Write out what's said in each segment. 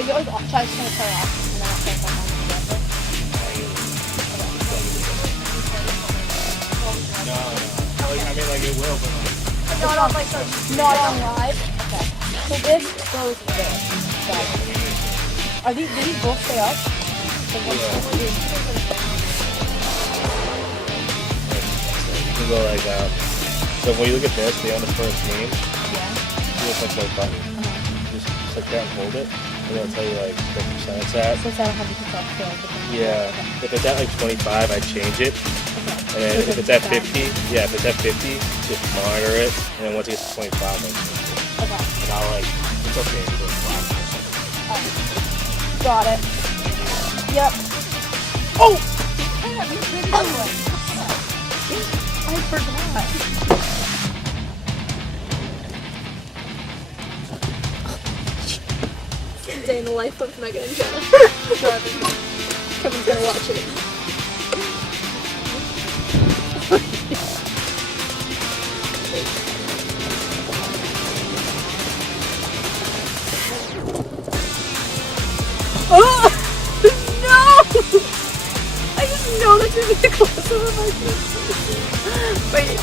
If you always try to turn it off, and then I'll turn it back on when you get it. No. Like, I mean, like, it will, but like... Not on, like, not on live? Okay. So this goes there. So, are these, do these both stay up? You can go like, so when you look at this, they own the first game. Yeah. You just like that button. Just click that and hold it, and it'll tell you like what percent it's at. So it's at 100% still. Yeah. Okay. If it's at like 25, I change it. Okay. And then if it's at 50, yeah, if it's at 50, just monitor it. And then once it gets to 25, then change it. Okay. And I'll like, it's okay to go flat. Got it. Yep. Oh! Damn, you did it anyway. I forgot. Day in the life of Megan and Jenna. Kevin's gonna watch it. Oh! No! I just know that you're gonna get close over my face. Wait.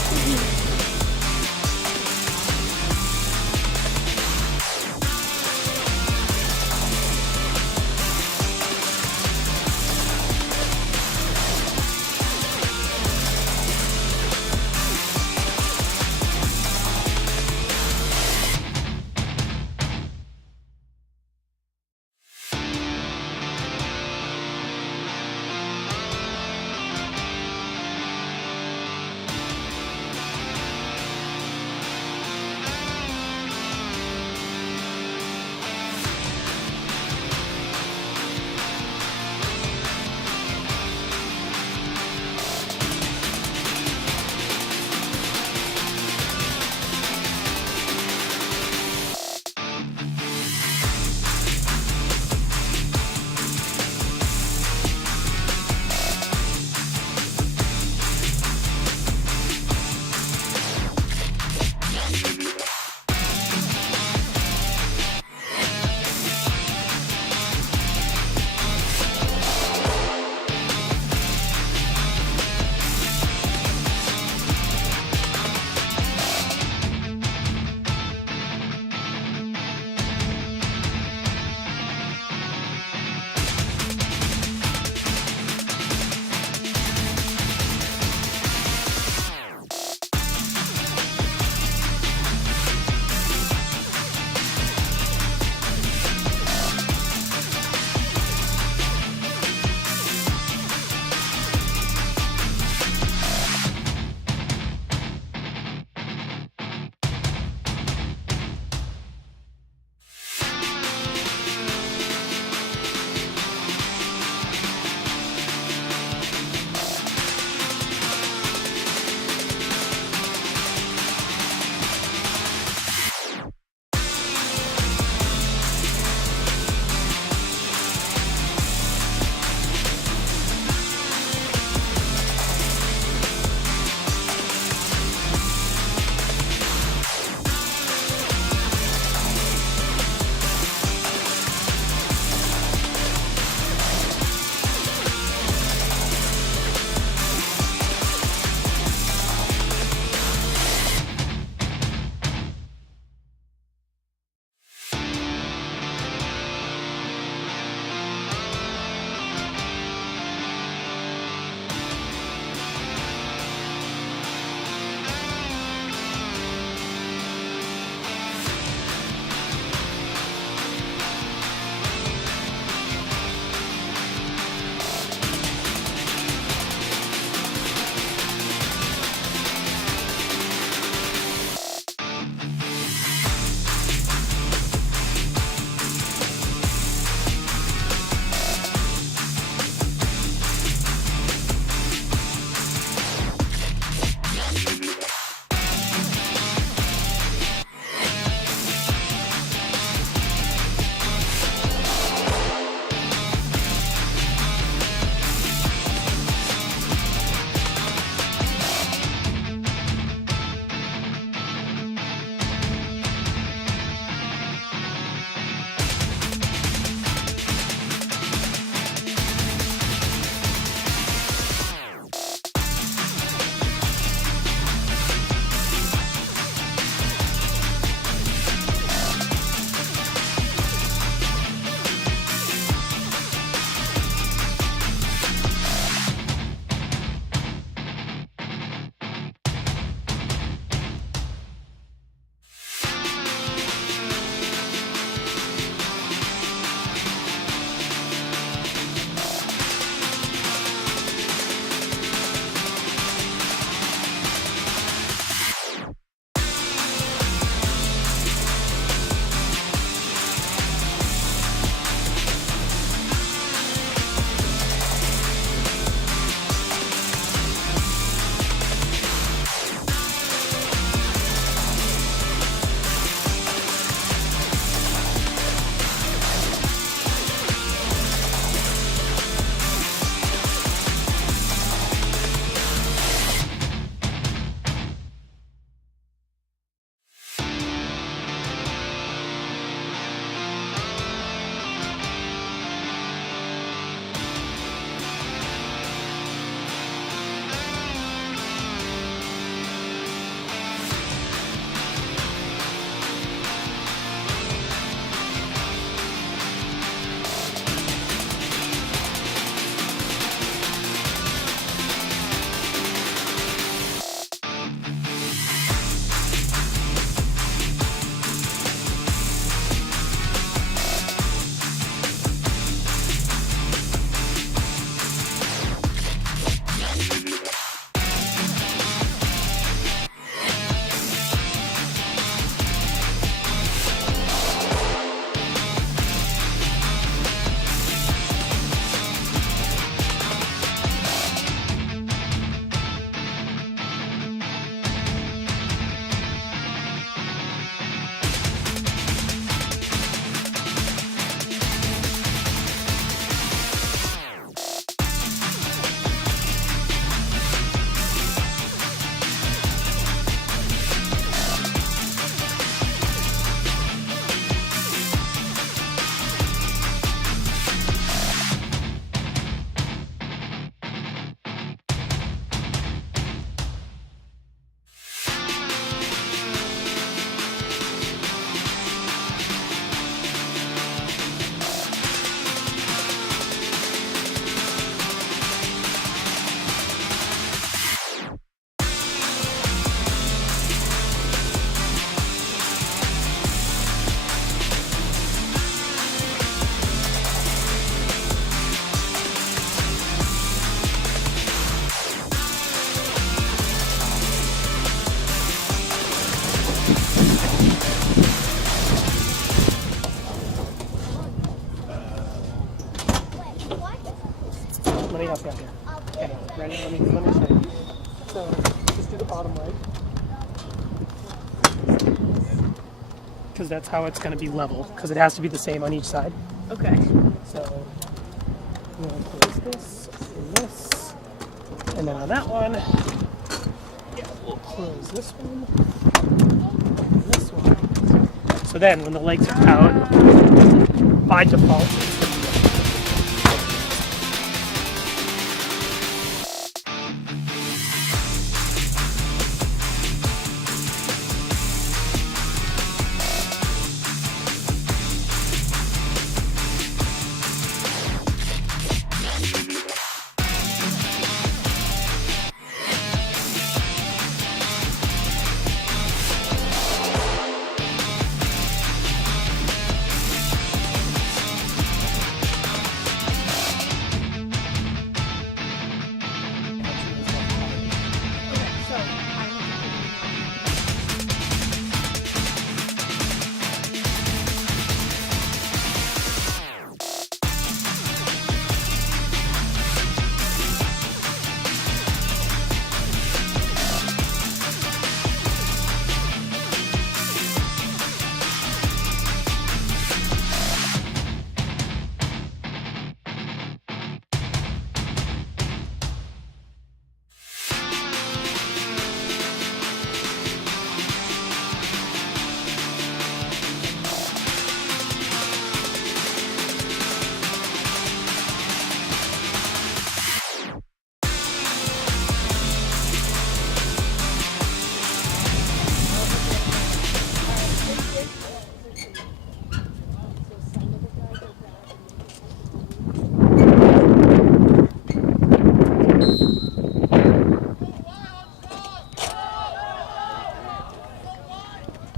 let me help you out here. Okay, ready? Let me show you. So, just do the bottom leg. Because that's how it's going to be level, because it has to be the same on each side. Okay. So, I'm going to close this, and this, and then on that one, yeah, we'll close this one, and this one. So then, when the legs are out, by default, it's going to be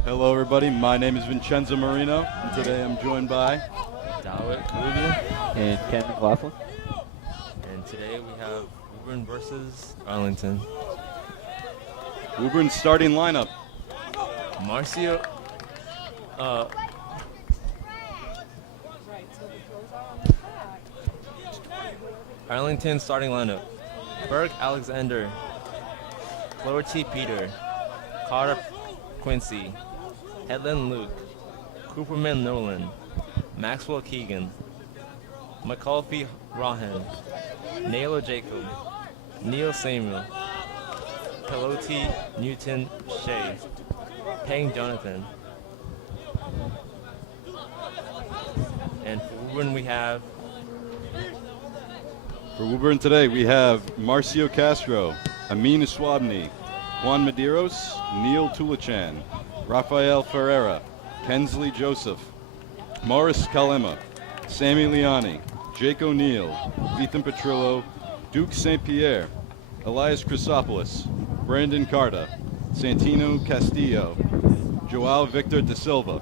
Hello, everybody. My name is Vincenzo Marino, and today I'm joined by Dawit Kalugia And Ken McLaughlin. and today we have Woburn versus Arlington. Woburn starting lineup. Marcio, Arlington starting lineup: Berg Alexander, Flaherty Peter, Carter Quincy, Headland Luke, Cooperman Nolan, Maxwell Keegan, McAuliffe Rahan, Naylor Jacob, Neil Samuel, Pelote Newton Shea, Peng Jonathan. And for Woburn we have For Woburn today, we have Marcio Castro, Amin Swabni, Juan Medeiros, Neil Tulachan, Rafael Ferreira, Kensley Joseph, Morris Kalema, Sammy Liani, Jake O'Neill, Ethan Petrillo, Duke St. Pierre, Elias Chrysopoulos, Brandon Carta, Santino Castillo, Joao Victor da Silva,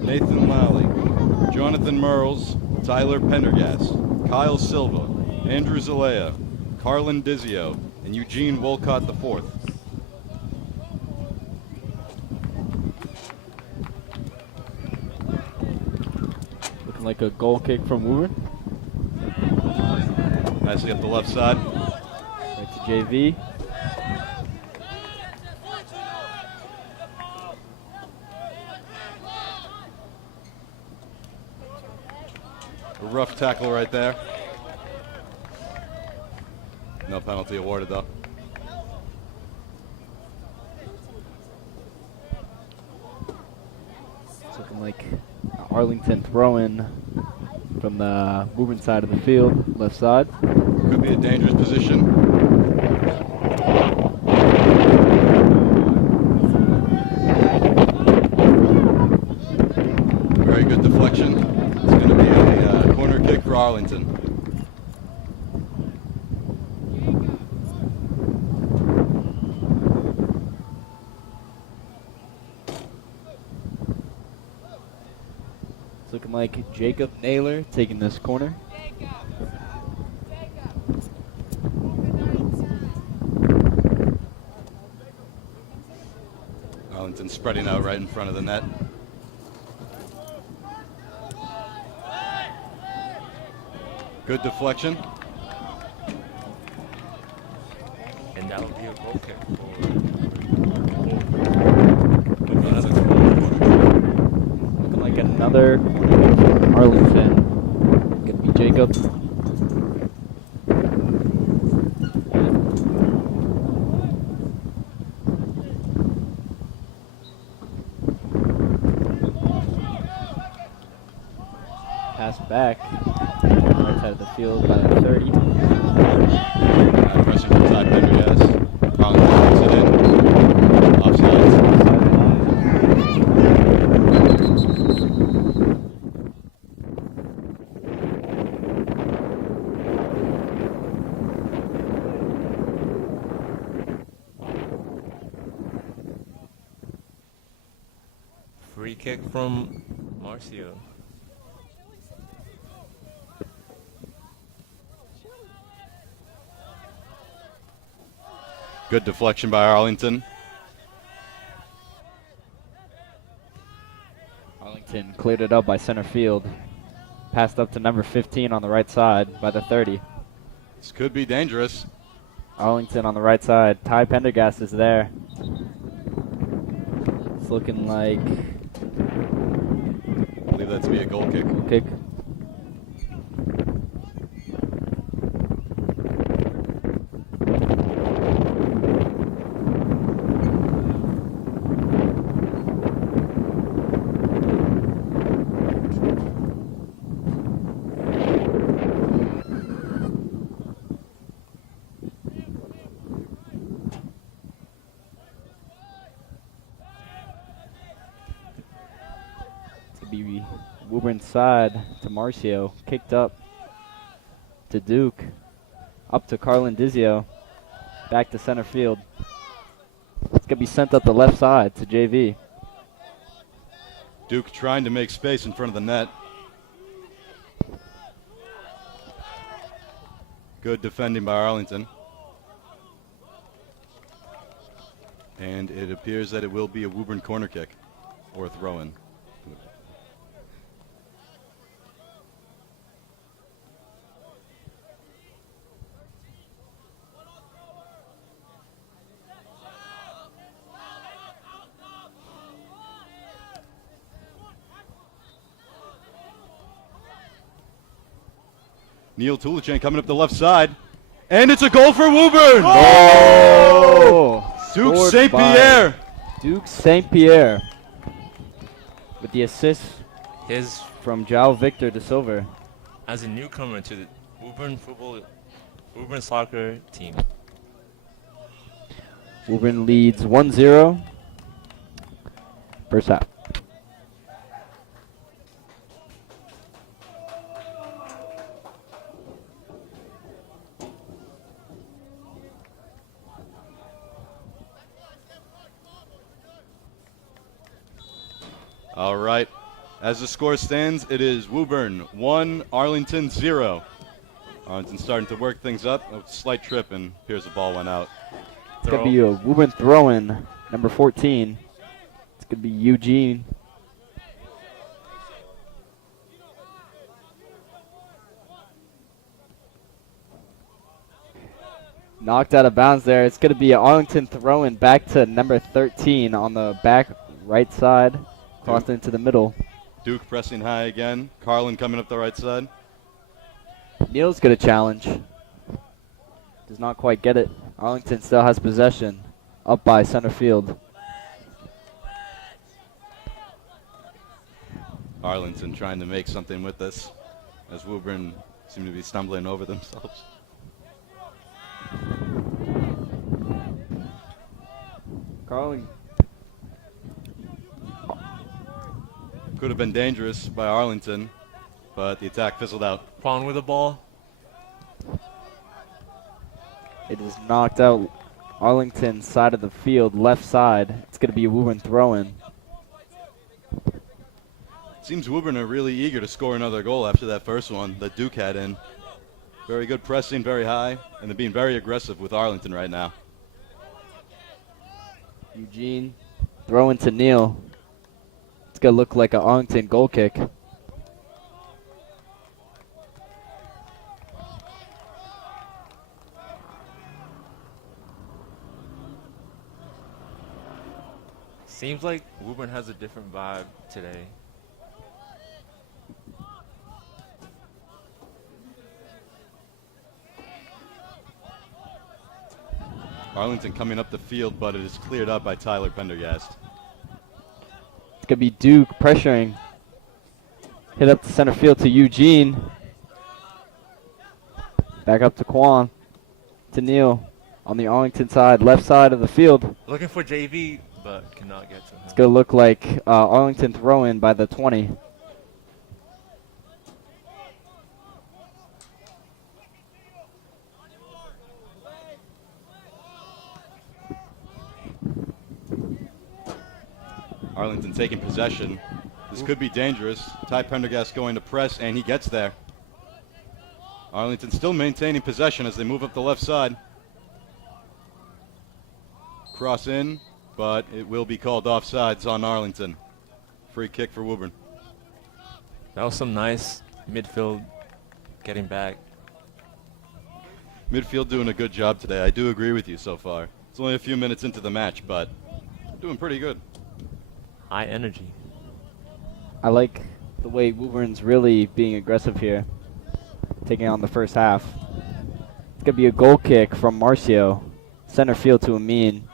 Nathan Lally, Jonathan Merles, Tyler Pendergast, Kyle Silva, Andrew Zalea, Carlin Dizio, and Eugene Wolcott IV. Looking like a goal kick from Woburn. Nicely up the left side. Right to JV. A rough tackle right there. No penalty awarded, though. It's looking like Arlington throw-in from the Woburn side of the field, left side. Could be a dangerous position. Very good deflection. It's going to be a corner kick for Arlington. It's looking like Jacob Naylor taking this corner. Arlington spreading out right in front of the net. Good deflection. And that would be a goal kick for another goal. Looking like another corner kick for Arlington. Gonna be Jacob. Pass back. Right side of the field by the 30. Pressing from Ty Pendergast. Arlington puts it in. Offsides. Free kick from Marcio. Good deflection by Arlington. Arlington cleared it up by center field. Passed up to number 15 on the right side by the 30. This could be dangerous. Arlington on the right side. Ty Pendergast is there. It's looking like I believe that to be a goal kick. kick. Be Woburn side to Marcio, kicked up to Duke, up to Carlin Dizio, back to center field. It's gonna be sent up the left side to JV. Duke trying to make space in front of the net. Good defending by Arlington. And it appears that it will be a Woburn corner kick or throw-in. Neil Tulichan coming up the left side. And it's a goal for Woburn! Oh! Duke Scored St. by Pierre. Duke St. Pierre with the assist His from João Victor de Silva. as a newcomer to the Woburn soccer team. Woburn leads 1-0. First half. All right. As the score stands, it is Woburn 1, Arlington 0. Arlington starting to work things up. A slight trip, and here's the ball went out. It's going to be a Woburn throw-in, number 14. It's going to be Eugene. Knocked out of bounds there. It's going to be an Arlington throw-in back to number 13 on the back right side. Crossed into the middle. Duke pressing high again. Carlin coming up the right side. Neal's going to challenge. Does not quite get it. Arlington still has possession. Up by center field. Arlington trying to make something with this, as Woburn seem to be stumbling over themselves. Carlin. Could have been dangerous by Arlington, but the attack fizzled out. Pawn with the ball. It is knocked out Arlington side of the field, left side. It's going to be a Woburn throw-in. Seems Woburn are really eager to score another goal after that first one that Duke had in. Very good pressing, very high, and they're being very aggressive with Arlington right now. Eugene throw into Neal. It's going to look like an Arlington goal kick. Seems like Woburn has a different vibe today. Arlington coming up the field, but it is cleared up by Tyler Pendergast. It's going to be Duke pressuring. Hit up the center field to Eugene. Back up to Quan. To Neal. On the Arlington side, left side of the field. Looking for JV, but cannot get to him. It's going to look like Arlington throw in by the 20. Arlington taking possession. This could be dangerous. Ty Pendergast going to press, and he gets there. Arlington still maintaining possession as they move up the left side. Cross in, but it will be called offsides on Arlington. Free kick for Woburn. That was some nice midfield getting back. Midfield doing a good job today. I do agree with you so far. It's only a few minutes into the match, but doing pretty good. High energy. I like the way Woburn's really being aggressive here. Taking on the first half. It's going to be a goal kick from Marcio. Center field to Amin.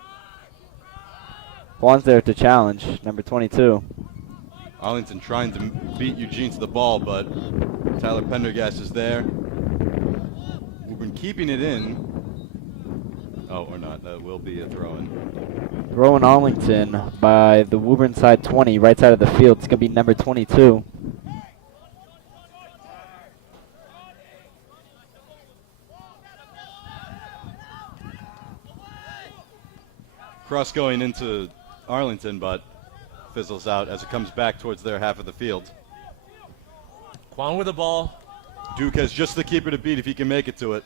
Juan's there to challenge, number 22. Arlington trying to beat Eugene to the ball, but Tyler Pendergast is there. Woburn keeping it in. Oh, or not. That will be a throw-in. Throw in Arlington by the Woburn side 20, right side of the field. It's going to be number 22. Cross going into Arlington, but fizzles out as it comes back towards their half of the field. Quan with the ball. Duke has just the keeper to beat if he can make it to it.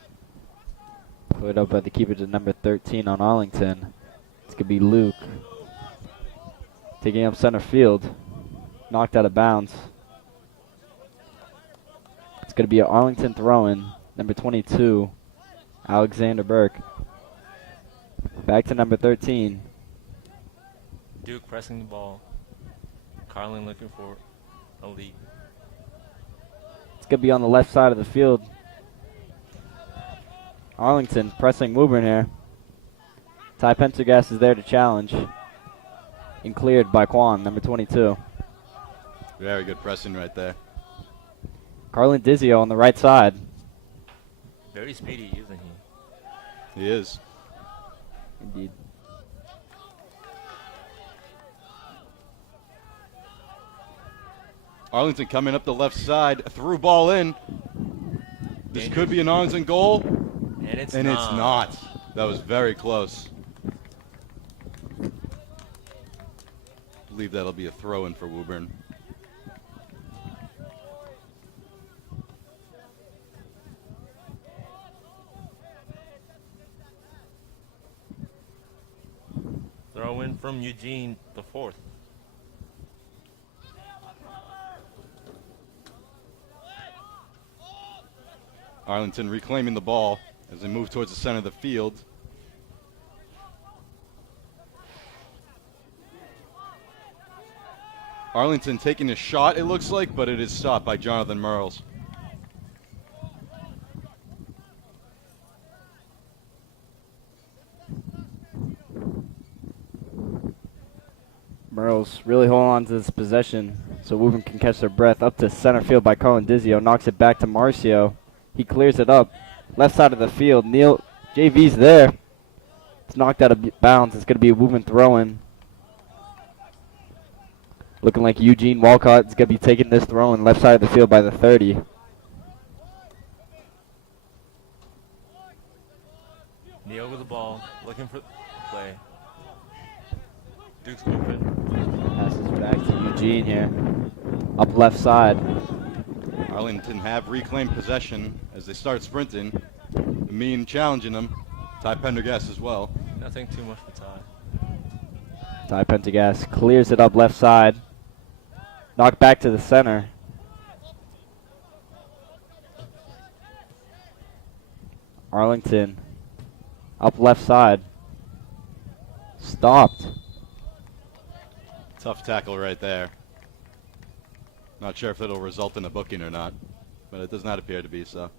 Put up by the keeper to number 13 on Arlington. It's going to be Luke. Taking up center field. Knocked out of bounds. It's going to be an Arlington throw-in. Number 22, Alexander Burke. Back to number 13. Duke pressing the ball. Carlin looking for a lead. It's going to be on the left side of the field. Arlington pressing Woburn here. Ty Pendergast is there to challenge. And cleared by Quan, number 22. Very good pressing right there. Carlin Dizio on the right side. Very speedy, isn't he? He is. Indeed. Arlington coming up the left side. Through ball in. This could be an Arlington goal. And it's not. That was very close. Believe that'll be a throw-in for Woburn. Throw in from Eugene, the fourth. Arlington reclaiming the ball as they move towards the center of the field. Arlington taking a shot, it looks like, but it is stopped by Jonathan Merles. Merles really holding on to this possession so Woburn can catch their breath. Up to center field by Carlin Dizio. Knocks it back to Marcio. He clears it up. Left side of the field. Neal, JV's there. It's knocked out of bounds. It's going to be a Woburn throw-in. Looking like Eugene Walcott is going to be taking this throw-in left side of the field by the 30. Neal with the ball, looking for play. Duke's open. Passes back to Eugene here. Up left side. Arlington have reclaimed possession as they start sprinting. Amin challenging them. Ty Pendergast as well. Nothing too much for Ty. Ty Pendergast clears it up left side. Knocked back to the center. Arlington up left side. Stopped. Tough tackle right there. Not sure if it'll result in a booking or not, but it does not appear to be so.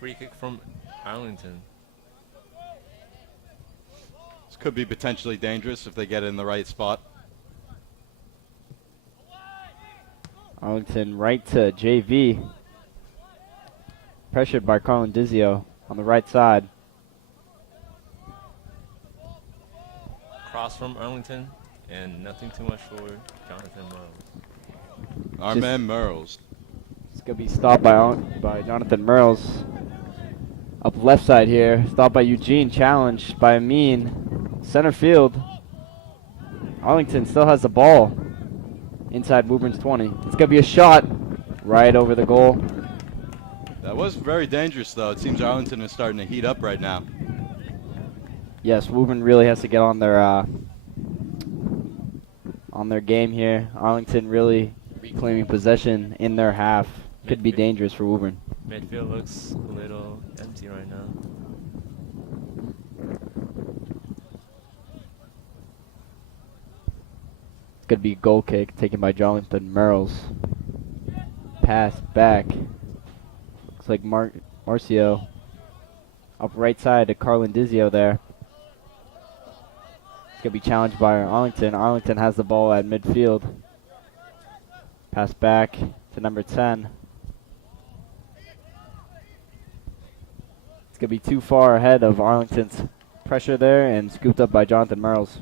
Free kick from Arlington. This could be potentially dangerous if they get it in the right spot. Arlington right to JV. Pressured by Carlin Dizio on the right side. Cross from Arlington, and nothing too much for Jonathan Rose. Our Just- man Merles. It's going to be stopped by Jonathan Merles. Up left side here. Stopped by Eugene. Challenged by Amin. Center field. Arlington still has the ball inside Woburn's 20. It's going to be a shot right over the goal. That was very dangerous, though. It seems Arlington is starting to heat up right now. Yes, Woburn really has to get on their game here. Arlington really reclaiming possession in their half. Could be dangerous for Woburn. Midfield looks a little empty right now. It's going to be a goal kick taken by Jonathan Merles. Pass back. Looks like Marcio up right side to Carlin Dizio there. It's going to be challenged by Arlington. Arlington has the ball at midfield. Pass back to number 10. It's going to be too far ahead of Arlington's pressure there and scooped up by Jonathan Merles.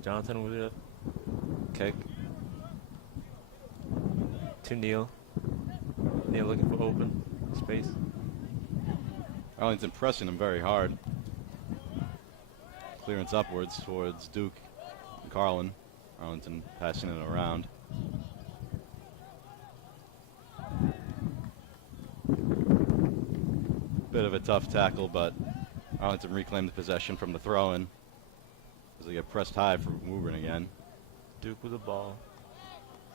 Jonathan with a kick to Neil. Neil looking for open space. Arlington pressing him very hard. Clearance upwards towards Duke and Carlin. Arlington passing it around. Bit of a tough tackle, but Arlington reclaimed the possession from the throw-in as they get pressed high for Woburn again. Duke with the ball.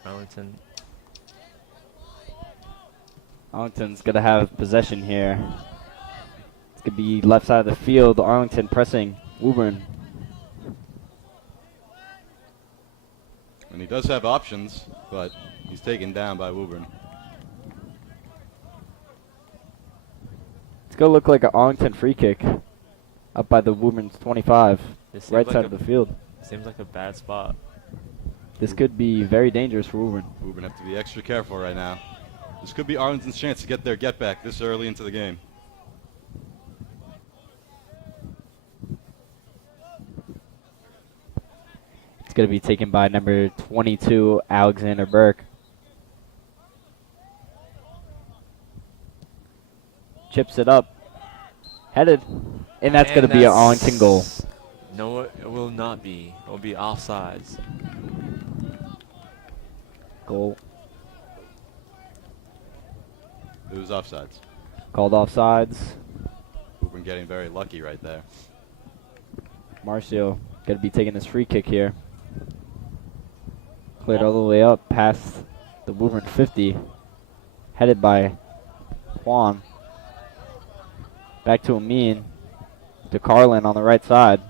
Arlington. Arlington's going to have possession here. It's going to be left side of the field. Arlington pressing Woburn. And he does have options, but he's taken down by Woburn. It's going to look like an Arlington free kick up by the Woburn's 25, This right seems side like of the field. Seems like a bad spot. This could be very dangerous for Woburn. Woburn have to be extra careful right now. This could be Arlington's chance to get their get back this early into the game. It's going to be taken by number 22, Alexander Burke. Chips it up. Headed. And that's going to be an Arlington goal. No, it will not be. It will be offsides. Goal. It was offsides. Called offsides. Woburn getting very lucky right there. Marcio going to be taking this free kick here. Cleared all the way up past the Woburn 50. Headed by Juan. Back to Amin. To Carlin on the right side.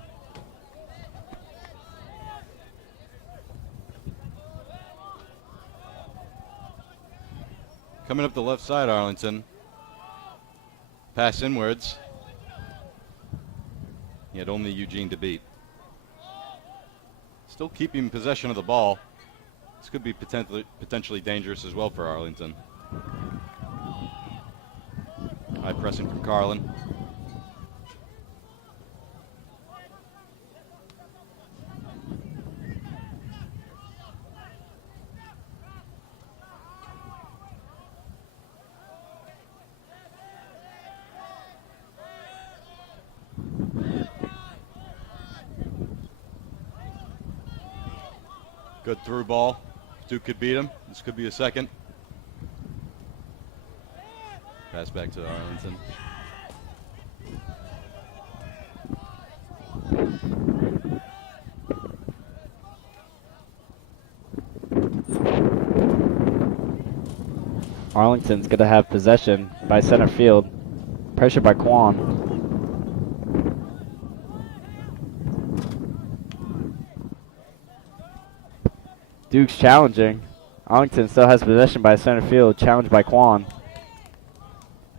Coming up the left side, Arlington. Pass inwards. He had only Eugene to beat. Still keeping possession of the ball. This could be potentially dangerous as well for Arlington. High pressing from Carlin. Good through ball. Duke could beat him. This could be a second. Pass back to Arlington. Arlington's going to have possession by center field. Pressure by Quan. Duke's challenging. Arlington still has possession by center field. Challenged by Quan.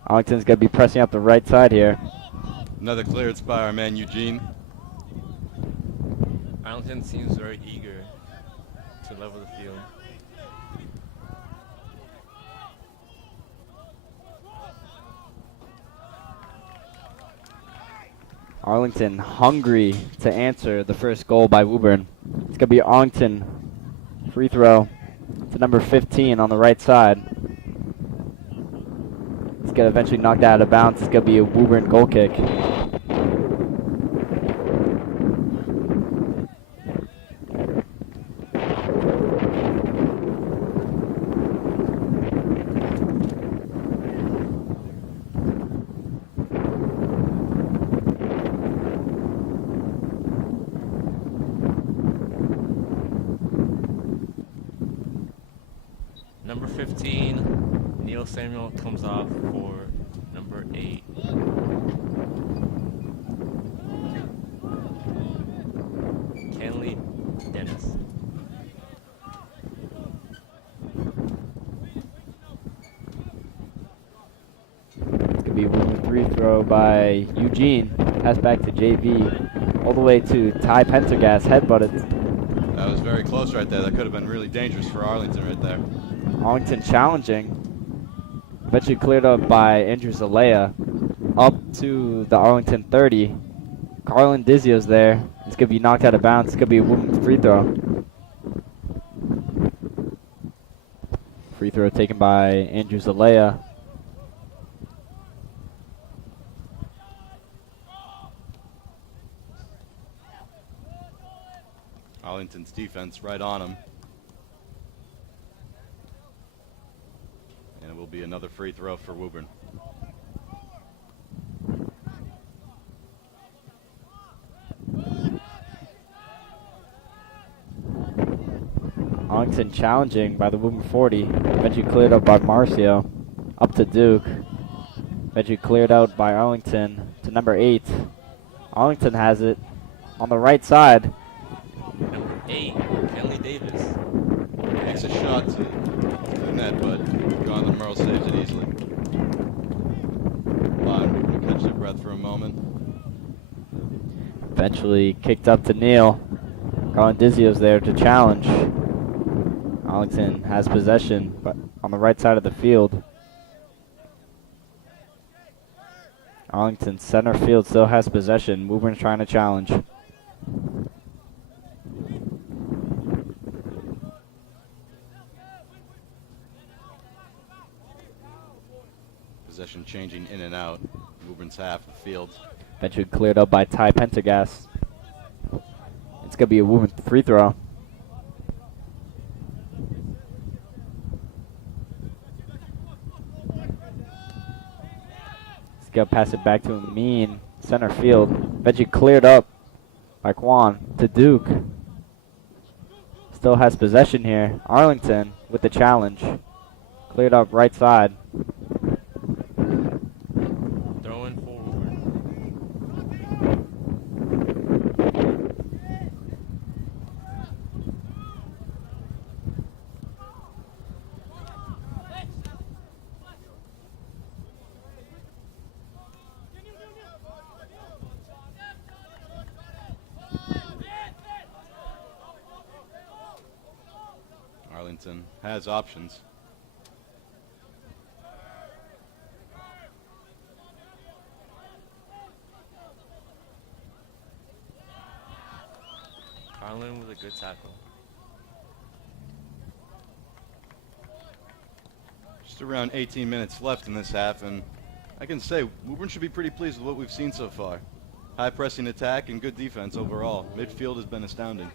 Arlington's going to be pressing up the right side here. Another clearance by our man Eugene. Arlington seems very eager to level the field. Arlington hungry to answer the first goal by Woburn. It's going to be Arlington free throw to number 15 on the right side. It's going to eventually knock that out of bounds. It's going to be a Woburn goal kick. Number 15, Neil Samuel comes off for number 8. Kenley Dennis. It's going to be a free throw by Eugene. Pass back to JV. All the way to Ty Pendergast. Headbutted. That was very close right there. That could have been really dangerous for Arlington right there. Arlington challenging. Eventually cleared up by Andrew Zalea. Up to the Arlington 30. Carlin Dizio's there. It's going to be knocked out of bounds. It's going to be a women's free throw. Free throw taken by Andrew Zalea. Arlington's defense right on him. And it will be another free throw for Woburn. Arlington challenging by the Woburn 40. Eventually cleared up by Marcio. Up to Duke. Eventually cleared out by Arlington to number 8. Arlington has it on the right side. Number 8, Kelly Davis. Makes a shot to the net, but Jonathan Merle saves it easily. Fine, catch their breath for a moment. Eventually kicked up to Neal. Carlin Dizio's there to challenge. Arlington has possession, but on the right side of the field. Arlington center field still has possession. Woburn's trying to challenge. Possession changing in and out. Woburn's half the field. Eventually cleared up by Ty Pendergast. It's going to be a Woburn free throw. He's going to pass it back to Amin, center field. Eventually cleared up by Quan to Duke. Still has possession here. Arlington with the challenge. Cleared up right side. Throwing forward. Arlington has options. Carlin with a good tackle. Just around 18 minutes left in this half, and I can say Woburn should be pretty pleased with what we've seen so far. High pressing attack and good defense overall. Midfield has been astounding.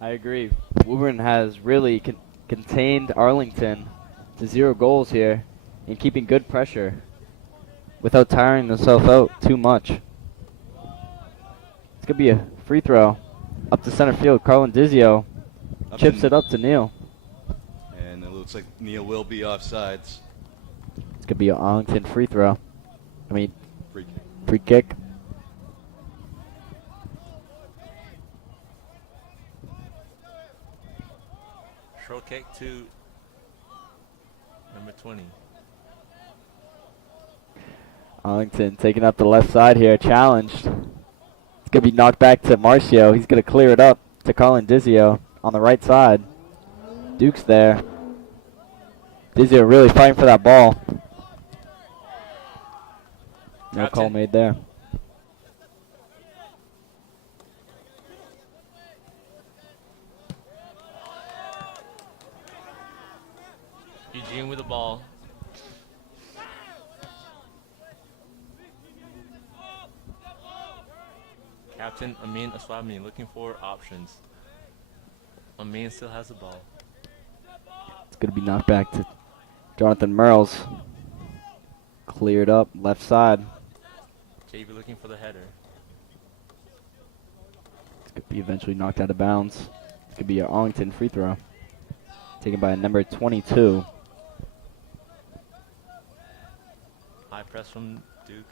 I agree. Woburn has really contained Arlington to 0 goals here and keeping good pressure without tiring themselves out too much. It's going to be a free throw up to center field. Carlin Dizio chips it up to Neal. And it looks like Neal will be offsides. It's going to be an Arlington free throw. I mean, Free kick. free kick. Short kick to number 20. Arlington taking up the left side here, challenged. It's going to be knocked back to Marcio. He's going to clear it up to Colin Dizio on the right side. Duke's there. Dizio really fighting for that ball. No call made there. Eugene with the ball. Captain Amin Aswami looking for options. Amin still has the ball. It's going to be knocked back to Jonathan Merles. Cleared up, left side. JV looking for the header. It's going to be eventually knocked out of bounds. It's going to be an Arlington free throw. Taken by number 22. High press from Duke.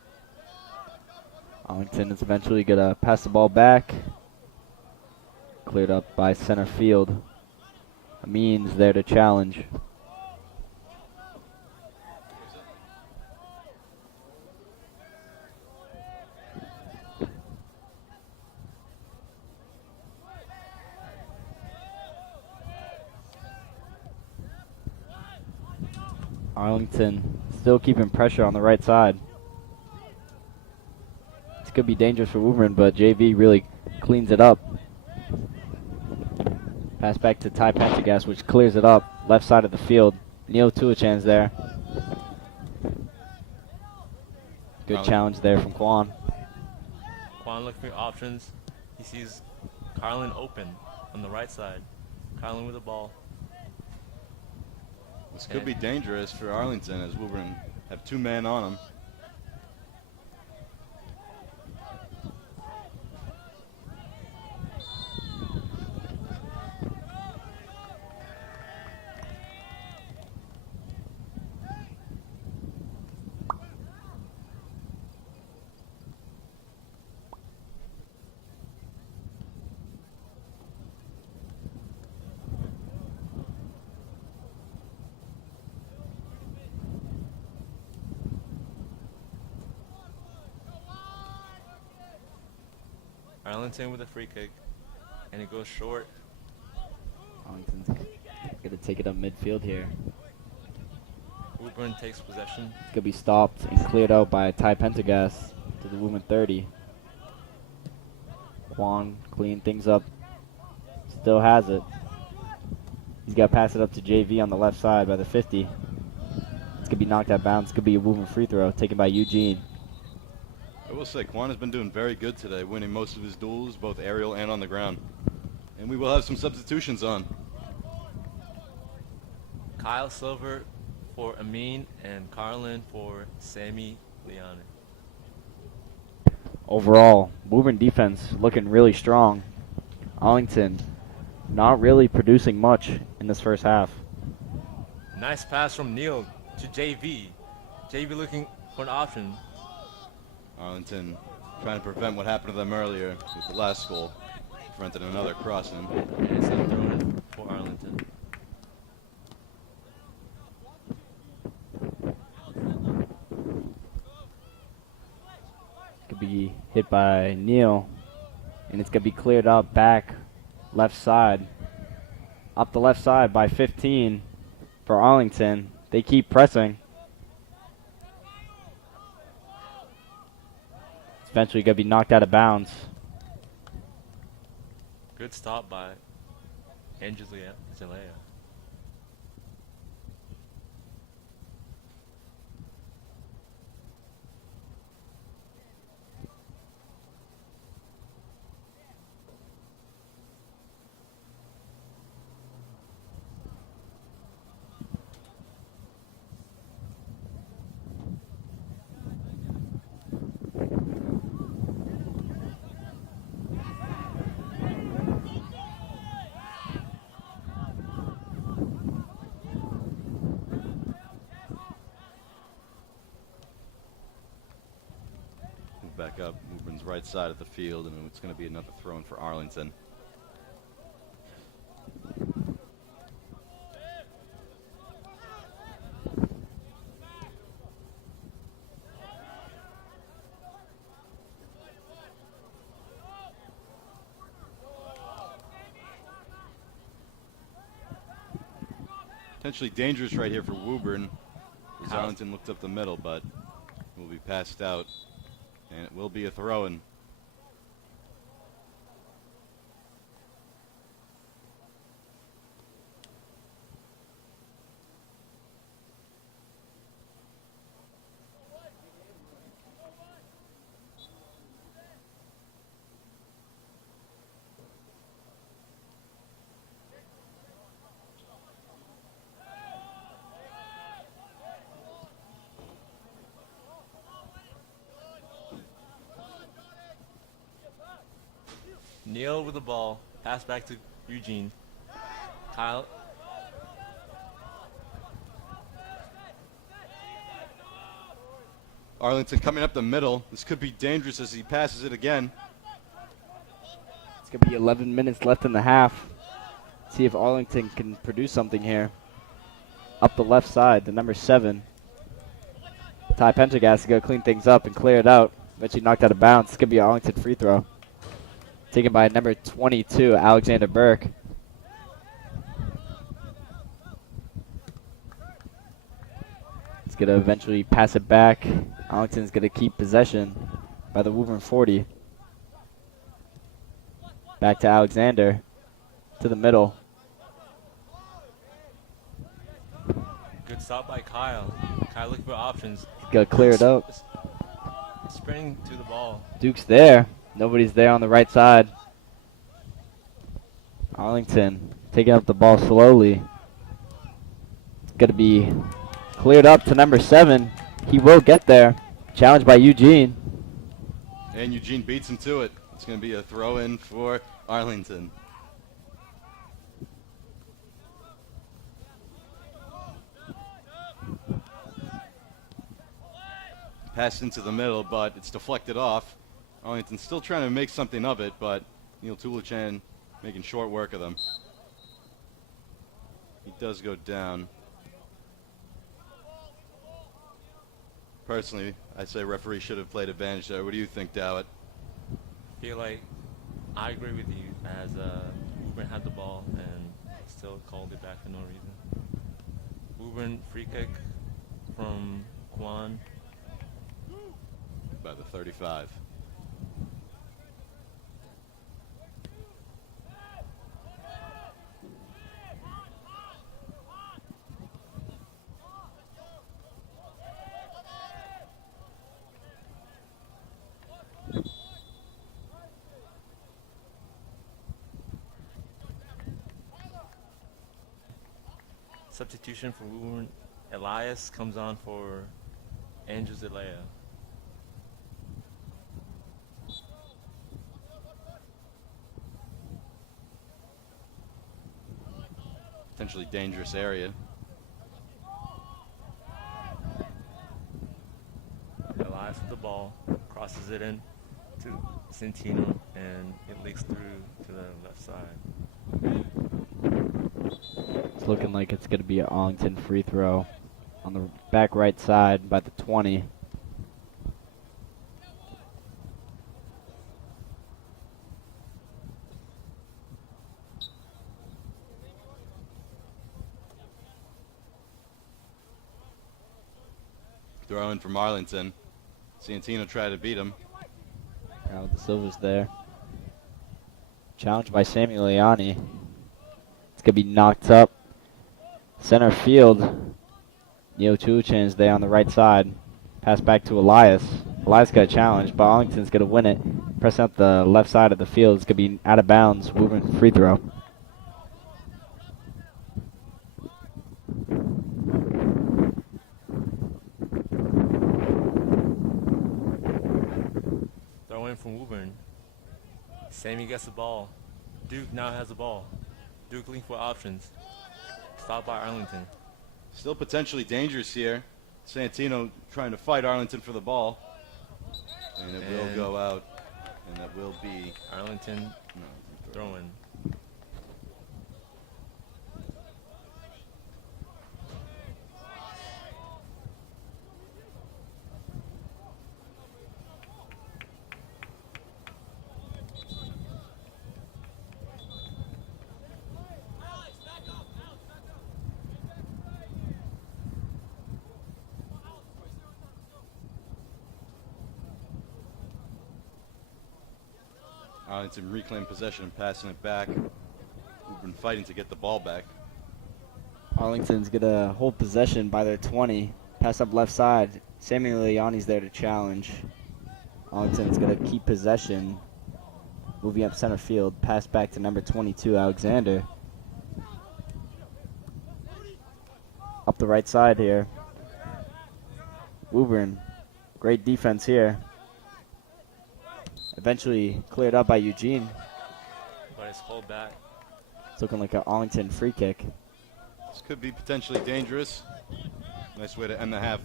Arlington is eventually going to pass the ball back. Cleared up by center field. Amin's there to challenge. Arlington still keeping pressure on the right side. It's going to be dangerous for Woburn, but JV really cleans it up. Pass back to Ty Pendergast, which clears it up. Left side of the field. Neil Tuachan's there. Good challenge there from Kwan. Kwan looking for options. He sees Carlin open on the right side. Carlin with the ball. This could be dangerous for Arlington as Woburn have 2 men on him. Arlington with a free kick. And it goes short. Arlington's going to take it up midfield here. Woburn takes possession. It's going to be stopped and cleared out by Ty Pendergast to the Woburn 30. Kwan clean things up. Still has it. He's got to pass it up to JV on the left side by the 50. It's going to be knocked out of bounds. It's going to be a Woburn free throw taken by Eugene. I will say, Kwan has been doing very good today, winning most of his duels, both aerial and on the ground. And we will have some substitutions on. Kyle Silver for Amin and Carlin for Sammy Leone. Overall, Woburn defense looking really strong. Arlington not really producing much in this first half. Nice pass from Neil to JV. JV looking for an option. Arlington trying to prevent what happened to them earlier with the last goal. Prevented another crossing. And it's a throw-in for Arlington. Could be hit by Neil, and it's going to be cleared up back left side. Up the left side by 15 for Arlington. They keep pressing. It's eventually going to be knocked out of bounds. Good stop by Angelia Zelea. move back up. Woburn's right side of the field, and it's going to be another throw in for Arlington. Potentially dangerous right here for Woburn, as Arlington looked up the middle, but it will be passed out, and it will be a throw-in. Neil with the ball. Pass back to Eugene. Kyle. Arlington coming up the middle. This could be dangerous as he passes it again. It's going to be 11 minutes left in the half. See if Arlington can produce something here. Up the left side, the number 7. Ty Pendergast is going to clean things up and clear it out. Eventually knocked out of bounds. It's going to be an Arlington free throw. Taken by number 22, Alexander Burke. He's going to eventually pass it back. Arlington's going to keep possession by the Woburn 40. Back to Alexander. To the middle. Good stop by Kyle. Kyle looking for options. He's going to clear it up. Sprinting to the ball. Duke's there. Nobody's there on the right side. Arlington taking up the ball slowly. It's going to be cleared up to number 7. He will get there. Challenged by Eugene. And Eugene beats him to it. It's going to be a throw-in for Arlington. Passed into the middle, but it's deflected off. Arlington's still trying to make something of it, but Neil Tulichan making short work of them. He does go down. Personally, I say referee should have played advantage there. What do you think, Dowett? I feel like I agree with you, as Woburn had the ball and still called it back for no reason. Woburn free kick from Kwan. By the 35. Substitution for Woburn. Elias comes on for Andrew Zelaya. Potentially dangerous area. Elias with the ball, crosses it in to Centino, and it leaks through to the left side. It's looking like it's going to be an Arlington free throw on the back right side by the 20. Throw in from Arlington. Santino tried to beat him. Now the Silver's there. Challenged by Samuel Iani. It's going to be knocked up. Center field. Neo Tulichan is there on the right side. Pass back to Elias. Elias got a challenge, but Arlington's going to win it. Press out the left side of the field. It's going to be out of bounds. Woburn free throw. Throw in from Woburn. Sammy gets the ball. Duke now has the ball. Duke looking for options. Stop by Arlington. Still potentially dangerous here. Santino trying to fight Arlington for the ball. And it will will be Arlington throwing. Arlington reclaim possession and passing it back. We've been fighting to get the ball back. Arlington's going to hold possession by their 20. Pass up left side. Samuel Liani's there to challenge. Arlington's going to keep possession. Moving up center field. Pass back to number 22, Alexander. Up the right side here. Woburn. Great defense here. Eventually cleared up by Eugene. But it's hold back. It's looking like an Arlington free kick. This could be potentially dangerous. Nice way to end the half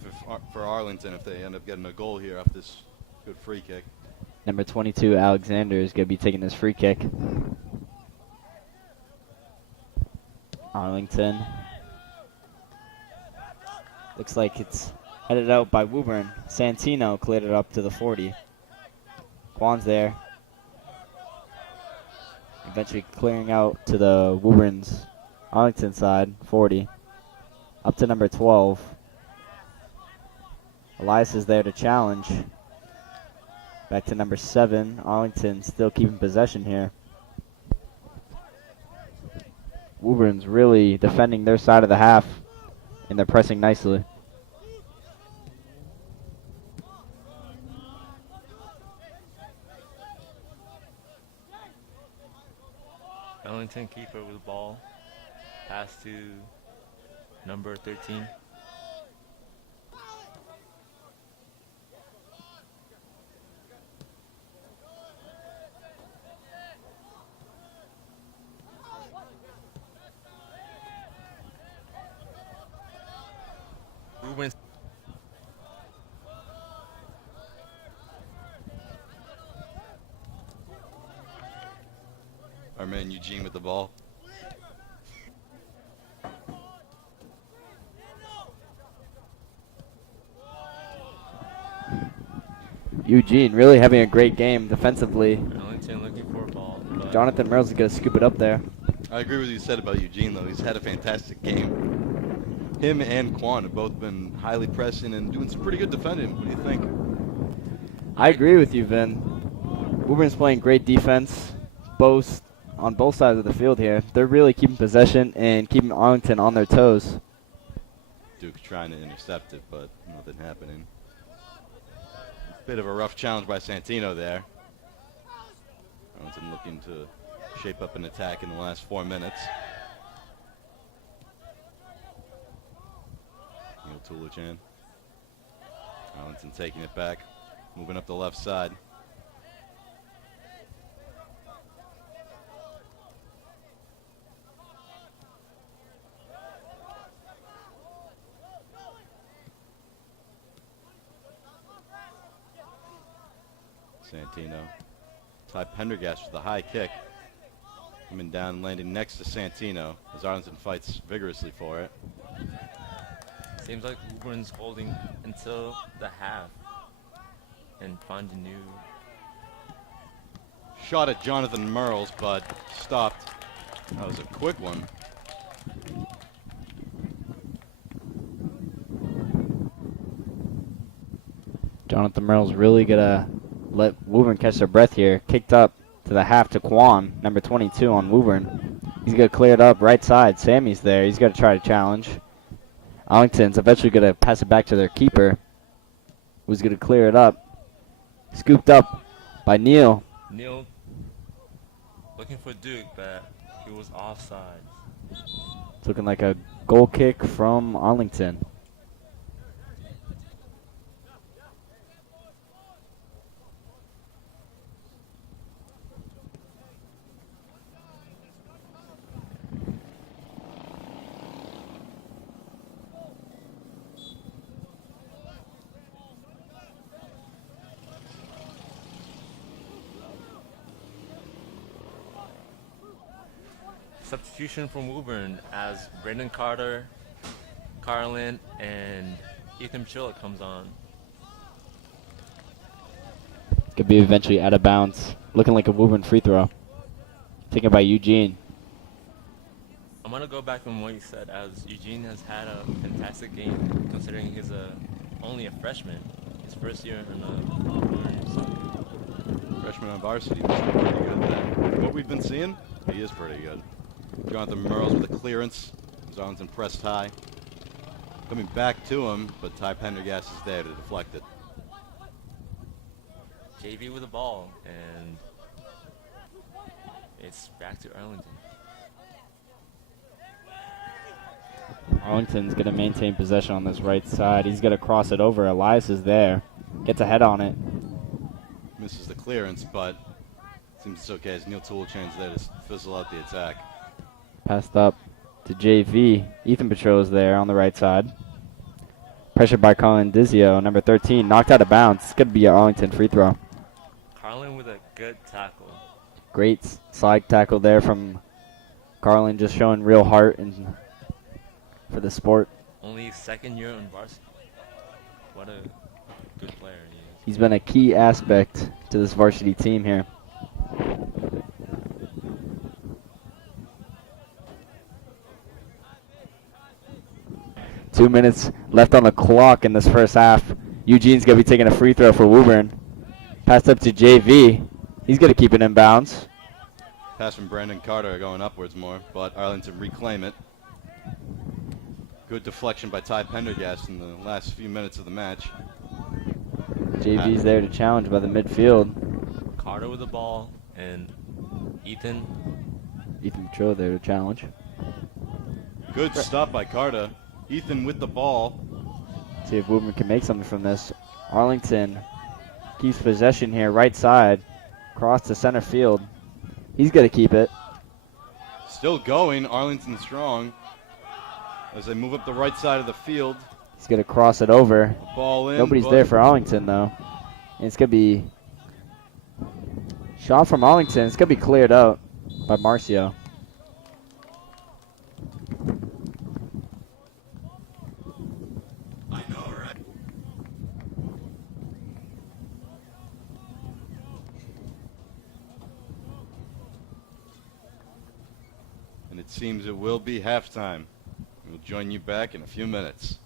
for Arlington if they end up getting a goal here off this good free kick. Number 22, Alexander, is going to be taking this free kick. Arlington. Looks like it's headed out by Woburn. Santino cleared it up to the 40. Kwan's there. Eventually clearing out to the Woburn's Arlington side, 40. Up to number 12. Elias is there to challenge. Back to number 7. Arlington still keeping possession here. Woburn's really defending their side of the half, and they're pressing nicely. Arlington keeper with the ball. Pass to number 13. Woburn. Our man Eugene with the ball. Eugene really having a great game defensively. Arlington looking for a ball. Jonathan Merles is going to scoop it up there. I agree with what you said about Eugene, though. He's had a fantastic game. Him and Kwan have both been highly pressing and doing some pretty good defending. What do you think? I agree with you, Vin. Woburn's playing great defense, both on both sides of the field here. They're really keeping possession and keeping Arlington on their toes. Duke trying to intercept it, but nothing happening. Bit of a rough challenge by Santino there. Arlington looking to shape up an attack in the last 4 minutes. Neil Tulichan. Arlington taking it back, moving up the left side. Santino. Ty Pendergast with the high kick. Coming down and landing next to Santino as Arlington fights vigorously for it. Seems like Woburn's holding until the half and find a new. Shot at Jonathan Merles, but stopped. That was a quick one. Jonathan Merle's really going to let Woburn catch their breath here. Kicked up to the half to Kwan, number 22 on Woburn. He's going to clear it up right side. Sammy's there. He's going to try to challenge. Arlington's eventually going to pass it back to their keeper, who's going to clear it up. Scooped up by Neil. Neil looking for Duke, but he was offside. It's looking like a goal kick from Arlington. Substitution from Woburn as Brendan Carter, Carlin, and Ethan Chilla comes on. Could be eventually out of bounds. Looking like a Woburn free throw. Taken by Eugene. I'm going to go back on what you said, as Eugene has had a fantastic game considering he's only a freshman. His first year in Woburn. So. Freshman on varsity must be pretty good then. What we've been seeing, he is pretty good. Jonathan Merles with a clearance. Arlington pressed high. Coming back to him, but Ty Pendergast is there to deflect it. JV with the ball, and it's back to Arlington. Arlington's going to maintain possession on this right side. He's going to cross it over. Elias is there. Gets a head on it. Misses the clearance, but seems it's okay as Neil Toolchain's there to fizzle out the attack. Passed up to JV. Ethan Petros there on the right side. Pressured by Colin Dizio, number 13. Knocked out of bounds. It's going to be an Arlington free throw. Carlin with a good tackle. Great slide tackle there from Carlin, just showing real heart and for the sport. Only second year on varsity. What a good player he is. He's been a key aspect to this varsity team here. Two minutes left on the clock in this first half. Eugene's going to be taking a free throw for Woburn. Passed up to JV. He's going to keep it in bounds. Pass from Brandon Carter going upwards more, but Arlington reclaim it. Good deflection by Ty Pendergast in the last few minutes of the match. JV's there to challenge by the midfield. Carter with the ball, and Ethan. Ethan Petro there to challenge. Good stop by Carter. Ethan with the ball. See if Woburn can make something from this. Arlington keeps possession here, right side. Cross to center field. He's going to keep it. Still going, Arlington strong. As they move up the right side of the field. He's going to cross it over. Ball in. Nobody's there for Arlington, though. And it's going to be shot from Arlington. It's going to be cleared out by Marcio. I know, right? And it seems it will be halftime. We'll join you back in a few minutes.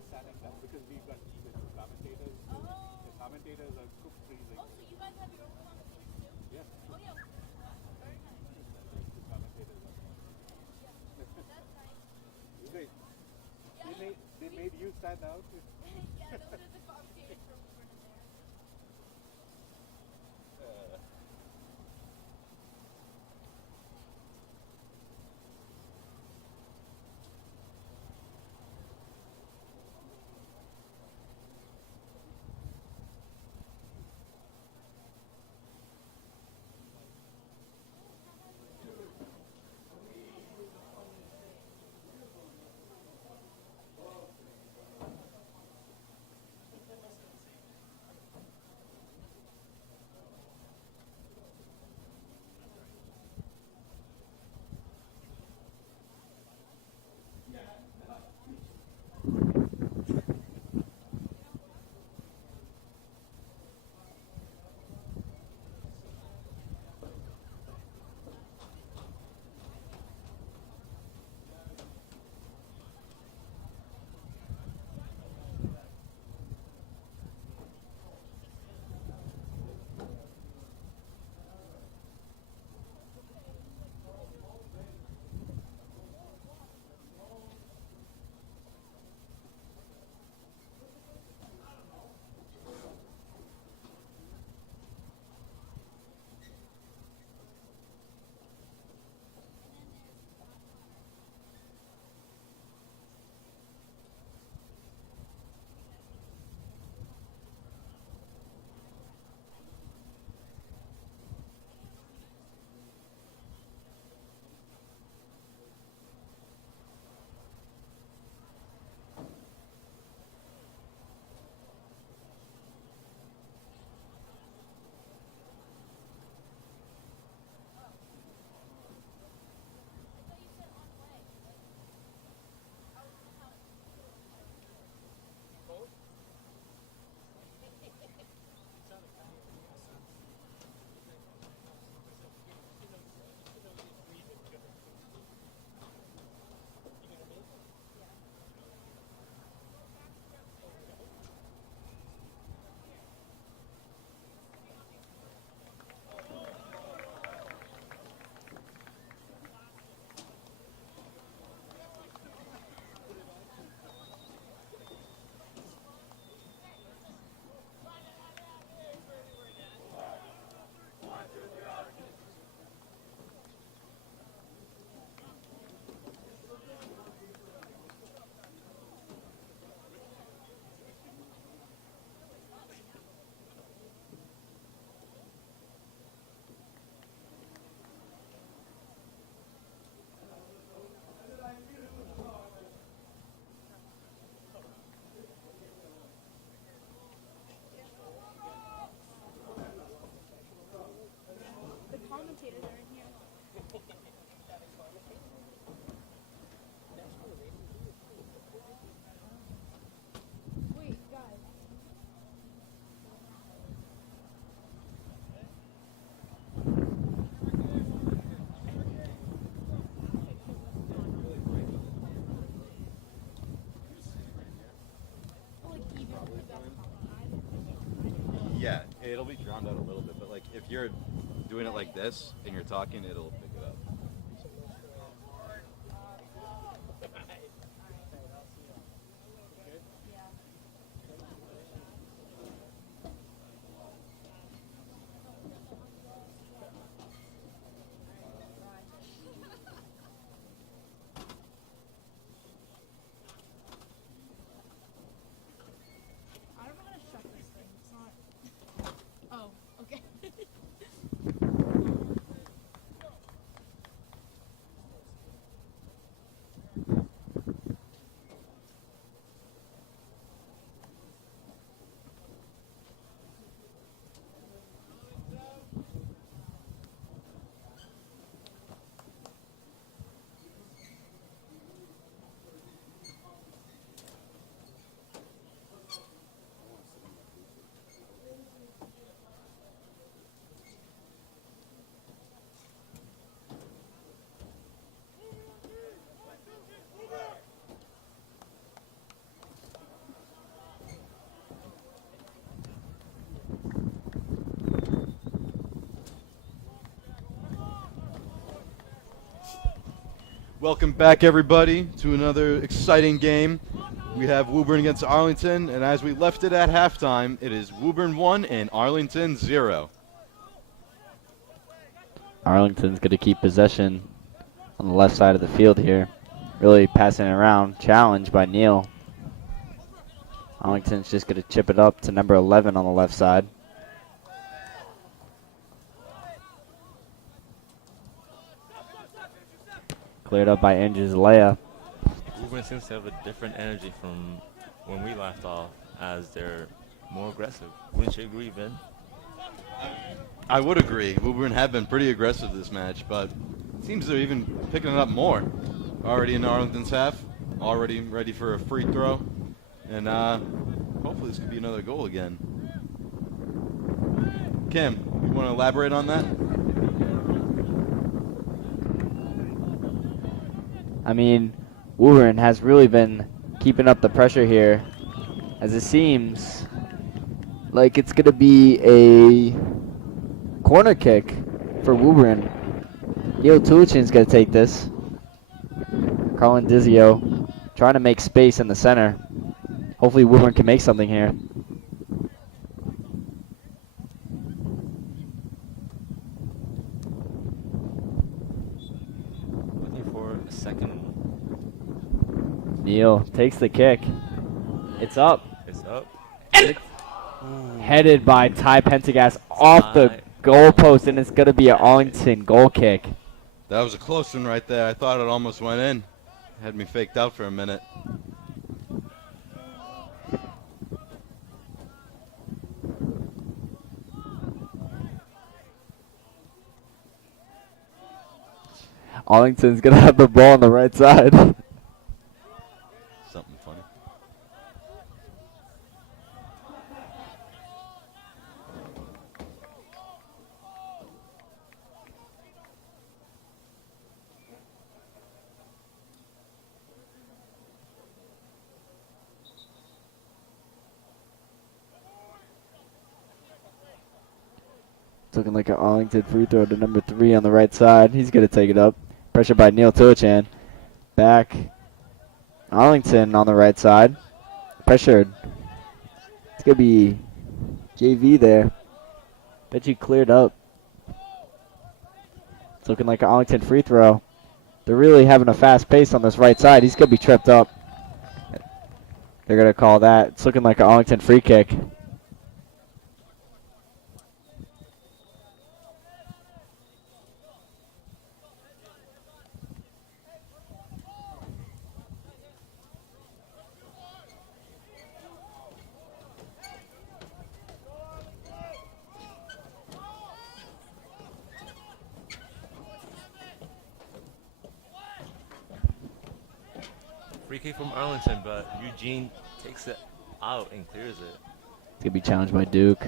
are standing down because we've got even commentators. The commentators are cook freezing. Oh, so you guys have your own commentators too? Yeah. Oh, yeah. Very nice. The commentators are That's nice. they made you stand out. Yeah, those are the commentators from Woburn in there. The commentators are in here. Wait, guys. Yeah, it'll be drowned out a little bit, but like if you're doing it like this and you're talking, it'll pick it up. I don't know how to shut this thing. It's not. Oh, okay. Welcome back, everybody, to another exciting game. We have Woburn against Arlington, and as we left it at halftime, it is Woburn 1 and Arlington 0. Arlington's going to keep possession on the left side of the field here. Really passing it around. Challenged by Neal. Arlington's just going to chip it up to number 11 on the left side. Cleared up by Andrews Leia. Woburn seems to have a different energy from when we left off, as they're more aggressive. Wouldn't you agree, Ben? I would agree. Woburn have been pretty aggressive this match, but it seems they're even picking it up more. Already in Arlington's half, already ready for a free throw, and hopefully this could be another goal again. Kim, you want to elaborate on that? I mean, Woburn has really been keeping up the pressure here, as it seems like it's going to be a corner kick for Woburn. Neil Tulichin's going to take this. Carlin Dizio trying to make space in the center. Hopefully Woburn can make something here. Looking for a second. Neal takes the kick. It's up. It's up. Headed by Ty Pentagast off the goalpost, and it's going to be an Arlington goal kick. That was a close one right there. I thought it almost went in. Had me faked out for a minute. Arlington's going to have the ball on the right side. Something funny. It's looking like an Arlington free throw to number 3 on the right side. He's going to take it up. Pressure by Neil Tulichan. Back. Arlington on the right side. Pressured. It's going to be JV there. Bet you cleared up. It's looking like an Arlington free throw. They're really having a fast pace on this right side. He's going to be tripped up. They're going to call that. It's looking like an Arlington free kick. Free kick from Arlington, but Eugene takes it out and clears it. It's going to be challenged by Duke.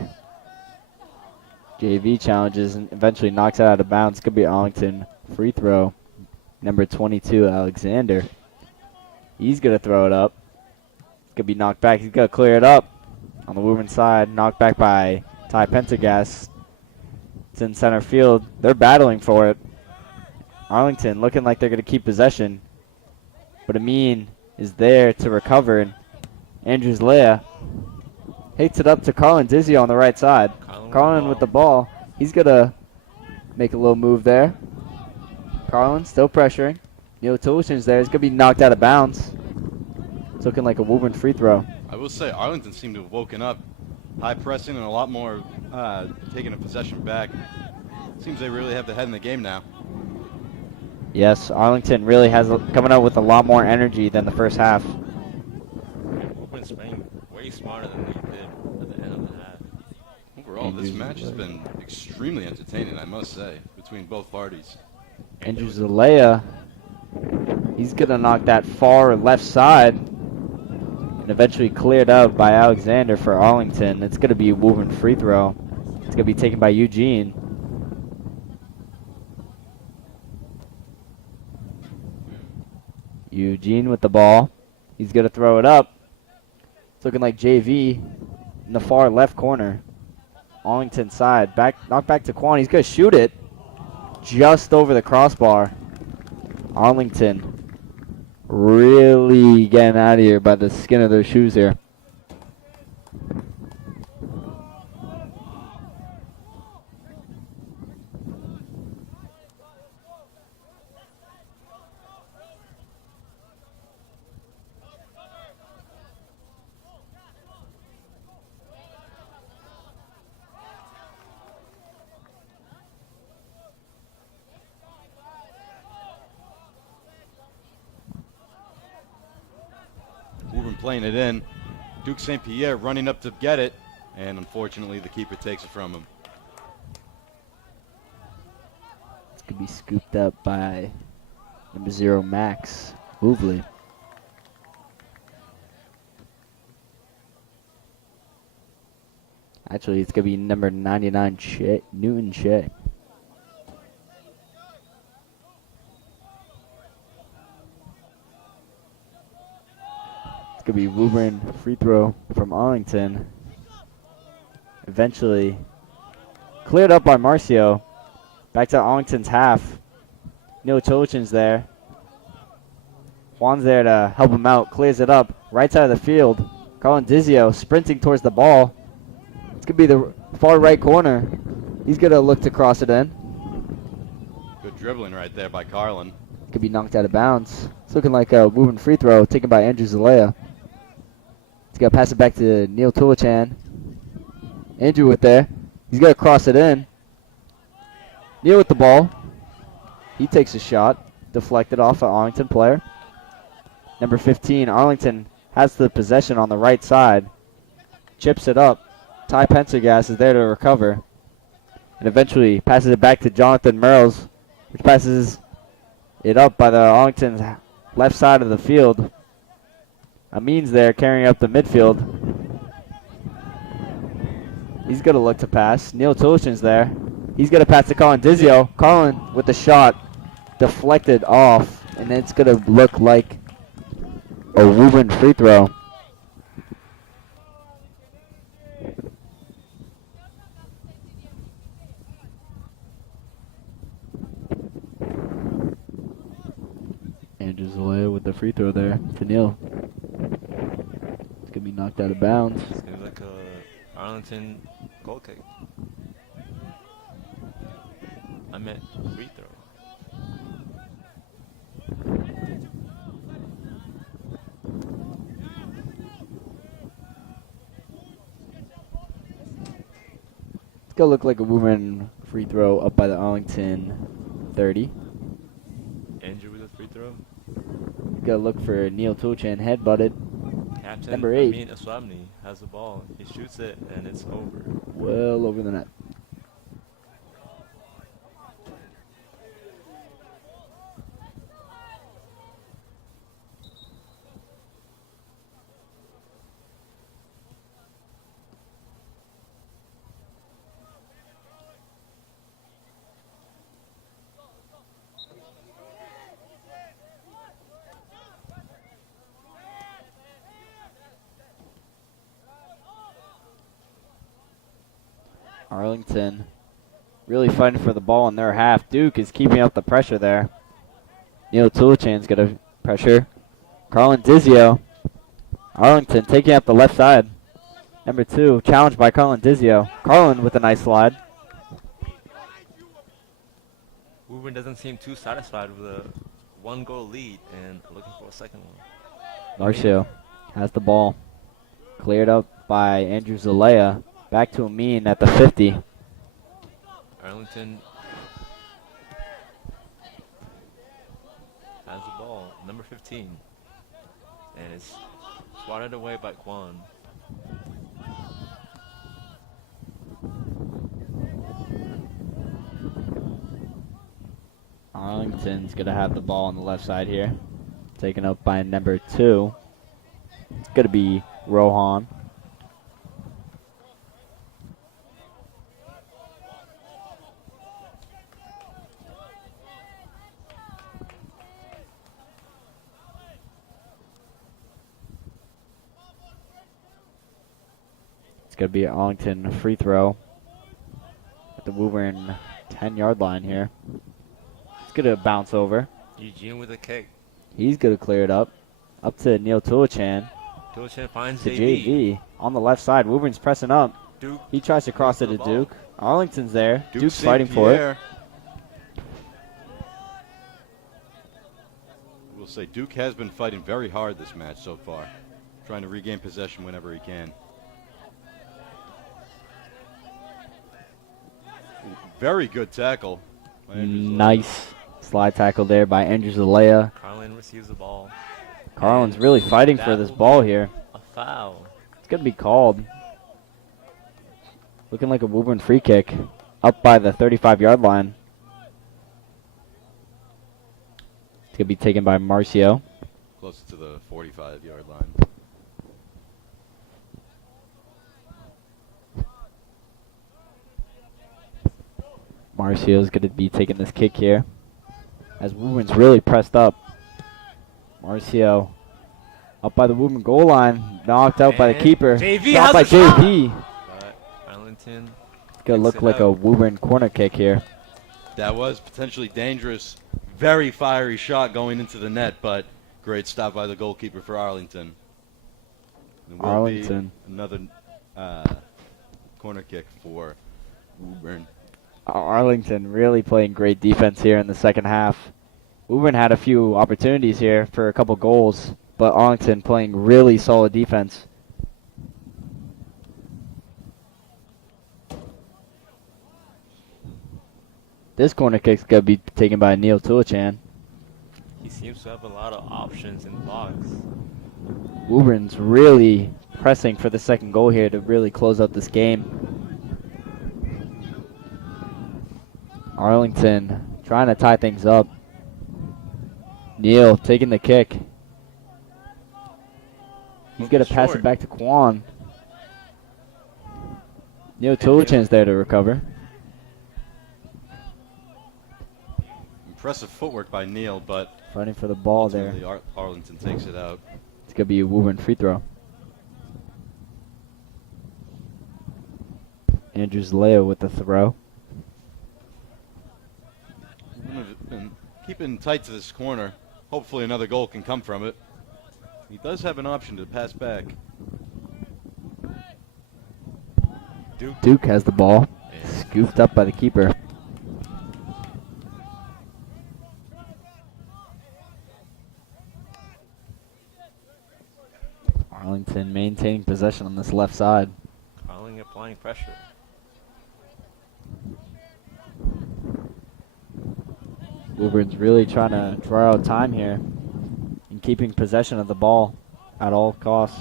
JV challenges and eventually knocks it out of bounds. It's going to be Arlington free throw. Number 22, Alexander. He's going to throw it up. It's going to be knocked back. He's going to clear it up on the Woburn side. Knocked back by Ty Pentagast. It's in center field. They're battling for it. Arlington looking like they're going to keep possession. But Amin is there to recover. And Andrews Leia hates it up to Carlin Dizio on the right side. Carlin with the ball. He's going to make a little move there. Carlin still pressuring. Neil Tulichin's there. He's going to be knocked out of bounds. It's looking like a Woburn free throw. I will say Arlington seemed to have woken up. High pressing and a lot more taking a possession back. Seems they really have the head in the game now. Yes, Arlington really has coming out with a lot more energy than the first half. Woburn's playing way smarter than they did at the end of the half. Overall, this match has been extremely entertaining, I must say, between both parties. Andrew Zalea, he's going to knock that far left side and eventually cleared out by Alexander for Arlington. It's going to be a Woburn free throw. It's going to be taken by Eugene. Eugene with the ball. He's going to throw it up. It's looking like JV in the far left corner. Arlington side. Knock back to Quan. He's going to shoot it just over the crossbar. Arlington really getting out of here by the skin of their shoes here. Woburn playing it in. Duke St. Pierre running up to get it, and unfortunately the keeper takes it from him. It's going to be scooped up by number 0, Max Hoovley. Actually, it's going to be number 99, Newton Shea. It's going to be Woburn free throw from Arlington. Eventually cleared up by Marcio. Back to Arlington's half. Neil Cholichin's there. Juan's there to help him out. Clears it up. Right side of the field. Colin Dizio sprinting towards the ball. It's going to be the far right corner. He's going to look to cross it in. Good dribbling right there by Carlin. Could be knocked out of bounds. It's looking like a Woburn free throw taken by Andrew Zalea. He's going to pass it back to Neil Tulichan. Andrew with there. He's going to cross it in. Neil with the ball. He takes a shot. Deflected off an Arlington player. Number 15, Arlington has the possession on the right side. Chips it up. Ty Pendergast is there to recover. And eventually passes it back to Jonathan Merles, which passes it up by the Arlington's left side of the field. Amin's there carrying up the midfield. He's going to look to pass. Neil Tulichan's there. He's going to pass to Colin Dizio. Colin with the shot deflected off, and it's going to look like a Woburn free throw. Andrew Zalea with the free throw there to Neil. It's going to be knocked out of bounds. It's going to be like a Arlington goal kick. I meant free throw. It's going to look like a Woburn free throw up by the Arlington 30. Andrew with a free throw. It's going to look for Neil Tulichan, head-butted. Captain Number 8. Amin Aswabni has the ball. He shoots it, and it's over. Well over the net. Arlington really fighting for the ball in their half. Duke is keeping up the pressure there. Neil Tulichan's got a pressure. Carlin Dizio. Arlington taking up the left side. Number 2, challenged by Carlin Dizio. Carlin with a nice slide. Woburn doesn't seem too satisfied with a 1-goal lead and looking for a second one. Marcio has the ball. Cleared up by Andrew Zalea. Back to Amin at the 50. Arlington has the ball, number 15, and it's swatted away by Quan. Arlington's going to have the ball on the left side here. Taken up by number 2. It's going to be Rohan. It's going to be an Arlington free throw at the Woburn 10-yard line here. It's going to bounce over. Eugene with a kick. He's going to clear it up. Up to Neil Tulichan. Tulichan finds To JV. JV. On the left side. Woburn's pressing up. Duke. He tries to cross it to the ball. Duke. Arlington's there. Duke Duke's St. fighting for it. Pierre. We'll say Duke has been fighting very hard this match so far, trying to regain possession whenever he can. Very good tackle. by Andrews Lea. Nice slide tackle there by Andrews Alea. Carlin receives the ball. Carlin's really fighting for That this will ball be here. A foul. It's going to be called. Looking like a Woburn free kick. Up by the 35-yard line. It's going to be taken by Marcio. Close to the 45-yard line. Marcio's going to be taking this kick here. As Woburn's really pressed up. Marcio up by the Woburn goal line. Knocked out by the And keeper. JV Shot has by a shot. JV. But Arlington. It's going to look Picks it like a up. Woburn corner kick here. That was potentially dangerous. Very fiery shot going into the net, but great stop by the goalkeeper for Arlington. It will Arlington. be another corner kick for Woburn. Arlington really playing great defense here in the second half. Woburn had a few opportunities here for a couple goals, but Arlington playing really solid defense. This corner kick's going to be taken by Neil Tulichan. He seems to have a lot of options in the box. Woburn's really pressing for the second goal here to really close out this game. Arlington trying to tie things up. Neil taking the kick. He's going to pass it Short. back to Kwan. Neil And Tulichan's there to recover. Impressive footwork by Neil, but Fighting for the ball there. ultimately Arlington takes it out. It's going to be a Woburn free throw. Andrews Leo with the throw. And keeping tight to this corner. Hopefully another goal can come from it. He does have an option to pass back. Duke has the ball. And Scooped up by the keeper. Arlington maintaining possession on this left side. Carlin applying pressure. Woburn's really trying to draw out time here and keeping possession of the ball at all costs.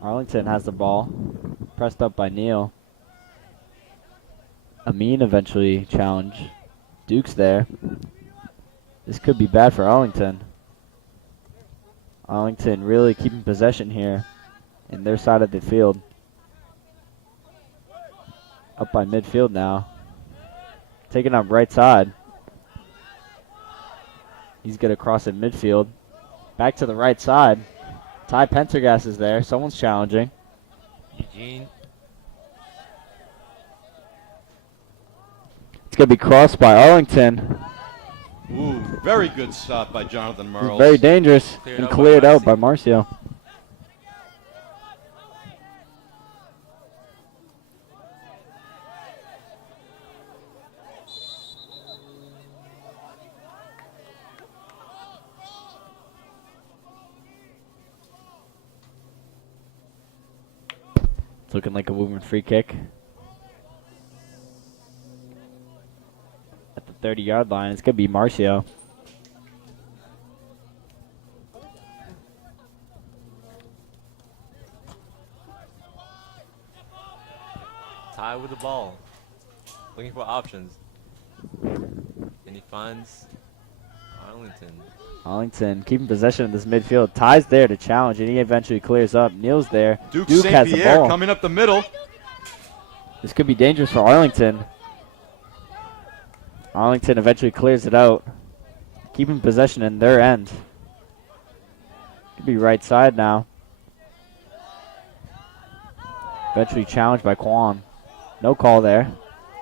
Arlington has the ball, pressed up by Neil. Amin eventually challenged. Duke's there. This could be bad for Arlington. Arlington really keeping possession here in their side of the field. Up by midfield now. Taking up right side. He's going to cross at midfield. Back to the right side. Ty Pendergast is there. Someone's challenging. Eugene. It's going to be crossed by Arlington. Ooh, very good stop by Jonathan It's Merles. very dangerous Cleared and out by cleared out Marcy. by Marcio. It's looking like a Woburn free kick. At the 30-yard line, it's going to be Marcio. Ty with the ball. Looking for options. And he finds Arlington. Arlington keeping possession of this midfield. Ty's there to challenge, and he eventually clears up. Neil's there. Duke has St. the Pierre ball. coming up the middle. This could be dangerous for Arlington. Arlington eventually clears it out. Keeping possession in their end. Could be right side now. Eventually challenged by Kwan. No call there.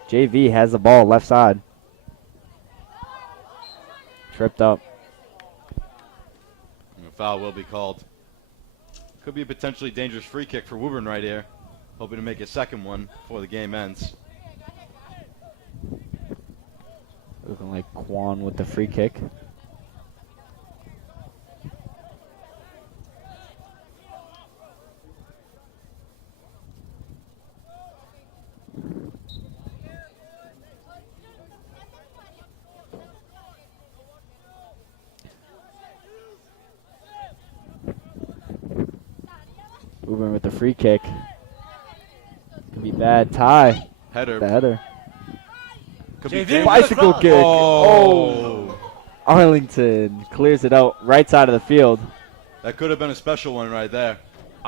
JV has the ball left side. Tripped up. And a foul will be called. Could be a potentially dangerous free kick for Woburn right here. Hoping to make a second one before the game ends. Looking like Quan with the free kick. Woburn with the free kick. Could be bad. Tie. Header. The header. Could be JV dangerous. Bicycle kick. Oh. Arlington clears it out right side of the field. That could have been a special one right there.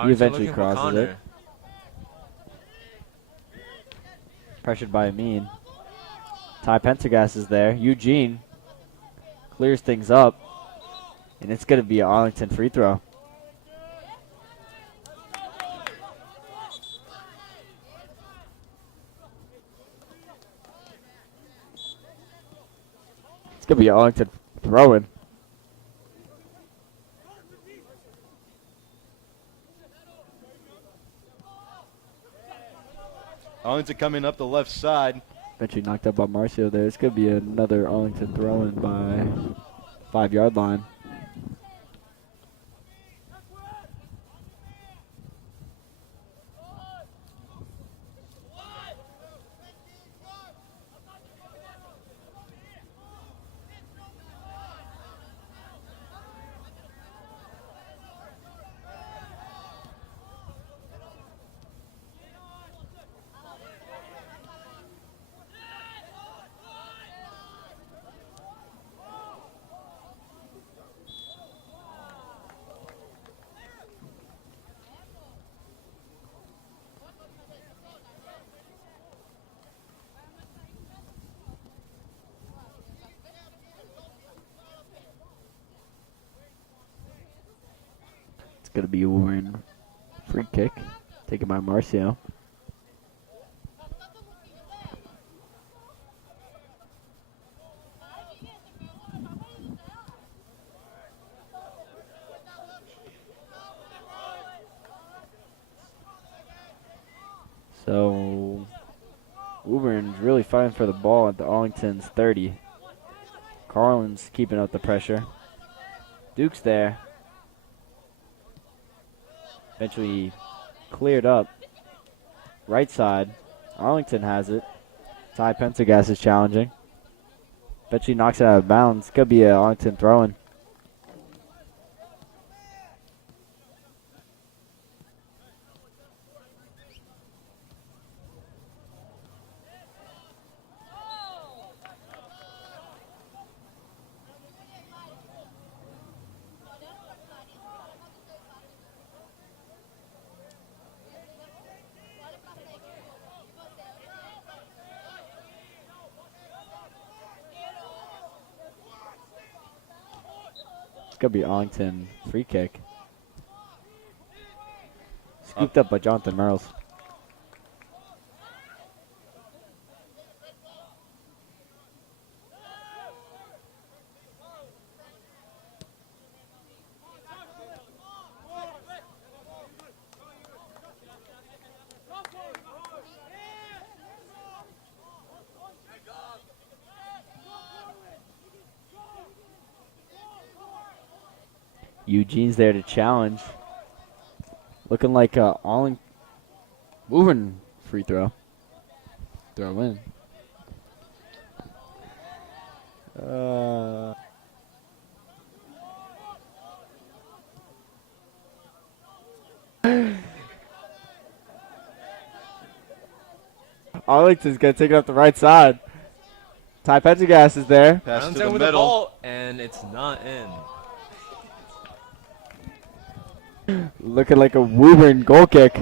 He eventually crosses it. Pressured by Amin. Ty Pendergast is there. Eugene clears things up. And it's going to be an Arlington free throw. It's going to be an Arlington throw-in. Arlington coming up the left side. Eventually knocked up by Marcio there. It's going to be another Arlington throw-in by 5-yard line. Going to be a Woburn free kick taken by Marcio. So Woburn's really fighting for the ball at the Arlington's 30. Carlin's keeping up the pressure. Duke's there. Eventually cleared up. Right side. Arlington has it. Ty Pendergast is challenging. Eventually knocks it out of bounds. Could be an Arlington throw-in. It's going to be Arlington free kick. Scooped up by Jonathan Merles. Eugene's there to challenge. Looking like a Woburn free throw. Throw in. Arlington's going to take it up the right side. Ty Pendergast is there. Pass to Arlington the with the middle. ball, and it's not in. Looking like a Woburn goal kick.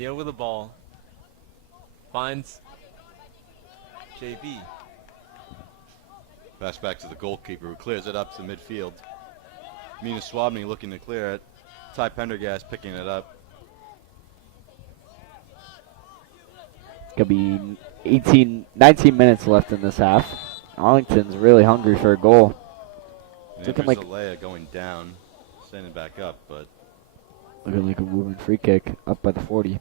Neil with the ball. Finds JB. Pass back to the goalkeeper who clears it up to midfield. Mina Swabney looking to clear it. Ty Pendergast picking it up. Gonna be 19 minutes left in this half. Arlington's really hungry for a goal. Andrew Looking like Zalea going down, standing back up, but looking like a Woburn free kick up by the 40.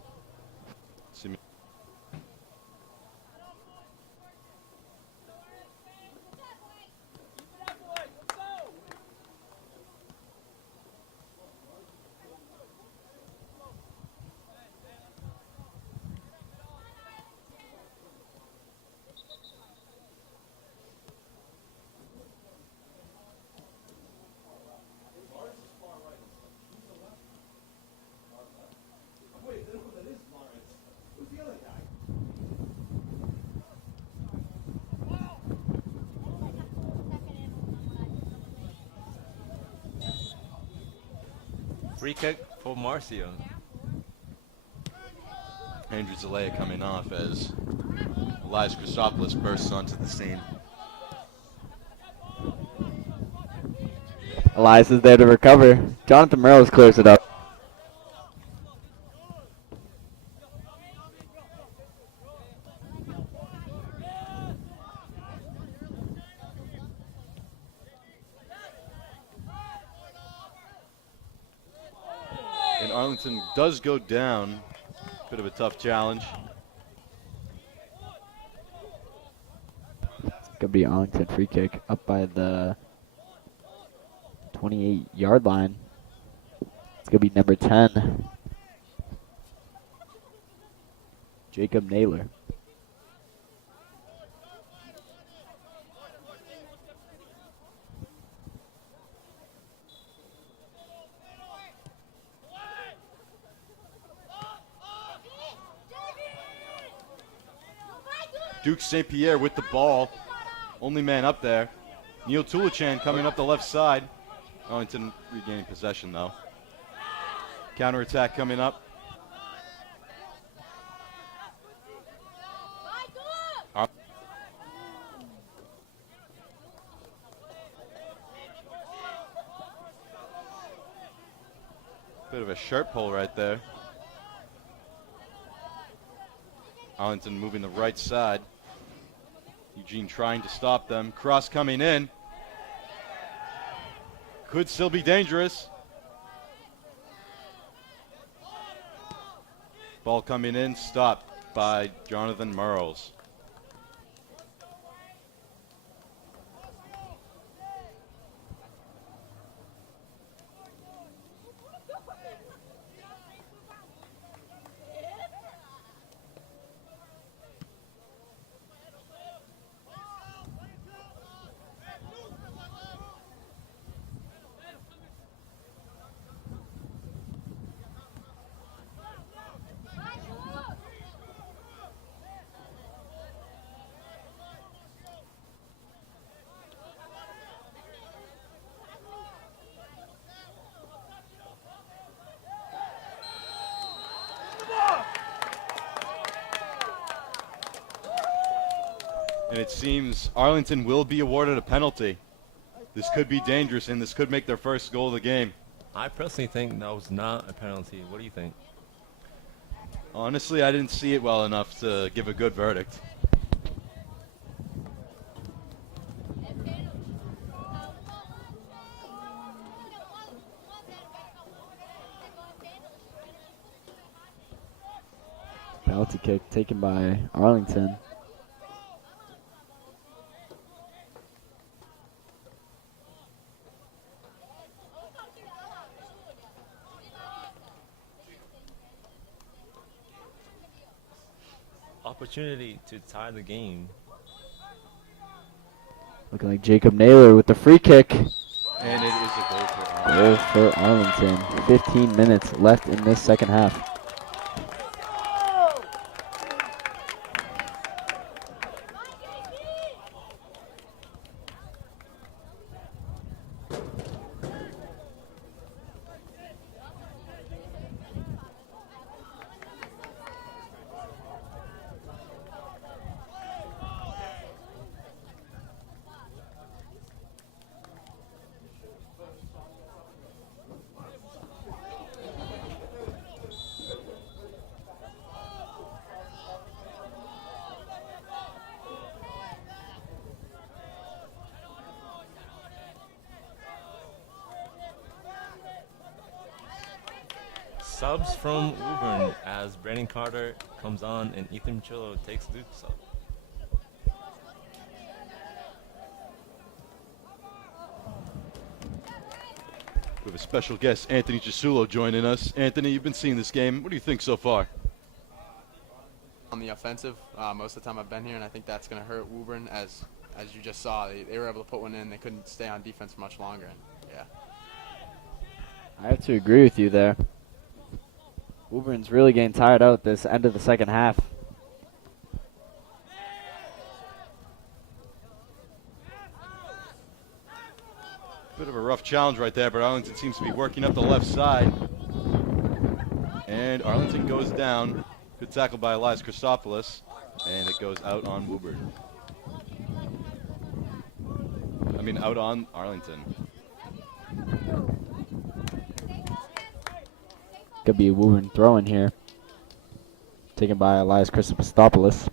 Free kick for Marcio. Andrew Zalea coming off as Elias Christopoulos bursts onto the scene. Elias is there to recover. Jonathan Merles clears it up. And Arlington does go down. Bit of a tough challenge. Gonna be Arlington free kick up by the 28-yard line. It's gonna be number 10, Jacob Naylor. Duke St. Pierre with the ball. Only man up there. Neil Tulichan coming up the left side. Arlington regaining possession though. Counterattack coming up. Bit of a shirt pull right there. Arlington moving the right side. Eugene trying to stop them. Cross coming in. Could still be dangerous. Ball coming in, stopped by Jonathan Merles. And it seems Arlington will be awarded a penalty. This could be dangerous, and this could make their first goal of the game. I personally think that was not a penalty. What do you think? Honestly, I didn't see it well enough to give a good verdict. Penalty kick taken by Arlington. Opportunity to tie the game. Looking like Jacob Naylor with the free kick. And it is a goal for Arlington. Goal for Arlington. 15 minutes left in this second half. subs from Woburn as Brandon Carter comes on and Ethan Chillo takes Duke's up. We have a special guest, Anthony Chisulo, joining us. Anthony, you've been seeing this game. What do you think so far? On the offensive, most of the time I've been here, and I think that's going to hurt Woburn. As you just saw, they were able to put one in. They couldn't stay on defense for much longer. And, yeah. I have to agree with you there. Woburn's really getting tired out this end of the second half. Bit of a rough challenge right there, but Arlington seems to be working up the left side. And Arlington goes down. Good tackle by Elias Christopoulos. And it goes out on Woburn. I mean, out on Arlington. Could be a Woburn throw in here. Taken by Elias Christopoulos.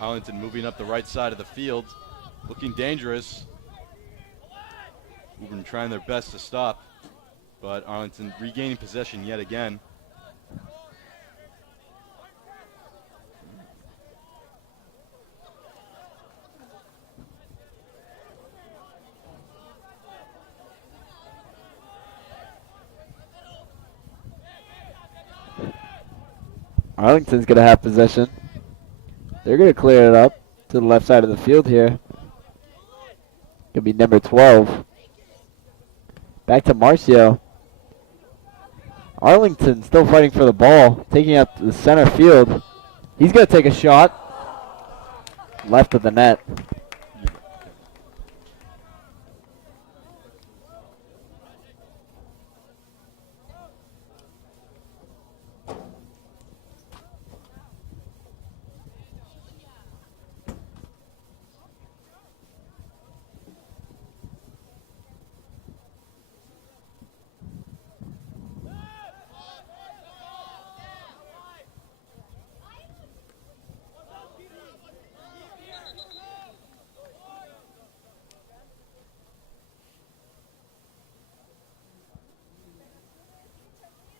Arlington moving up the right side of the field, looking dangerous. Woburn trying their best to stop, but Arlington regaining possession yet again. Arlington's going to have possession. They're going to clear it up to the left side of the field here. Going to be number 12. Back to Marcio. Arlington still fighting for the ball, taking up the center field. He's going to take a shot. Left of the net.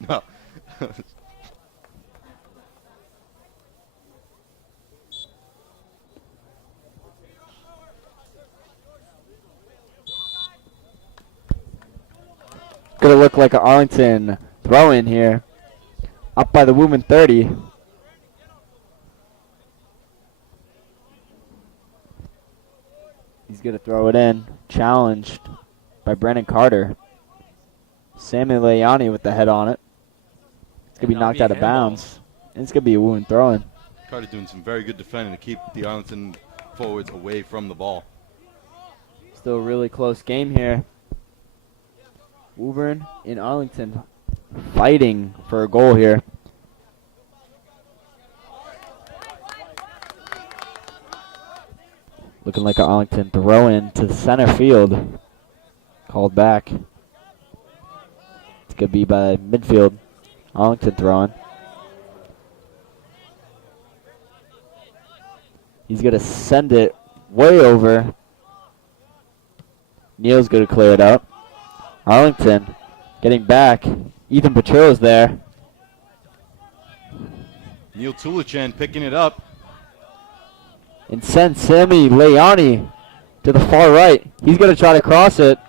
No. Gonna look like an Arlington throw in here. Up by the Woburn 30. He's gonna throw it in. Challenged by Brandon Carter. Samuel Leani with the head on it. It's gonna be knocked out of bounds. And it's gonna be a Woburn throw-in. Carter doing some very good defending to keep the Arlington forwards away from the ball. Still a really close game here. Woburn and Arlington fighting for a goal here. Looking like an Arlington throw in to the center field. Called back. It's going to be by midfield. Arlington throwing. He's going to send it way over. Neal's going to clear it up. Arlington getting back. Ethan Petrillo's there. Neil Tulichan picking it up. And sends Sammy Leani to the far right. He's going to try to cross it.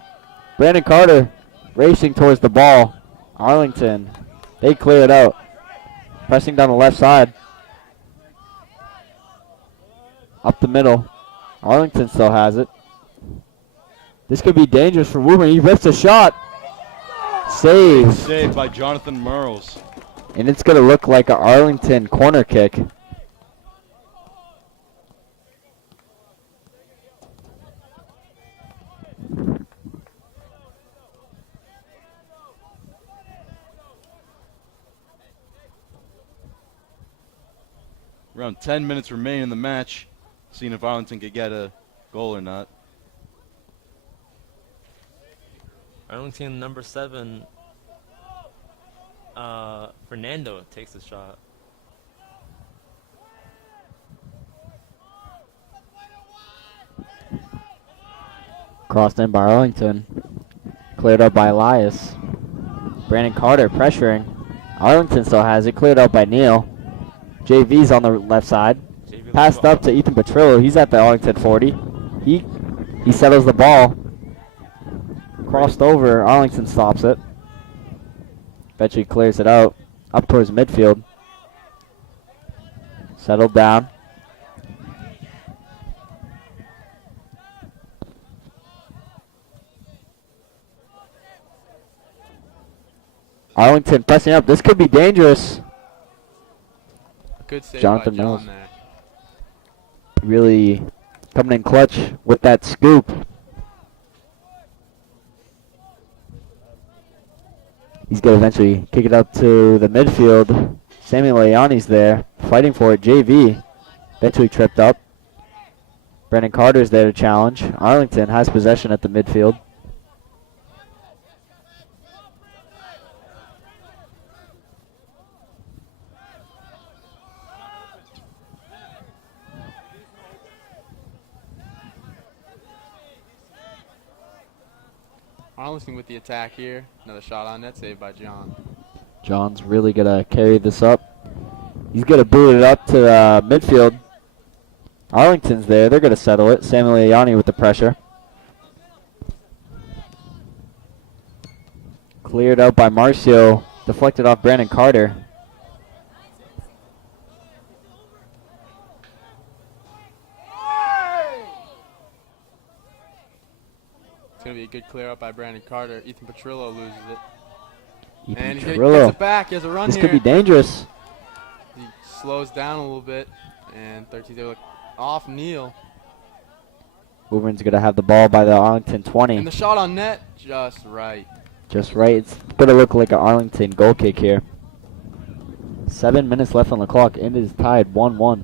Brandon Carter racing towards the ball. Arlington, they clear it out. Pressing down the left side. Up the middle. Arlington still has it. This could be dangerous for Woburn. He rips a shot. Saved. Saved by Jonathan Merles. And it's going to look like an Arlington corner kick. Around 10 minutes remain in the match. Seeing if Arlington could get a goal or not. Arlington number 7, Fernando takes the shot. Crossed in by Arlington. Cleared up by Elias. Brandon Carter pressuring. Arlington still has it. Cleared up by Neal. JV's on the left side. Passed up to Ethan Petrillo. He's at the Arlington 40. He settles the ball. Crossed over. Arlington stops it. Eventually clears it out. Up towards midfield. Settled down. Arlington pressing up. This could be dangerous. Good save Jonathan by John Mills. there. Really coming in clutch with that scoop. He's going to eventually kick it up to the midfield. Samuel Ayani's there, fighting for it. JV eventually tripped up. Brandon Carter's there to challenge. Arlington has possession at the midfield. Arlington with the attack here. Another shot on net, saved by John. John's really going to carry this up. He's going to boot it up to midfield. Arlington's there. They're going to settle it. Samuel Ayani with the pressure. Cleared out by Marcio. Deflected off Brandon Carter. It's going to be a good clear up by Brandon Carter. Ethan Petrillo loses it. Ethan And he Petrillo. gets it back. He has a run This here. could be dangerous. He slows down a little bit. And 13th, they look off Neal. Woburn's going to have the ball by the Arlington 20. And the shot on net, just right. Just right. It's going to look like an Arlington goal kick here. 7 minutes left on the clock. It is tied 1-1.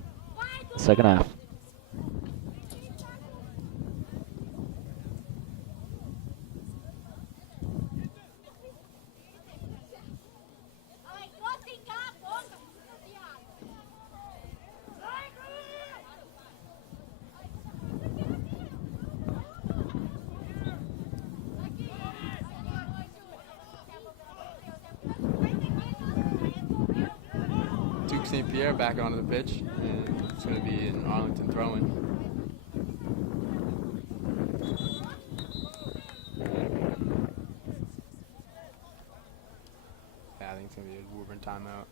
Second half. Duke St. Pierre back onto the pitch. And it's going to be an Arlington throw-in. Yeah, I think it's going to be a Woburn timeout.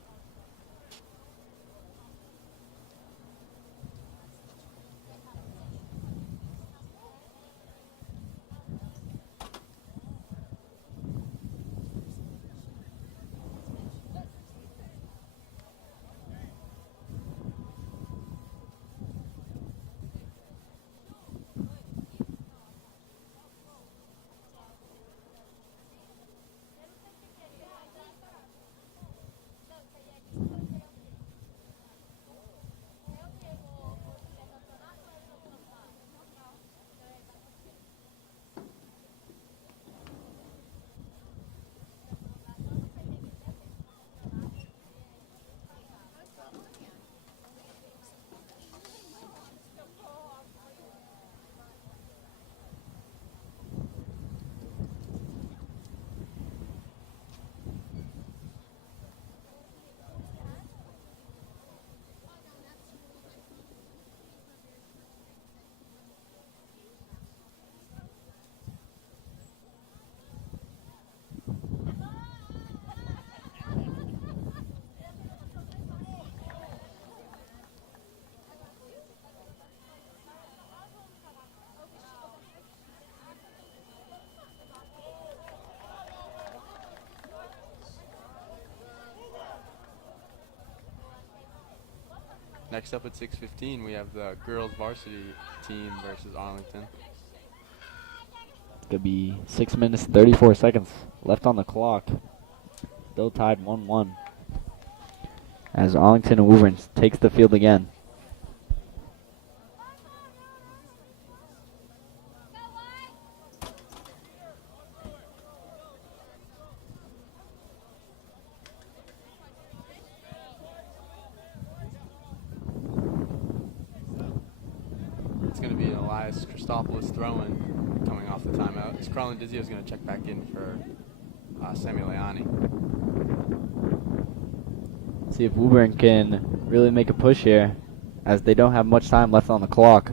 Next up at 6:15, we have the girls varsity team versus Arlington. It's going to be 6 minutes, 34 seconds left on the clock. Still tied 1-1. As Arlington and Woburn takes the field again. it's going to be Elias Christopoulos throwing coming off the timeout. As Carlin Dizio is going to check back in for Samuel Leani. See if Woburn can really make a push here, as they don't have much time left on the clock.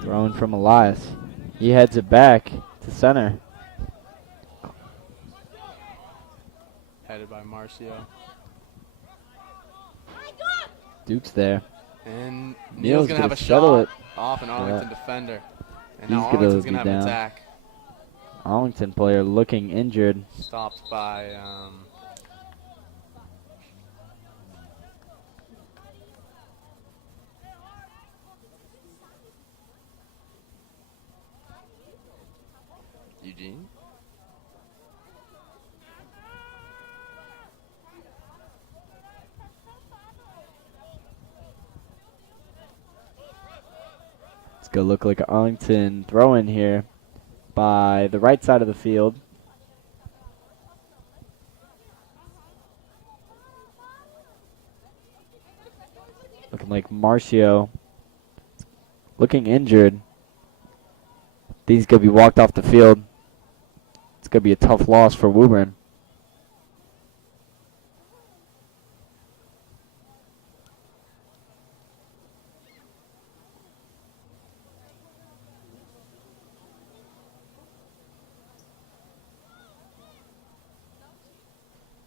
Thrown from Elias. He heads it back to center. Headed by Marcio. Duke's there. And Neal's Neal's going to have a settle shot it. off an Arlington defender. And He's now gonna Arlington's be going to have an down. attack. Arlington player looking injured. Stopped by Eugene. It's going to look like an Arlington throw-in here by the right side of the field. Looking like Marcio looking injured. He's going to be walked off the field. It's going to be a tough loss for Woburn.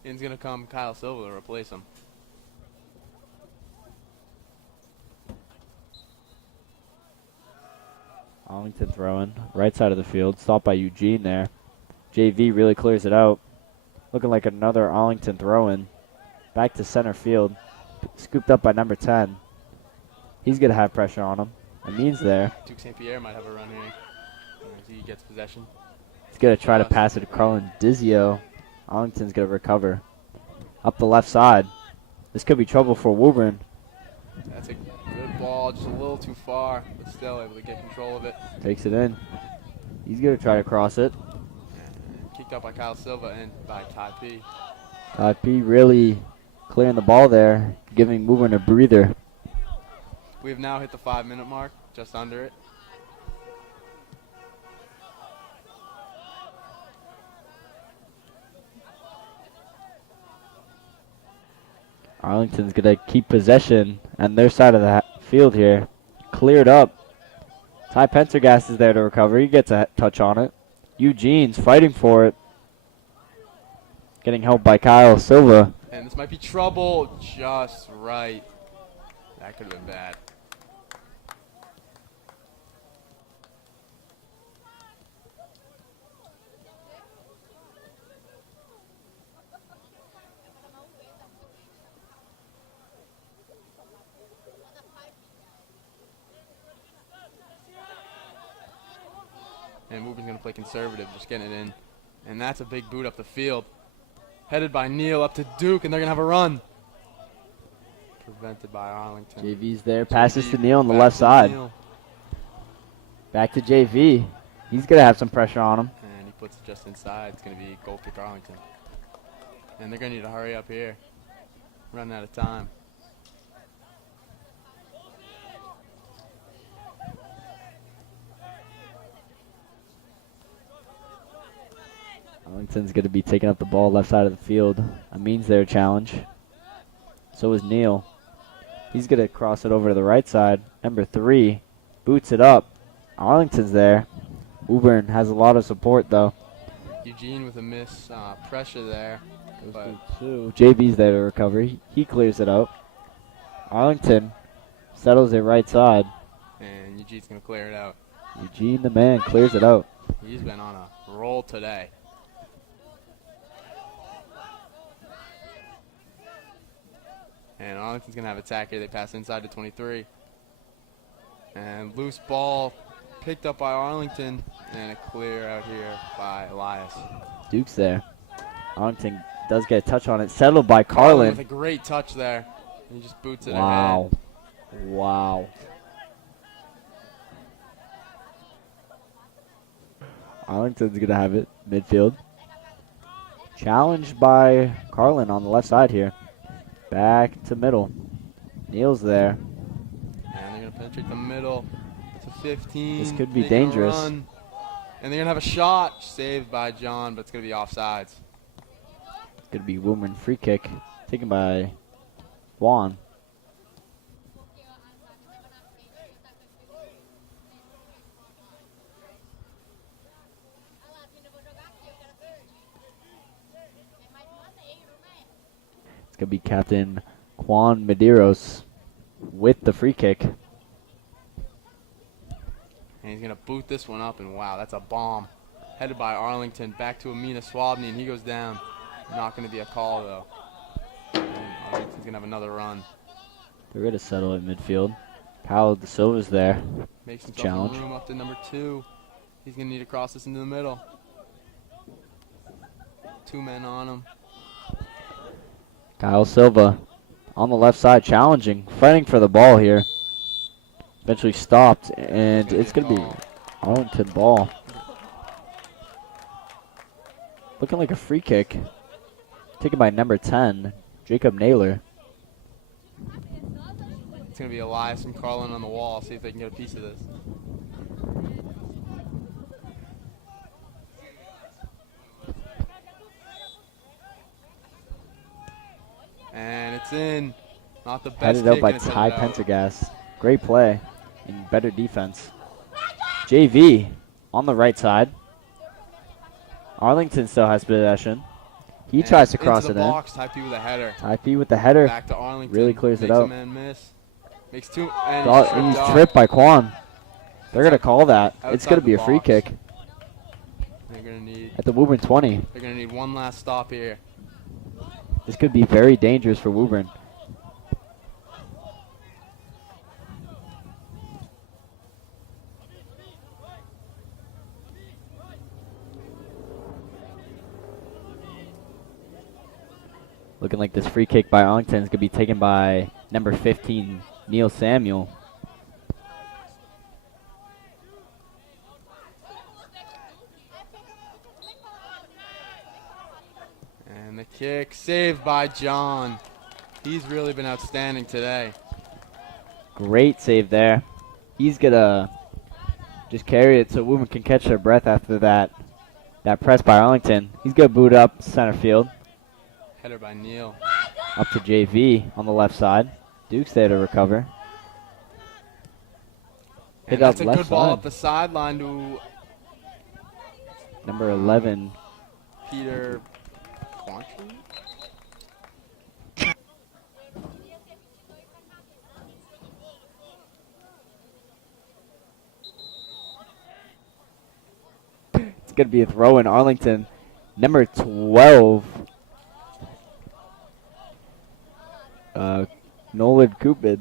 In's going to come Kyle Silva to replace him. Arlington throwing right side of the field. Stopped by Eugene there. JV really clears it out. Looking like another Arlington throw-in. Back to center field. Scooped up by number 10. He's going to have pressure on him. Amin's there. Duke St. Pierre might have a run here as he gets possession. He's going to try to pass it to Carlin Dizio. Arlington's going to recover. Up the left side. This could be trouble for Woburn. That's a good ball, just a little too far, but still able to get control of it. Takes it in. He's going to try to cross it. And kicked out by Kyle Silva and by Ty P. Ty P really clearing the ball there, giving Woburn a breather. We have now hit the 5-minute mark, just under it. Arlington's going to keep possession on their side of the field here. Cleared up. Ty Pendergast is there to recover. He gets a touch on it. Eugene's fighting for it. Getting helped by Kyle Silva. And this might be trouble just right. That could have been bad. And Wubin's going to play conservative, just getting it in. And that's a big boot up the field. Headed by Neal up to Duke, and they're going to have a run. Prevented by Arlington. JV's there. Passes JV to Neal on the back left to side. Neal. Back to JV. He's going to have some pressure on him. And he puts it just inside. It's going to be goal kick Arlington. And they're going to need to hurry up here. Running out of time. Arlington's going to be taking up the ball left side of the field. Amin's their challenge. So is Neal. He's going to cross it over to the right side. Number 3 boots it up. Arlington's there. Woburn has a lot of support, though. Eugene with a miss. Pressure there. But JV's there to recover. He clears it out. Arlington settles it right side. and Eugene's going to clear it out. Eugene, the man, clears it out. He's been on a roll today. And Arlington's going to have attack here. They pass inside to 23. And loose ball picked up by Arlington. And a clear out here by Elias. Duke's there. Arlington does get a touch on it. Settled by Carlin. With a great touch there. He just boots it Wow. ahead. Wow. Arlington's going to have it midfield. Challenged by Carlin on the left side here. Back to middle. Neal's there. And they're going to penetrate the middle to 15. This could be making a dangerous. run. And they're going to have a shot saved by John, but it's going to be offsides. It's going to be Woburn free kick taken by Juan. It's going to be Captain Juan Medeiros with the free kick. And he's going to boot this one up, and wow, that's a bomb. Headed by Arlington, back to Amina Swabney, and he goes down. Not going to be a call, though. And Arlington's going to have another run. They're going to settle at midfield. Paulo da Silva's there. Makes himself Challenge. room up to number 2. He's going to need to cross this into the middle. 2 men on him. Kyle Silva on the left side, challenging, fighting for the ball here. Eventually stopped, and it's going to be Arlington ball. Looking like a free kick. Taken by number 10, Jacob Naylor. It's going to be Elias and Carlin on the wall. See if they can get a piece of this. And it's in. Not the best Headed kick, out by and it's Ty headed out. Pendergast. Great play and better defense. JV on the right side. Arlington still has possession. He And tries to cross into it the in. box. Type with a header. Typee with the header. Back to Arlington. Really clears it Makes a out. man miss. Makes 2. And He's off. tripped by Quan. They're going to call that. It's Outside going to be the a free box. kick They're gonna need. at the Woburn 20. They're gonna need one last stop here. This could be very dangerous for Woburn. Looking like this free kick by Arlington is going to be taken by number 15, Neil Samuel. And the kick saved by John. He's really been outstanding today. Great save there. He's going to just carry it so Woburn can catch their breath after that press by Arlington. He's going to boot up center field. Header by Neal. Up to JV on the left side. Duke's there to recover. And Hit up that's a left good ball side. up the sideline to Number 11. Peter Quantry. It's going to be a throw in Arlington. Number 12. Nolan Cupid.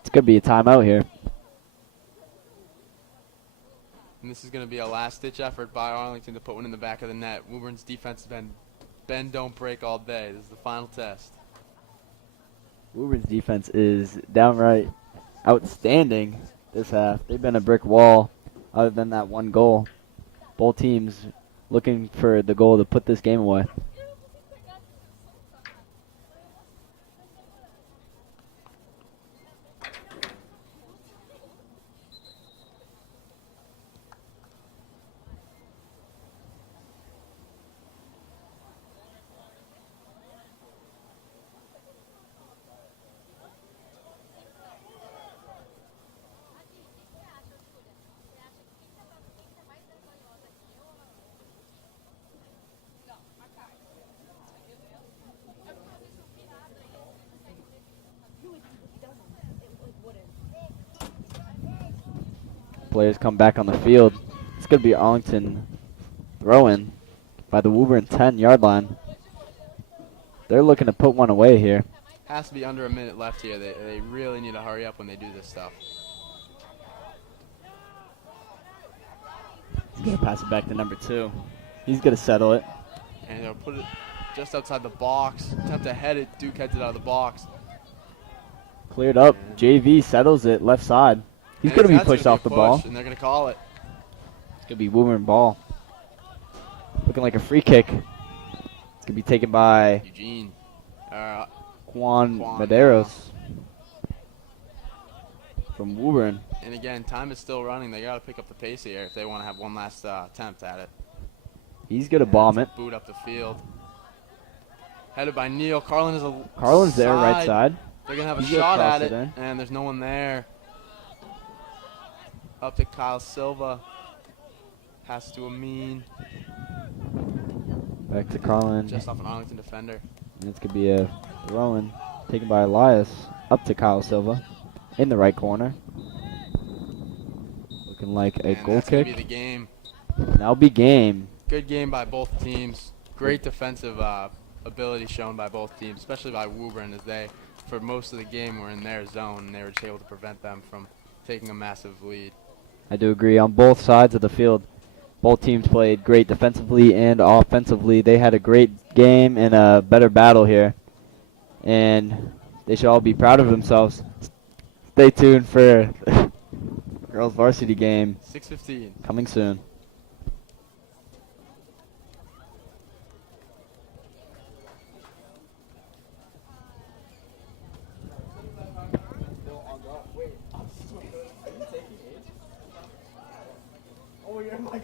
It's going to be a timeout here. And this is going to be a last-ditch effort by Arlington to put one in the back of the net. Woburn's defense has been bend, don't break all day. This is the final test. Woburn's defense is downright outstanding this half. They've been a brick wall other than that one goal. Both teams looking for the goal to put this game away. Players come back on the field. It's going to be Arlington throw-in by the Woburn 10-yard line. They're looking to put one away here. Has to be under a minute left here. They really need to hurry up when they do this stuff. He's going to pass it back to number 2. He's going to settle it. And they'll put it just outside the box. Attempt to head it. Duke heads it out of the box. Cleared up. JV settles it left side. He's going to be That's pushed gonna off be the a ball. push, and they're going to call it. It's going to be Woburn ball. Looking like a free kick. It's going to be taken by Eugene. Juan Juan Medeiros from Woburn. And again, time is still running. They got to pick up the pace here if they want to have one last attempt at it. He's going to bomb it. Boot up the field. Headed by Neal. Carlin's there, right side. They're going to have a He's gonna shot cross at it it, in. and there's no one there. Up to Kyle Silva. Pass to Amin. Back to Carlin. Just off an Arlington defender. And it's going to be a throw-in taken by Elias up to Kyle Silva in the right corner. Looking like a And goal that's gonna kick. be the game. Now be game. Good game by both teams. Great defensive ability shown by both teams, especially by Woburn, as they, for most of the game, were in their zone, and they were just able to prevent them from taking a massive lead. I do agree. On both sides of the field, both teams played great defensively and offensively. They had a great game and a better battle here. And they should all be proud of themselves. Stay tuned for girls varsity game 6:15. coming soon. Oh, you're like.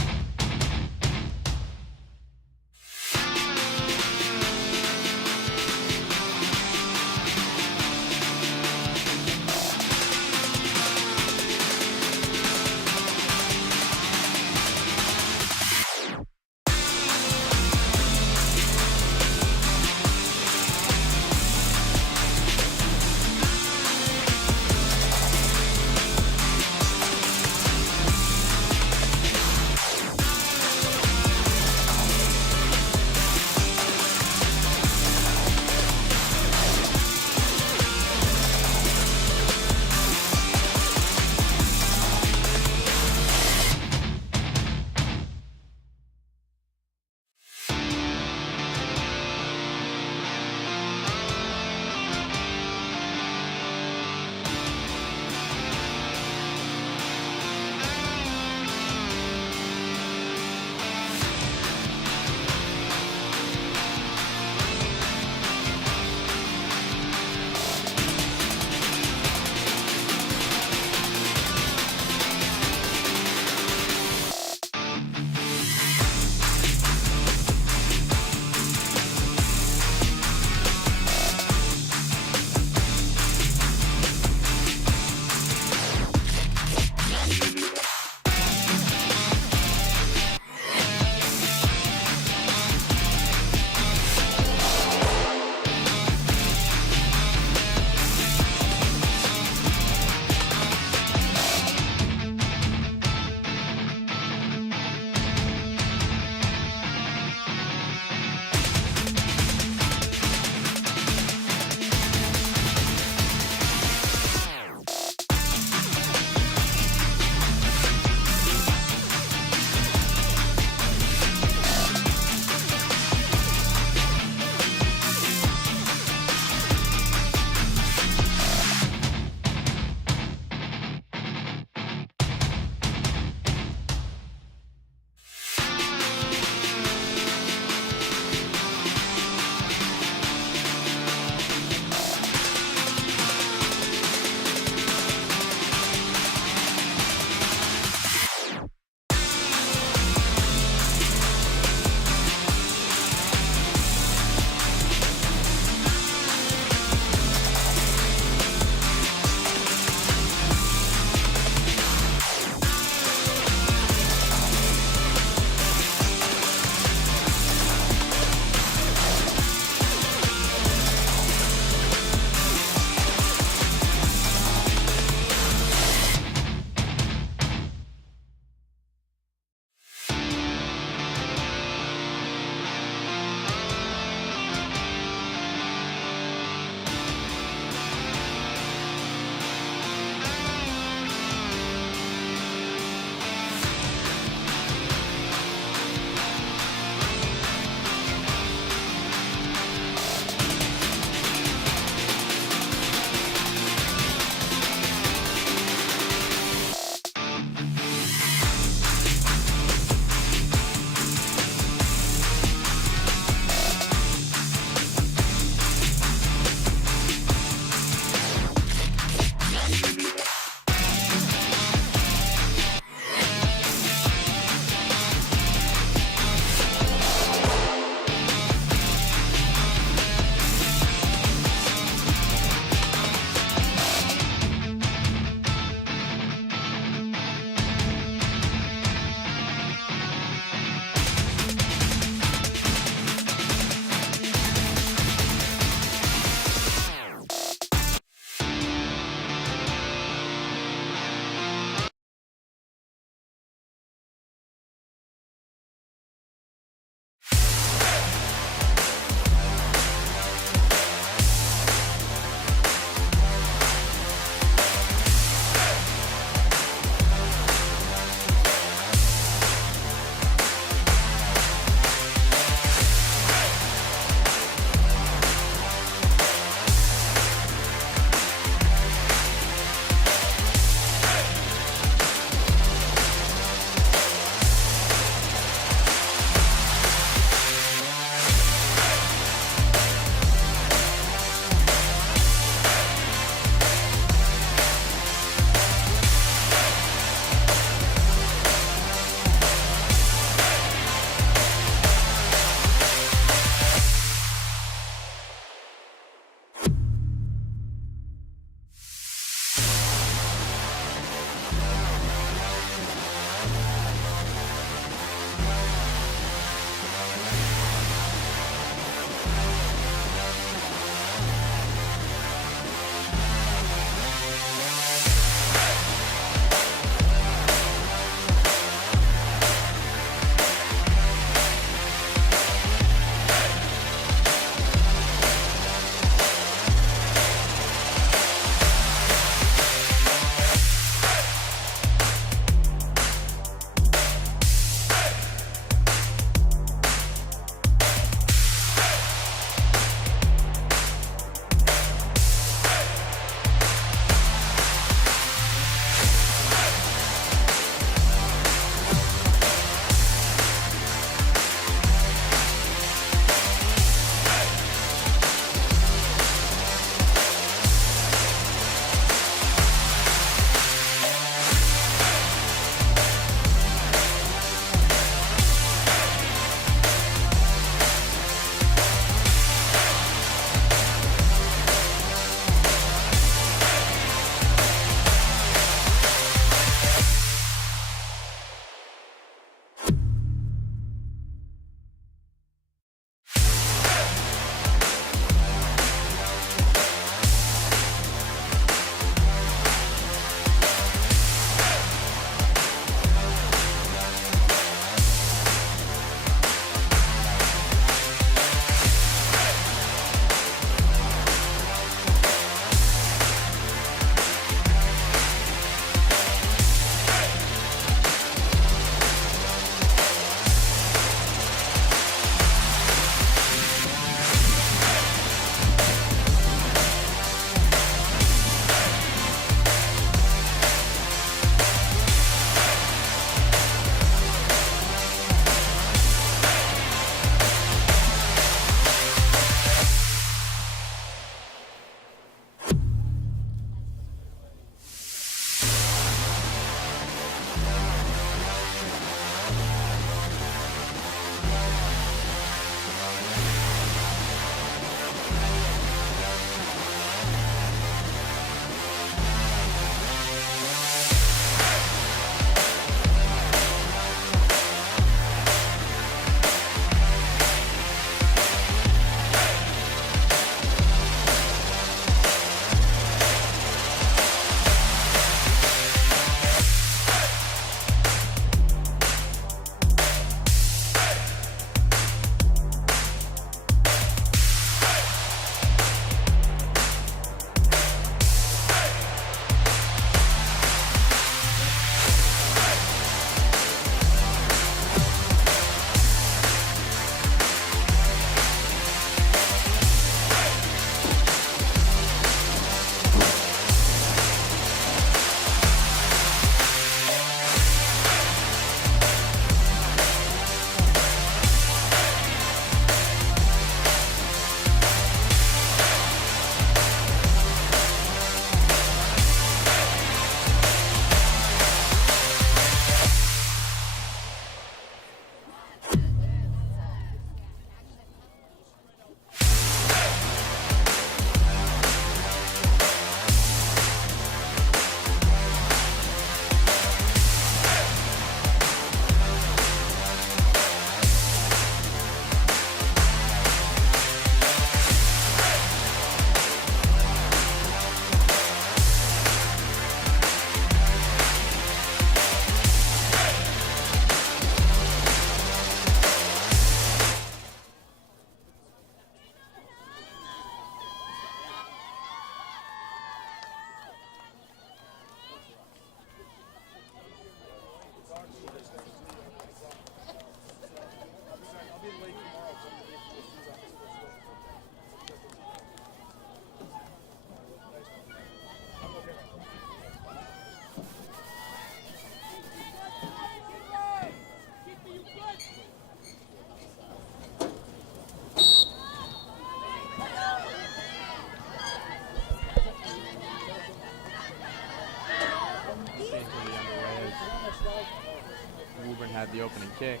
Woburn had the opening kick.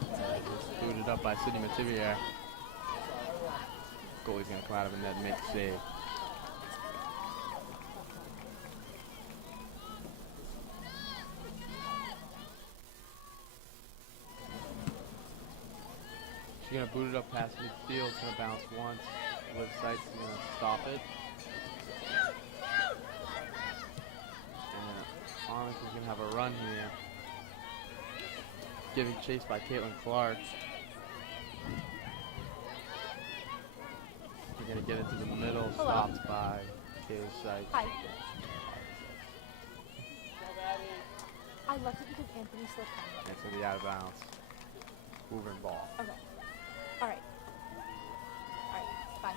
Just booted up by Sidney Mativier. Goalie's going to come out of a net and make the save. She's going to boot it up past midfield. It's going to bounce once. Liv Seitz is going to stop it. And Arlington's going to have a run here. Giving chase by Caitlin Clark. We're going to get into the middle. Hello. Stopped by Kayla Seitz. Hi. I left it because Anthony slipped on It's going to be out of bounds. Woburn ball. it. Okay. All right. All right. Bye.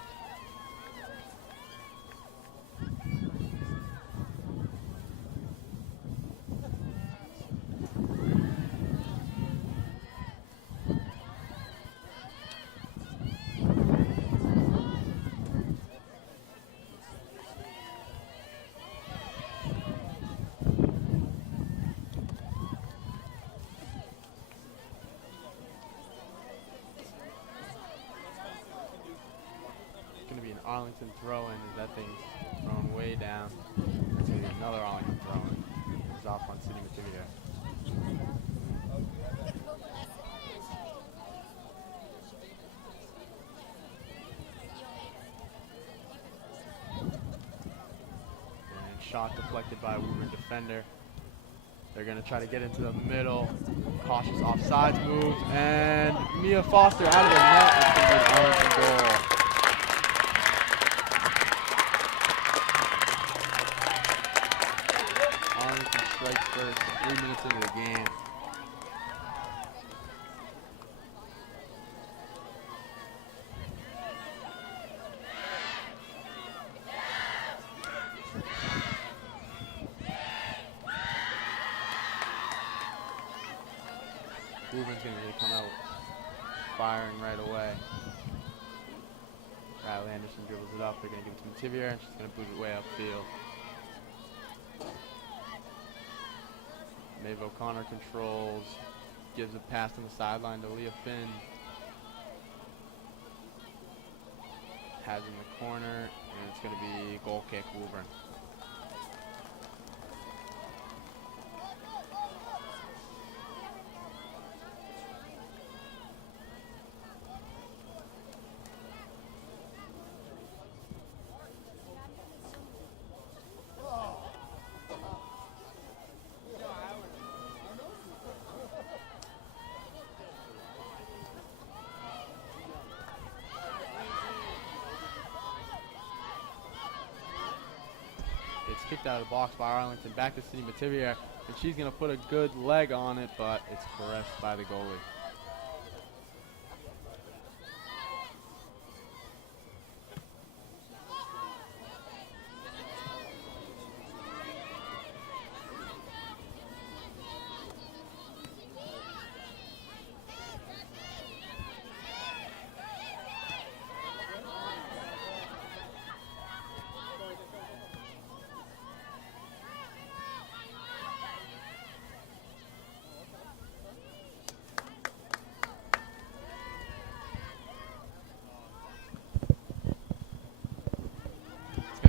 Arlington throw-in as that thing's thrown way down. That's going to be another Arlington throw-in. It's off on Sidney Mativier. And shot deflected by a Woburn defender. They're going to try to get into the middle. Cautious offsides move. And Mia Foster out of the net. It's going to be an Arlington goal. Strikes first, 3 minutes into the game. Woburns going to come out firing right away. Riley Anderson dribbles it up. They're going to give it to Mativier, and she's going to boot it way upfield. Maeve O'Connor controls, gives a pass on the sideline to Leah Finn. Has in the corner, and it's going to be goal kick Woburn. It's kicked out of the box by Arlington, back to Sidney Mativier, and she's going to put a good leg on it, but it's caressed by the goalie.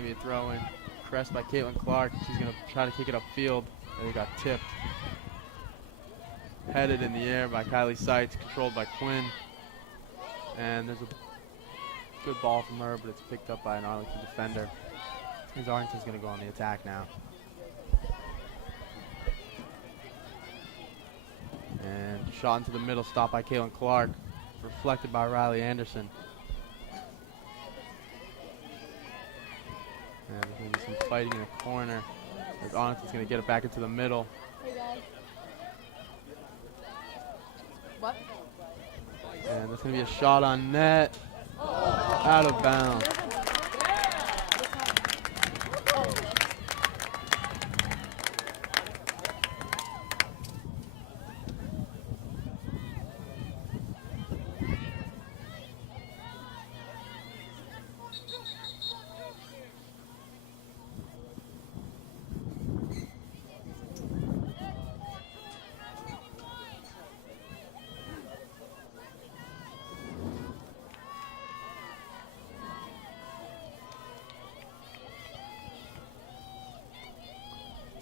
Be a throw in, pressed by Caitlin Clark. She's going to try to kick it upfield, and it got tipped. Headed in the air by Kylie Seitz, controlled by Quinn. And there's a good ball from her, but it's picked up by an Arlington defender. Because Arlington's going to go on the attack now. And shot into the middle, stopped by Caitlin Clark, reflected by Riley Anderson. And there's going to be some fighting in the corner. As Arlington's going to get it back into the middle. Hey guys. What? And there's going to be a shot on net. Out of bounds.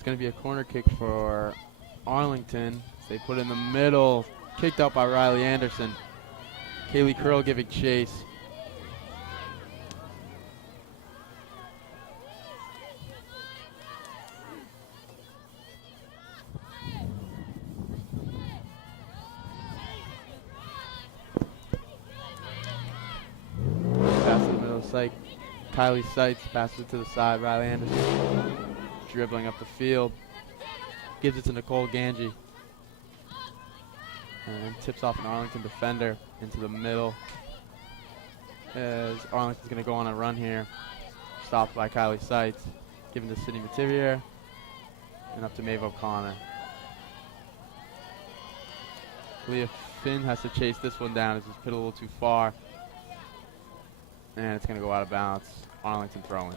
going to be a corner kick for Arlington. They put it in the middle, kicked out by Riley Anderson. Kaylee Curl giving chase. Pass in the middle of the site. Kylie Seitz passes it to the side. Riley Anderson dribbling up the field. Gives it to Nicole Ganji. And then tips off an Arlington defender into the middle. As Arlington's going to go on a run here. Stopped by Kylie Seitz. Given to Sydney Mativier. And up to Maeve O'Connor. Leah Finn has to chase this one down as it's put a little too far. And it's going to go out of bounds. Arlington throwing.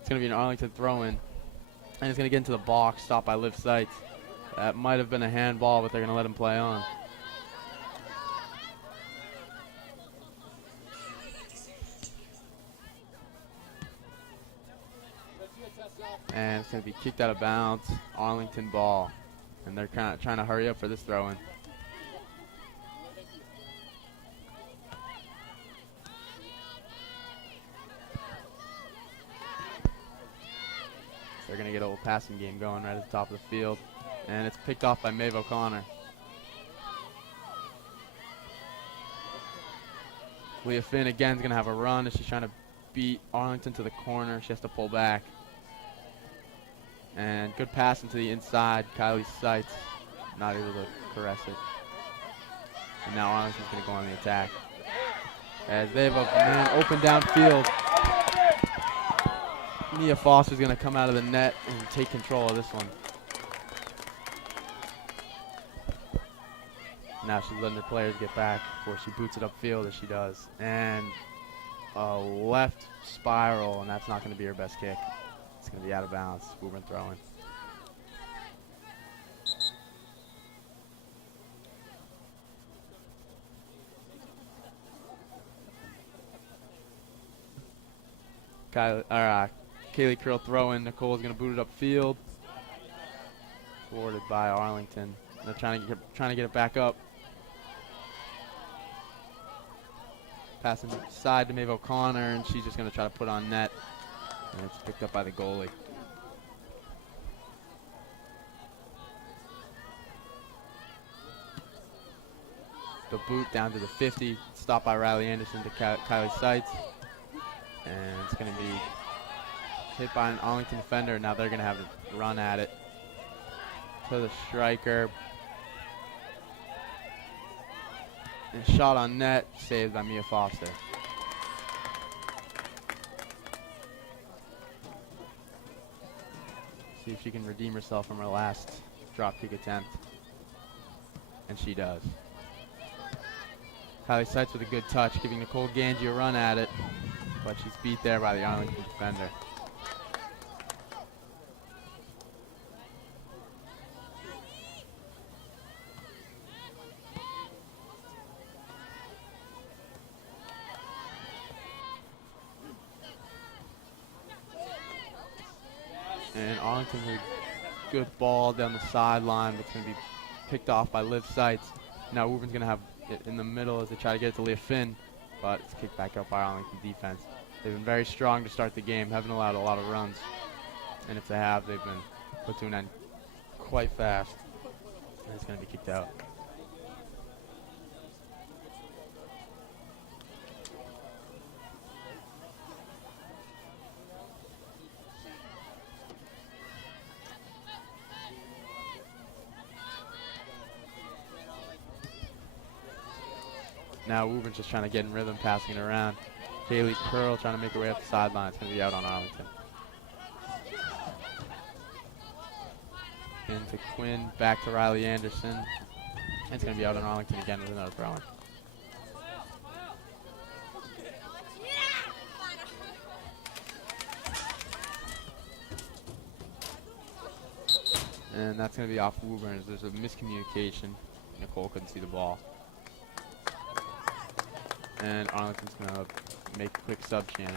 It's going to be an Arlington throw-in. And it's going to get into the box, stopped by Liv Seitz. That might have been a handball, but they're going to let him play on. And it's going to be kicked out of bounds. Arlington ball. And they're kind of trying to hurry up for this throw-in. They're going to get a little passing game going right at the top of the field. And it's picked off by Maeve O'Connor. Leah Finn again is going to have a run as she's trying to beat Arlington to the corner. She has to pull back. And good pass into the inside. Kylie Seitz not able to caress it. And now Arlington's going to go on the attack. As they have a man open downfield. Mia Foster's going to come out of the net and take control of this one. Now she's letting her players get back before she boots it upfield as she does. And a left spiral, and that's not going to be her best kick. It's going to be out of bounds. Woburn throwing. Kaylee Curl throwing. Nicole's going to boot it upfield. Thwarted by Arlington. They're trying to get it back up. Passing side to Maeve O'Connor, and she's just going to try to put on net. And it's picked up by the goalie. The boot down to the 50. Stopped by Riley Anderson to Kylie Seitz. And it's going to be hit by an Arlington defender. Now they're going to have to run at it. To the striker. And shot on net. Saved by Mia Foster. See if she can redeem herself from her last drop kick attempt. And she does. Kylie Seitz with a good touch, giving Nicole Ganji a run at it. But she's beat there by the Arlington defender. And Arlington with a good ball down the sideline, but it's going to be picked off by Liv Seitz. Now Woburn's going to have it in the middle as they try to get it to Leah Finn, but it's kicked back up by Arlington defense. They've been very strong to start the game, haven't allowed a lot of runs. And if they have, they've been put to an end quite fast. And it's going to be kicked out. Now Woburn's just trying to get in rhythm, passing it around. Kaylee Curl trying to make her way up the sideline. It's going to be out on Arlington. Into Quinn, back to Riley Anderson. And it's going to be out on Arlington again with another throw-in. And that's going to be off Woburn as there's a miscommunication. Nicole couldn't see the ball. And Arlington's going to make a quick sub change.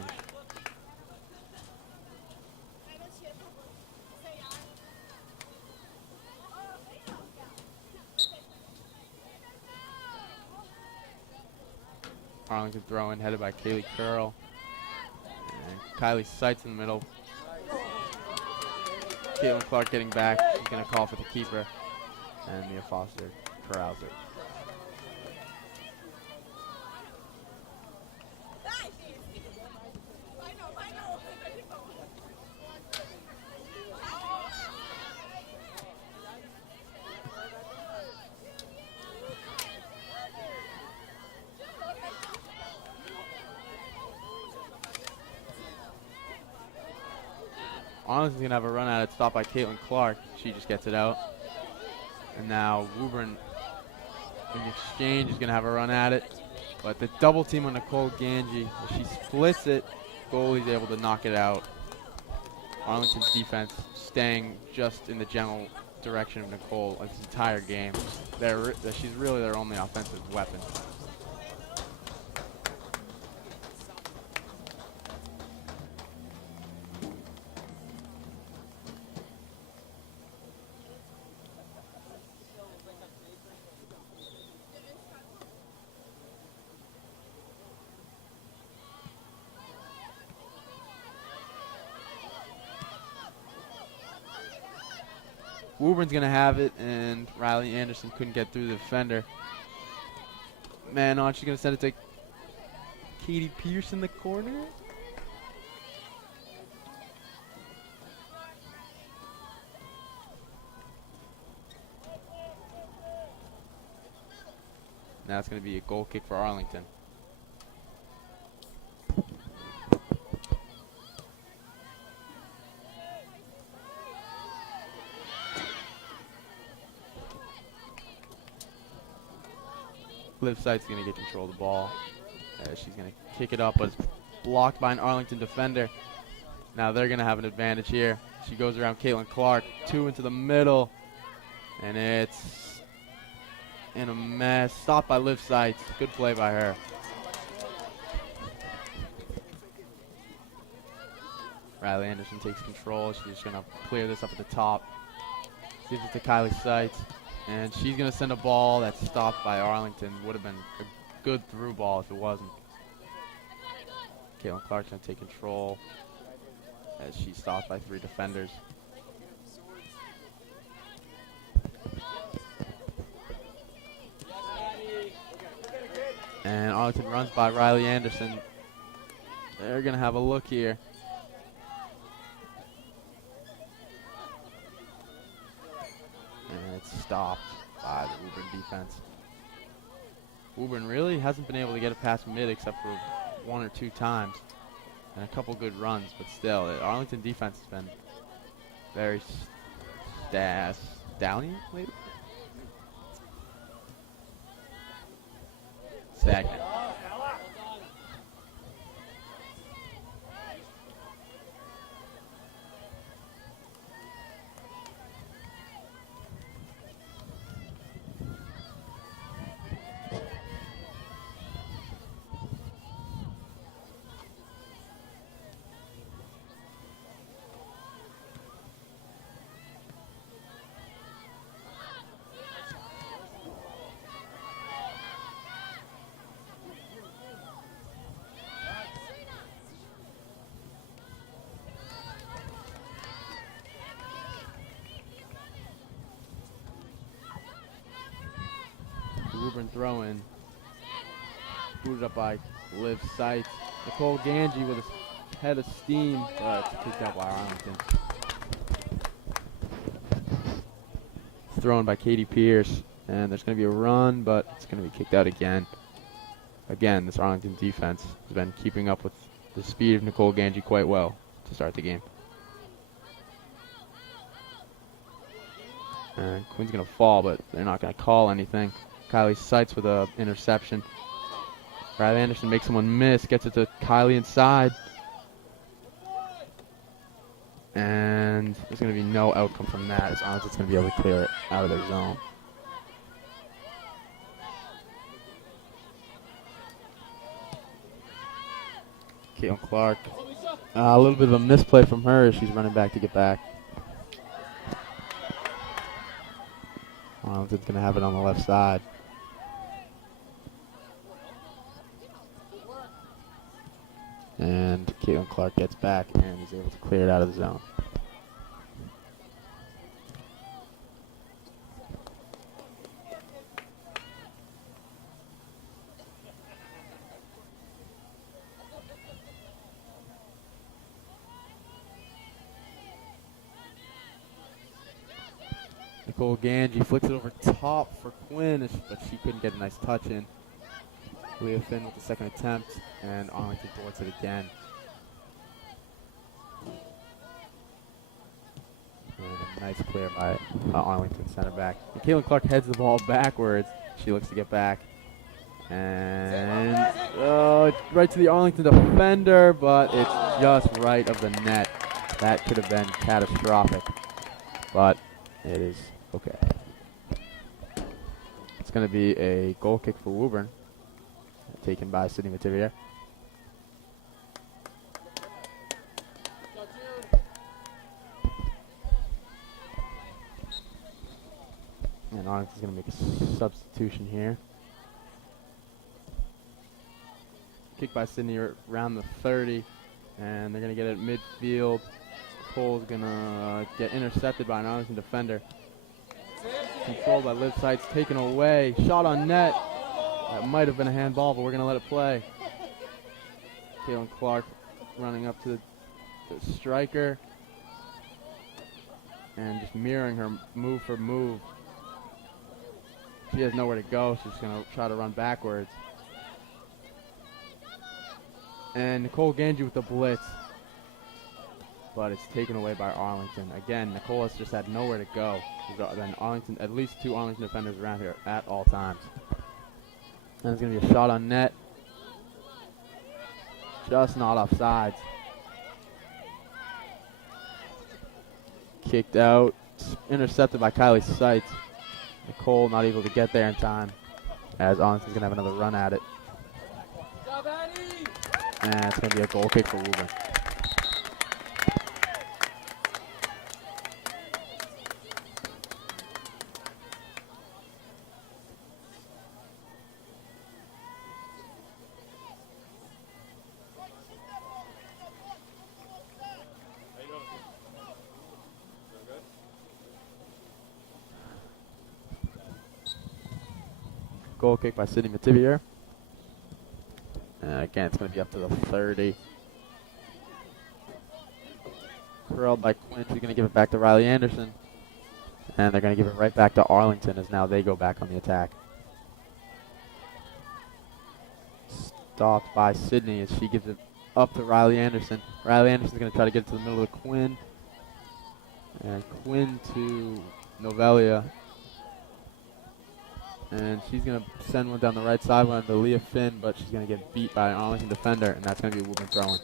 Arlington throw-in headed by Kaylee Curl. And Kylie Seitz in the middle. Caitlin Clark getting back. She's going to call for the keeper. And Mia Foster corrals it. Arlington's going to have a run at it, stopped by Caitlin Clark. She just gets it out. And now Woburn, in exchange, is going to have a run at it. But the double team on Nicole Ganji, she splits it. Goalie's able to knock it out. Arlington's defense staying just in the general direction of Nicole this entire game. She's really their only offensive weapon. Woburn's going to have it, and Riley Anderson couldn't get through the defender. Man on, she's going to send it to Katie Pierce in the corner. Now it's going to be a goal kick for Arlington. Liv Sight's going to get control of the ball. She's going to kick it up, but it's blocked by an Arlington defender. Now they're going to have an advantage here. She goes around Caitlin Clark, 2 into the middle, and it's in a mess. Stopped by Liv Sights. Good play by her. Riley Anderson takes control. She's just going to clear this up at the top. Gives it to Kylie Sights. And she's going to send a ball that's stopped by Arlington. Would have been a good through ball if it wasn't. Caitlin Clark's going to take control as she's stopped by 3 defenders. And Arlington runs by Riley Anderson. They're going to have a look here. And it's stopped by the Woburn defense. Woburn really hasn't been able to get it past mid except for 1 or 2 times. And a couple good runs, but still, the Arlington defense has been very stagnant lately. Stagnant. Woburn throw-in. Booted up by Liv Sights. Nicole Ganji with a head of steam, but it's kicked out by Arlington. Thrown by Katie Pierce. And there's going to be a run, but it's going to be kicked out again. again, this Arlington defense has been keeping up with the speed of Nicole Ganji quite well to start the game. And Quinn's going to fall, but they're not going to call anything. Kylie Seitz with an interception. Riley Anderson makes someone miss, gets it to Kylie inside. And there's going to be no outcome from that as long as it's going to be able to clear it out of their zone. Caitlin Clark. A little bit of a misplay from her as she's running back to get back. Arlington's going to have it on the left side. And Caitlin Clark gets back and is able to clear it out of the zone. Nicole Ganji flicks it over top for Quinn, but she couldn't get a nice touch in. Leah Finn with the second attempt, and Arlington thwarts it again. And a nice clear by Arlington center back. And Caitlin Clark heads the ball backwards. She looks to get back. And right to the Arlington defender, but it's just right of the net. That could have been catastrophic, but it is okay. It's going to be a goal kick for Woburn, taken by Sydney Mativier. And Arlington's going to make a substitution here. Kick by Sydney around the 30, and they're going to get it at midfield. Cole's going to get intercepted by an Arlington defender. Controlled by Liv Seitz, taken away. Shot on net. That might have been a handball, but we're going to let it play. Caitlin Clark running up to the striker and just mirroring her move for move. She has nowhere to go, so she's going to try to run backwards. And Nicole Ganji with the blitz, but it's taken away by Arlington. Again, Nicole has just had nowhere to go. There's been Arlington, at least two Arlington defenders around here at all times. And it's going to be a shot on net. Just not offsides. Kicked out. Intercepted by Kylie Seitz. Nicole not able to get there in time, as Arlington's going to have another run at it. And it's going to be a goal kick for Woburn. Goal kick by Sydney Mativier. Again, it's going to be up to the 30. Curled by Quinn. She's going to give it back to Riley Anderson. And they're going to give it right back to Arlington as now they go back on the attack. Stopped by Sydney as she gives it up to Riley Anderson. Riley Anderson's going to try to get it to the middle of Quinn. And Quinn to Novelia. And she's going to send one down the right sideline to Leah Finn, but she's going to get beat by an Arlington defender, and that's going to be a Woburn throw-in.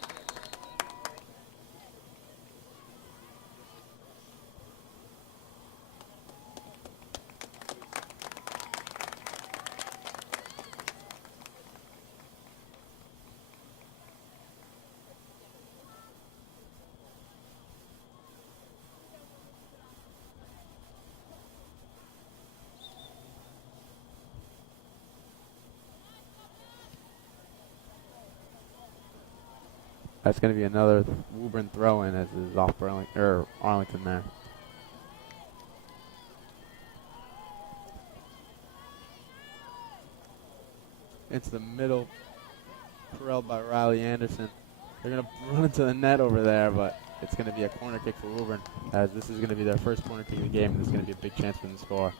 That's going to be another Woburn throw-in as is off Arlington there. Into the middle, corralled by Riley Anderson. They're going to run into the net over there, but it's going to be a corner kick for Woburn, as this is going to be their first corner kick of the game, and this is going to be a big chance for them to score.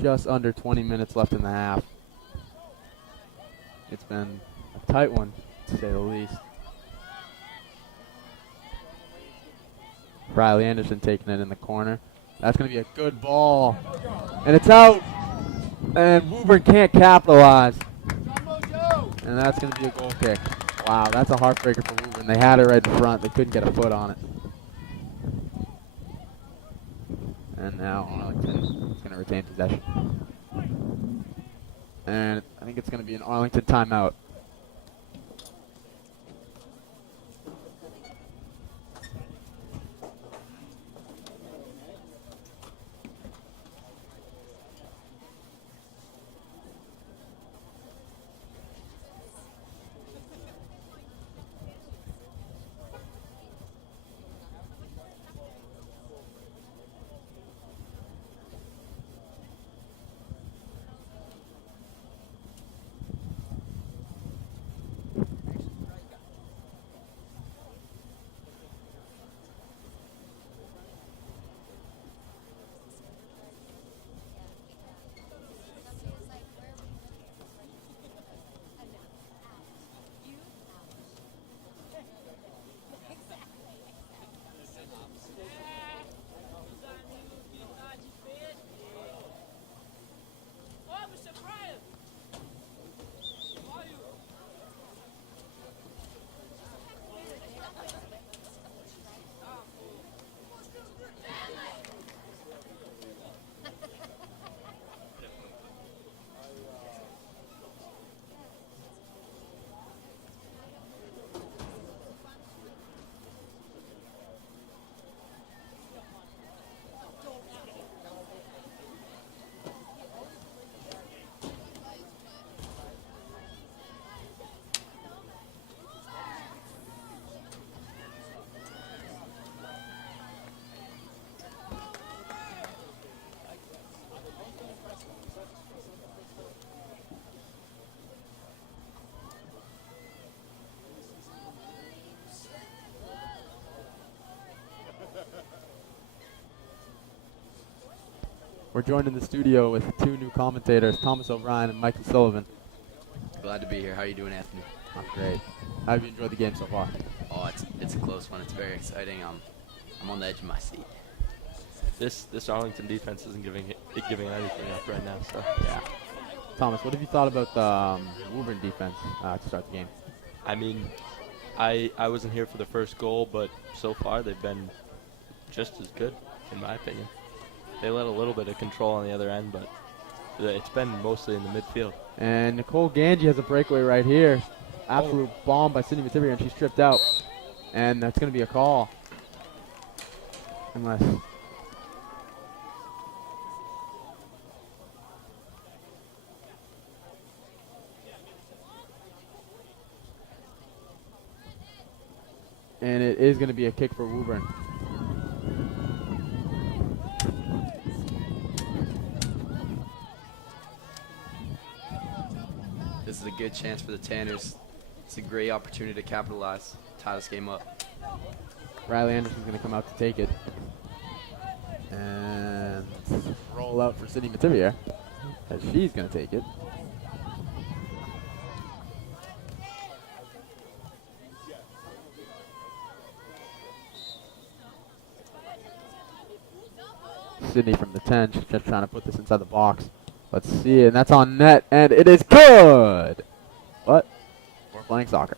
Just under 20 minutes left in the half. It's been a tight one, to say the least. Riley Anderson taking it in the corner. That's going to be a good ball. And it's out. And Woburn can't capitalize. And that's going to be a goal kick. Wow, that's a heartbreaker for Woburn. They had it right in front. They couldn't get a foot on it. And now Arlington is going to retain possession. And I think it's going to be an Arlington timeout. We're joined in the studio with two new commentators, Thomas O'Brien and Mikey Sullivan. Glad to be here. How are you doing, Anthony? Oh, great. How have you enjoyed the game so far? Oh, it's a close one. It's very exciting. I'm on the edge of my seat. This Arlington defense isn't giving anything up right now. So yeah. Thomas, what have you thought about the Woburn defense to start the game? I mean, I wasn't here for the first goal, but so far they've been just as good, in my opinion. They let a little bit of control on the other end, but it's been mostly in the midfield. And Nicole Ganji has a breakaway right here. Absolute bomb by Sydney Mativia, and she's stripped out. And that's going to be a call. Unless... And it is going to be a kick for Woburn. This is a good chance for the Tanners. It's a great opportunity to capitalize, tie this game up. Riley Anderson's going to come out to take it. And roll out for Sydney Mativia, as she's going to take it. Sydney from the 10, she's just trying to put this inside the box. Let's see it, and that's on net, and it is good! But we're playing soccer.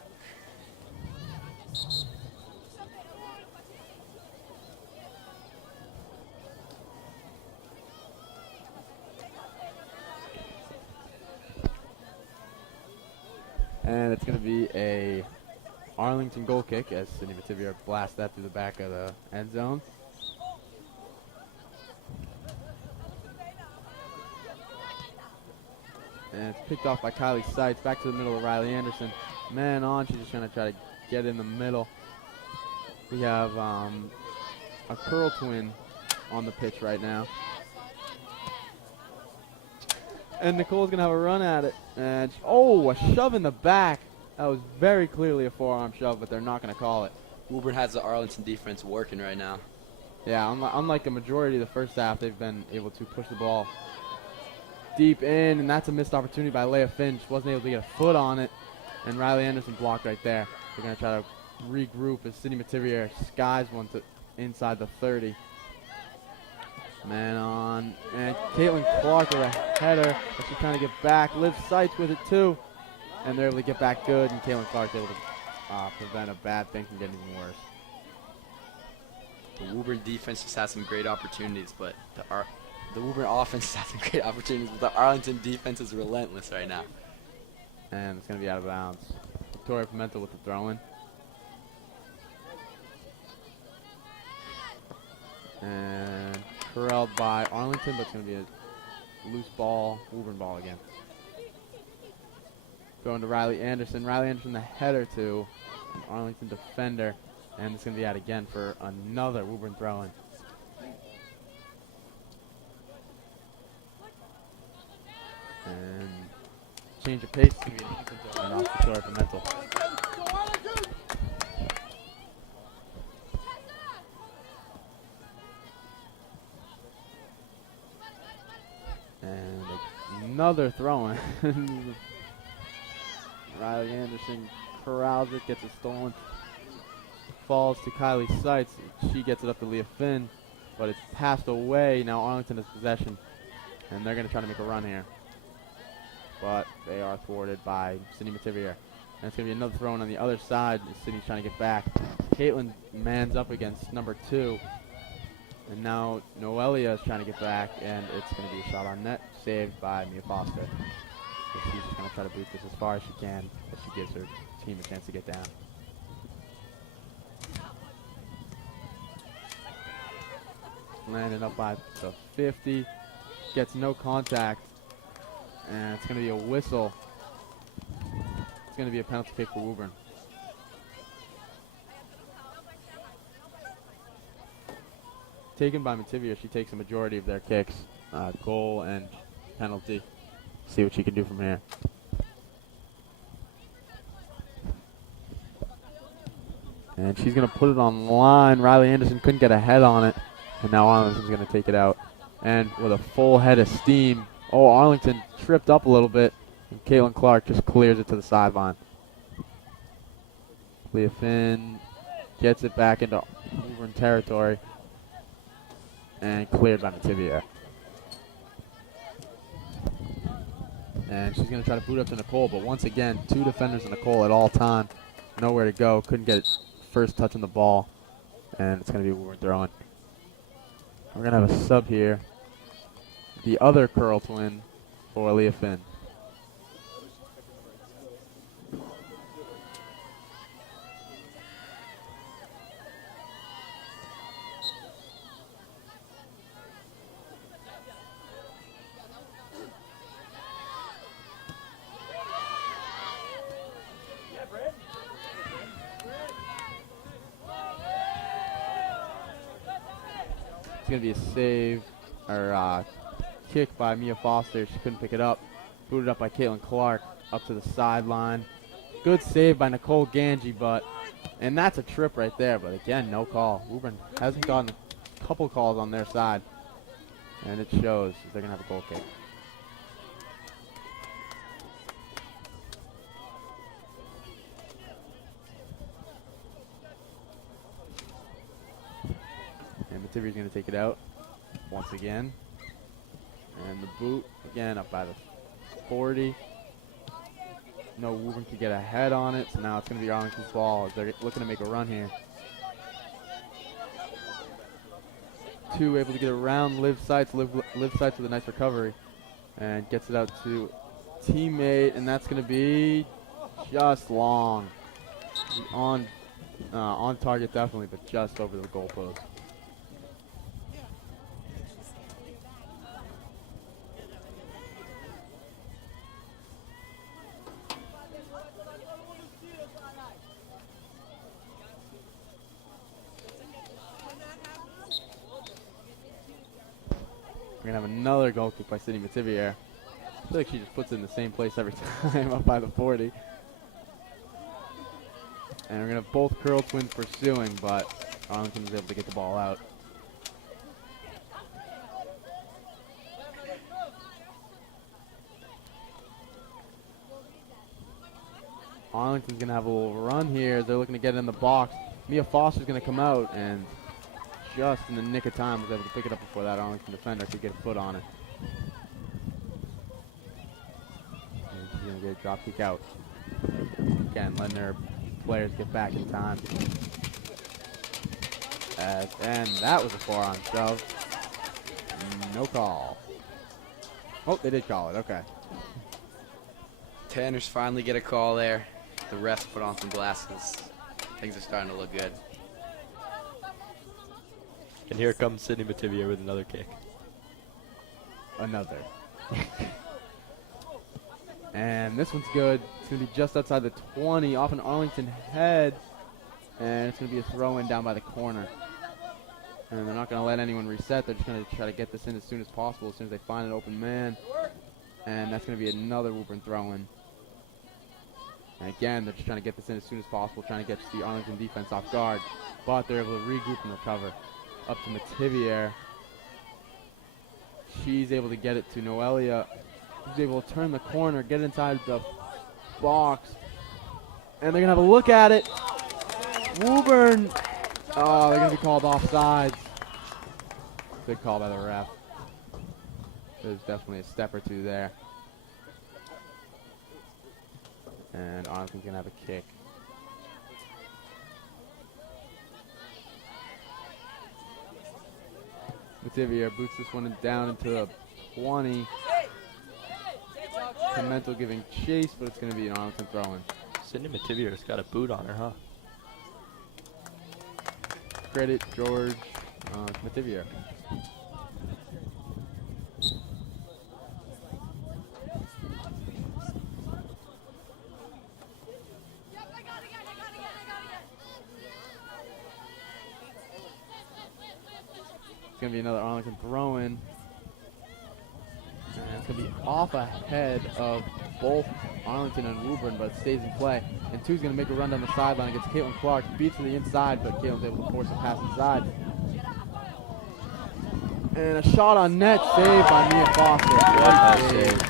And it's going to be a Arlington goal kick as Sydney Mativia blasts that through the back of the end zone. And it's picked off by Kylie Seitz. Back to the middle of Riley Anderson. Man on. She's just going to try to get in the middle. We have a curl twin on the pitch right now. And Nicole's going to have a run at it. And a shove in the back. That was very clearly a forearm shove, but they're not going to call it. Woburn has the Arlington defense working right now. Yeah, unlike the majority of the first half, they've been able to push the ball deep in, and that's a missed opportunity by Leia Finch. Wasn't able to get a foot on it, and Riley Anderson blocked right there. They're going to try to regroup as Sydney Mativier skies one to inside the 30. Man on, and Caitlin Clark with a header, but she's trying to get back. Liv Seitz with it too, and they're able to get back good, and Caitlin Clark's able to prevent a bad thing from getting even worse. The Woburn defense just had some great opportunities, but the Woburn offense has had some great opportunities, but the Arlington defense is relentless right now. And it's going to be out of bounds. Victoria Pimentel with the throw-in. And corralled by Arlington, but it's going to be a loose ball, Woburn ball again. Going to Riley Anderson. Riley Anderson the header to an Arlington defender. And it's going to be out again for another Woburn throw-in. And change of pace. It's going to be an Arlington throw-in off Victoria Pimentel. And another throw-in. Riley Anderson corrals it, gets it stolen. Falls to Kylie Seitz. She gets it up to Leah Finn, but it's passed away. Now Arlington has possession, and they're going to try to make a run here. But they are thwarted by Sydney Mativier. And it's going to be another throw-in on the other side. Sydney's trying to get back. Caitlin mans up against number 2. And now Noelia is trying to get back, and it's going to be a shot on net, saved by Mia Foster. So she's just going to try to boot this as far as she can, as she gives her team a chance to get down. Landed up by the 50, gets no contact, and it's going to be a whistle. It's going to be a penalty kick for Woburn. Taken by Mativier, she takes a majority of their kicks, goal and penalty. See what she can do from here. And she's going to put it on line. Riley Anderson couldn't get a head on it. And now Arlington's going to take it out. And with a full head of steam. Oh, Arlington tripped up a little bit. And Caitlin Clark just clears it to the sideline. Leah Finn gets it back into Woburn territory. And cleared by Mativier. And she's going to try to boot up to Nicole. But once again, 2 defenders to Nicole at all time. Nowhere to go. Couldn't get it first touch on the ball. And it's going to be Woburn throwing. We're going to have a sub here. The other curl twin for Leah Finn. It's going to be a save, or kick by Mia Foster. She couldn't pick it up. Booted up by Caitlin Clark up to the sideline. Good save by Nicole Ganji, and that's a trip right there, but again, no call. Woburn hasn't gotten a couple calls on their side, and it shows. They're going to have a goal kick. Mativier is going to take it out once again. And the boot, again, up by the 40. No, Woburn could get a head on it, so now it's going to be Arlington's ball as they're looking to make a run here. 2 able to get around Liv Seitz. Liv Seitz with a nice recovery. And gets it out to teammate, and that's going to be just long. On target, definitely, but just over the goalpost. We're going to have another goal kick by Sydney Mativier. I feel like she just puts it in the same place every time, up by the 40. And we're going to have both curl twins pursuing, but Arlington was able to get the ball out. Arlington's going to have a little run here. They're looking to get in the box. Mia Foster's going to come out, and just in the nick of time was able to pick it up before that Arlington defender could get a foot on it. And she's going to get a drop kick out. Again, letting her players get back in time. And that was a forearm shove. No call. Oh, they did call it. Okay. Tanners finally get a call there. The refs put on some glasses. Things are starting to look good. And here comes Sydney Mativier with another kick. Another. And this one's good. It's going to be just outside the 20, off an Arlington head. And it's going to be a throw-in down by the corner. And they're not going to let anyone reset. They're just going to try to get this in as soon as possible, as soon as they find an open man. And that's going to be another Woburn throw-in. And again, they're just trying to get this in as soon as possible, trying to get the Arlington defense off guard. But they're able to regroup and recover. Up to Mativier. She's able to get it to Noelia. She's able to turn the corner, get inside the box. And they're going to have a look at it. Woburn. Oh, they're going to be called offsides. Good call by the ref. There's definitely a step or two there. And Arlington's going to have a kick. Mativier boots this one down into the 20. Pimentel giving chase, but it's going to be an Arlington throw-in. Sydney Mativier's got a boot on her, huh? Credit George Mativier. It's going to be another Arlington throw-in. And it's going to be off ahead of both Arlington and Woburn, but it stays in play. And two's going to make a run down the sideline against Caitlin Clark. Beats to the inside, but Caitlin's able to force a pass inside. And a shot on net, saved by Mia Foster. Great save.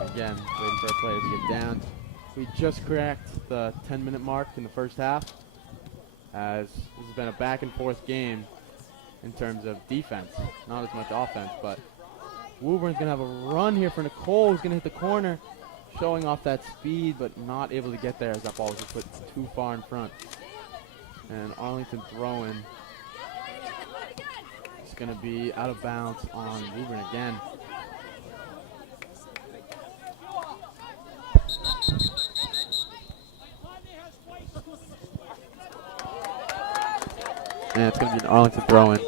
And again, waiting for our players to get down. We just cracked the 10-minute mark in the first half, as this has been a back-and-forth game in terms of defense. Not as much offense, but Woburn's going to have a run here for Nicole, who's going to hit the corner, showing off that speed, but not able to get there as that ball was just put too far in front. And Arlington throwing. It's going to be out of bounds on Woburn again. And it's going to be an Arlington throw-in.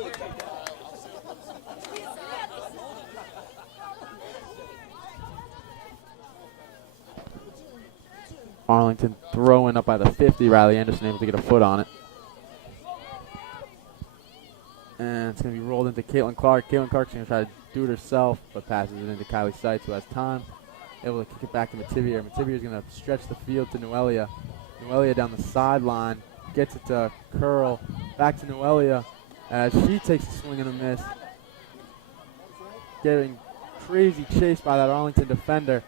Arlington throwing up by the 50. Riley Anderson able to get a foot on it. And it's going to be rolled into Caitlin Clark. Caitlin Clark's going to try to do it herself, but passes it into Kylie Seitz, who has time. Able to kick it back to Mativier. Mativier's going to stretch the field to Noelia. Noelia down the sideline. Gets it to Curl. Back to Noelia as she takes a swing and a miss. Getting crazy chased by that Arlington defender.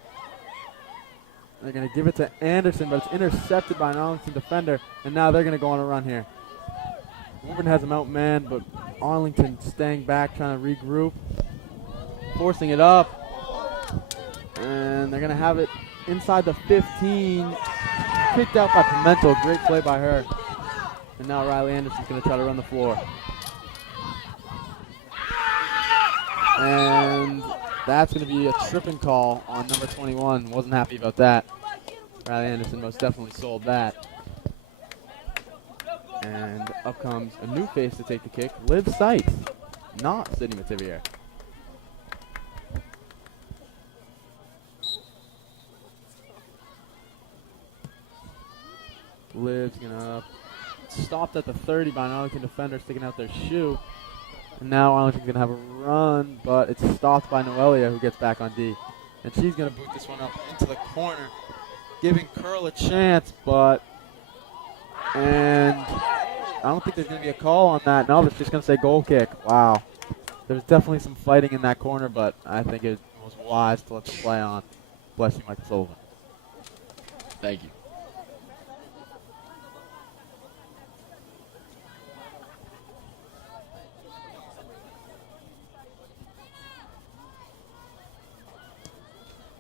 They're going to give it to Anderson, but it's intercepted by an Arlington defender, and now they're going to go on a run here. Woburn has them outmanned, but Arlington staying back, trying to regroup, forcing it up, and they're going to have it inside the 15. Picked out by Pimentel. Great play by her. And now Riley Anderson's going to try to run the floor. And that's going to be a tripping call on number 21. Wasn't happy about that. Riley Anderson most definitely sold that. And up comes a new face to take the kick. Liv Seitz, not Sydney Mativier. Liv's going to stopped at the 30 by an Arlington defender sticking out their shoe. And now Arlington's going to have a run, but it's stopped by Noelia, who gets back on D. And she's going to boot this one up into the corner, giving Curl a chance, but... And I don't think there's going to be a call on that. No, it's just going to say goal kick. Wow. There's definitely some fighting in that corner, but I think it was wise to let the play on. Bless you, Michael Sullivan. Thank you.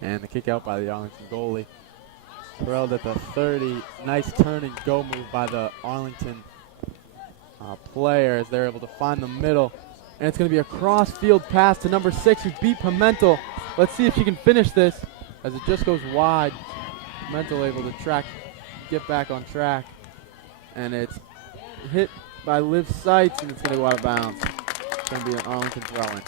And the kick out by the Arlington goalie. Corralled at the 30. Nice turn and go move by the Arlington player as they're able to find the middle. And it's going to be a cross-field pass to number 6, who beat Pimentel. Let's see if she can finish this as it just goes wide. Pimentel able to get back on track. And it's hit by Liv Seitz, and it's going to go out of bounds. It's going to be an Arlington throw-in.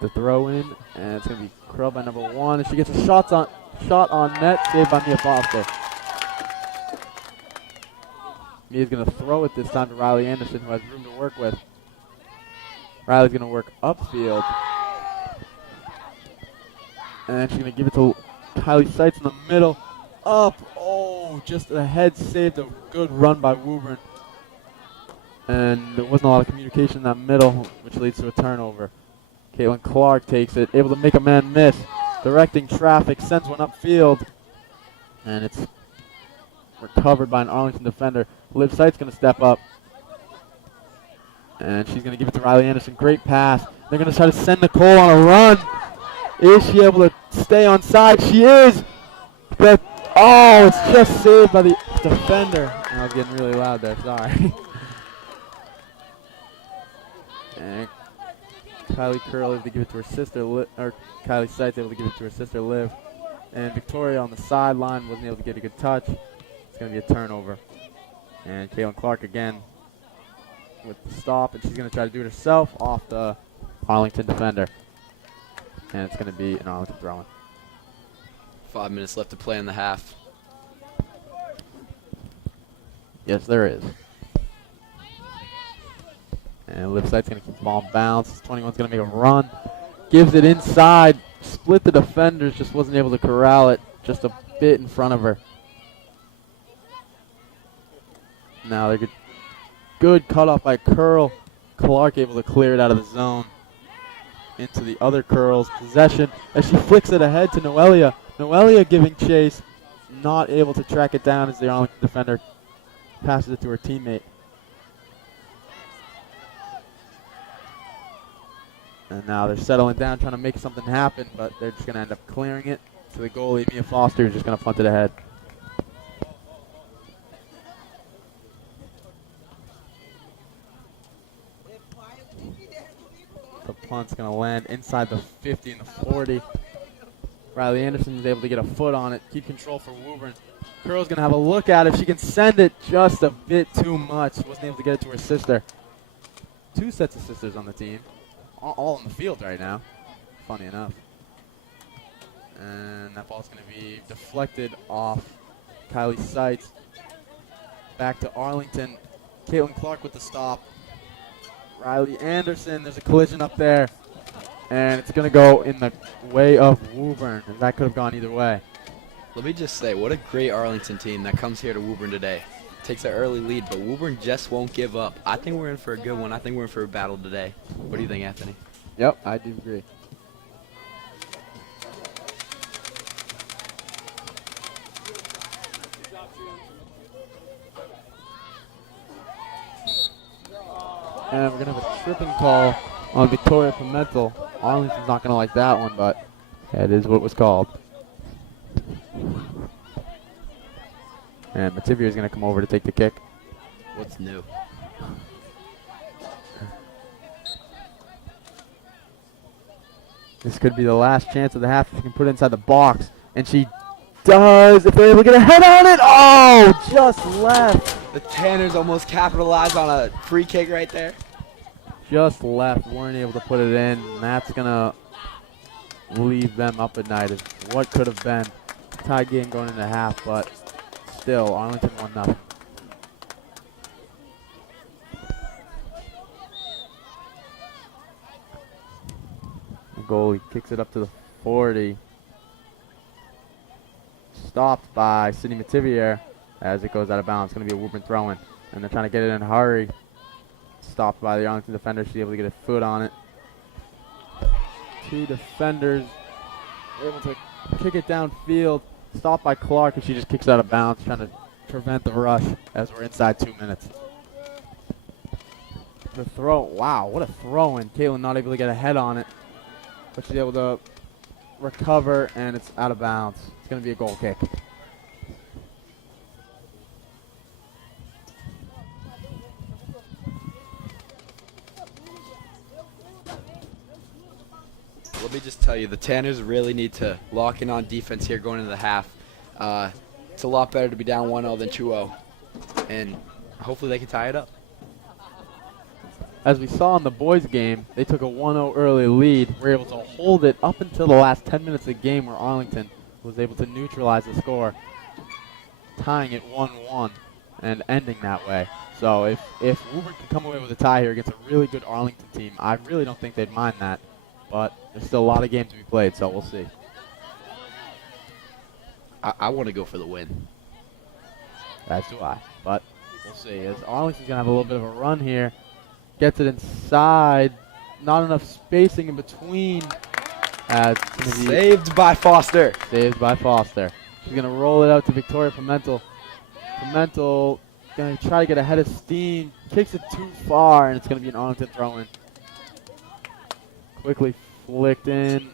The throw-in, and it's going to be curled by number 1. And she gets a shot on net, saved by Mia Foster. Mia's going to throw it this time to Riley Anderson, who has room to work with. Riley's going to work upfield. And she's going to give it to Kylie Seitz in the middle. Up. Oh, just a head saved. A good run by Woburn. And there wasn't a lot of communication in that middle, which leads to a turnover. Caitlin Clark takes it, able to make a man miss. Directing traffic, sends one upfield. And it's recovered by an Arlington defender. Liv Seitz going to step up. And she's going to give it to Riley Anderson. Great pass. They're going to try to send Nicole on a run. Is she able to stay on side? She is. But, oh, it's just saved by the defender. I was getting really loud there, sorry. And Kylie Curl able to give it to her sister, or Kylie Seitz able to give it to her sister, Liv. And Victoria on the sideline wasn't able to get a good touch. It's going to be a turnover. And Caitlin Clark again with the stop, and she's going to try to do it herself off the Arlington defender. And it's going to be an Arlington throw-in. 5 minutes left to play in the half. Yes, there is. And Liv Seitz going to keep the ball in bounce. 21's going to make a run. Gives it inside. Split the defenders. Just wasn't able to corral it. Just a bit in front of her. Now they're good cutoff by Curl. Clark able to clear it out of the zone. Into the other Curl's possession as she flicks it ahead to Noelia. Noelia giving chase. Not able to track it down as the Arlington defender passes it to her teammate. And now they're settling down, trying to make something happen, but they're just going to end up clearing it to the goalie, Mia Foster, who's just going to punt it ahead. The punt's going to land inside the 50 and the 40. Riley Anderson is able to get a foot on it, keep control for Woburn. Curl's going to have a look at it. She can send it just a bit too much. Wasn't able to get it to her sister. 2 sets of sisters on the team. All in the field right now, funny enough. And that ball's going to be deflected off Kylie Seitz. Back to Arlington. Caitlin Clark with the stop. Riley Anderson, there's a collision up there. And it's going to go in the way of Woburn. And that could have gone either way. Let me just say, what a great Arlington team that comes here to Woburn today. Takes an early lead, but Woburn just won't give up. I think we're in for a good one. I think we're in for a battle today. What do you think, Anthony? Yep, I do agree. And we're going to have a tripping call on Victoria Pimentel. Arlington's not going to like that one, but that is what it was called. And Mativier is going to come over to take the kick. What's new? This could be the last chance of the half if she can put it inside the box. And she does. If they're able to get a head on it. Oh, just left. The Tanners almost capitalized on a free kick right there. Just left. Weren't able to put it in. And that's going to leave them up at night. As what could have been tie game going into half, but still, Arlington 1-0. The goalie kicks it up to the 40. Stopped by Sydney Mativier as it goes out of bounds. It's going to be a Woburn throw-in. And they're trying to get it in a hurry. Stopped by the Arlington defender. She's able to get a foot on it. 2 defenders able to kick it downfield. Stopped by Clark, and she just kicks out of bounds, trying to prevent the rush as we're inside 2 minutes. The throw, wow, what a throw in. Caitlin not able to get a head on it, but she's able to recover, and it's out of bounds. It's going to be a goal kick. Let me just tell you, the Tanners really need to lock in on defense here going into the half. It's a lot better to be down 1-0 than 2-0, and hopefully they can tie it up. As we saw in the boys' game, they took a 1-0 early lead. Were able to hold it up until the last 10 minutes of the game, where Arlington was able to neutralize the score, tying it 1-1 and ending that way. So if Woburn can come away with a tie here against a really good Arlington team, I really don't think they'd mind that. But there's still a lot of games to be played, so we'll see. I want to go for the win. As do I. But we'll see. As Arlington's going to have a little bit of a run here. Gets it inside. Not enough spacing in between. Saved by Foster. Saved by Foster. She's going to roll it out to Victoria Pimentel. Pimentel going to try to get ahead of steam. Kicks it too far, and it's going to be an Arlington throw-in. Quickly flicked in.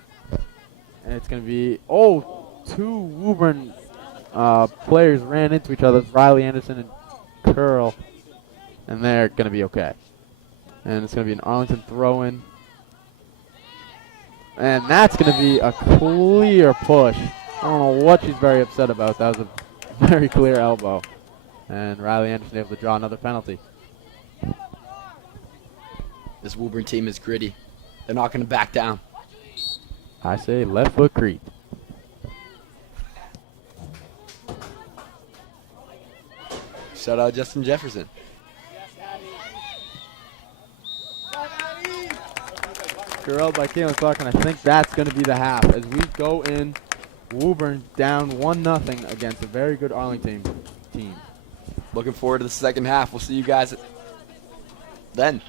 And it's going to be, two Woburn players ran into each other. Riley Anderson and Curl. And they're going to be okay. And it's going to be an Arlington throw-in. And that's going to be a clear push. I don't know what she's very upset about. That was a very clear elbow. And Riley Anderson able to draw another penalty. This Woburn team is gritty. They're not going to back down. I say left foot creep. Shout out Justin Jefferson. Girl by Caitlin Clark, and I think that's going to be the half as we go in. Woburn down 1-0 against a very good Arlington team. Looking forward to the second half. We'll see you guys then.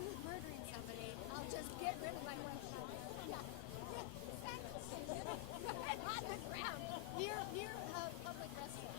done with murdering somebody, I'll just get rid of my wife. Yeah. On the ground, near a public restaurant.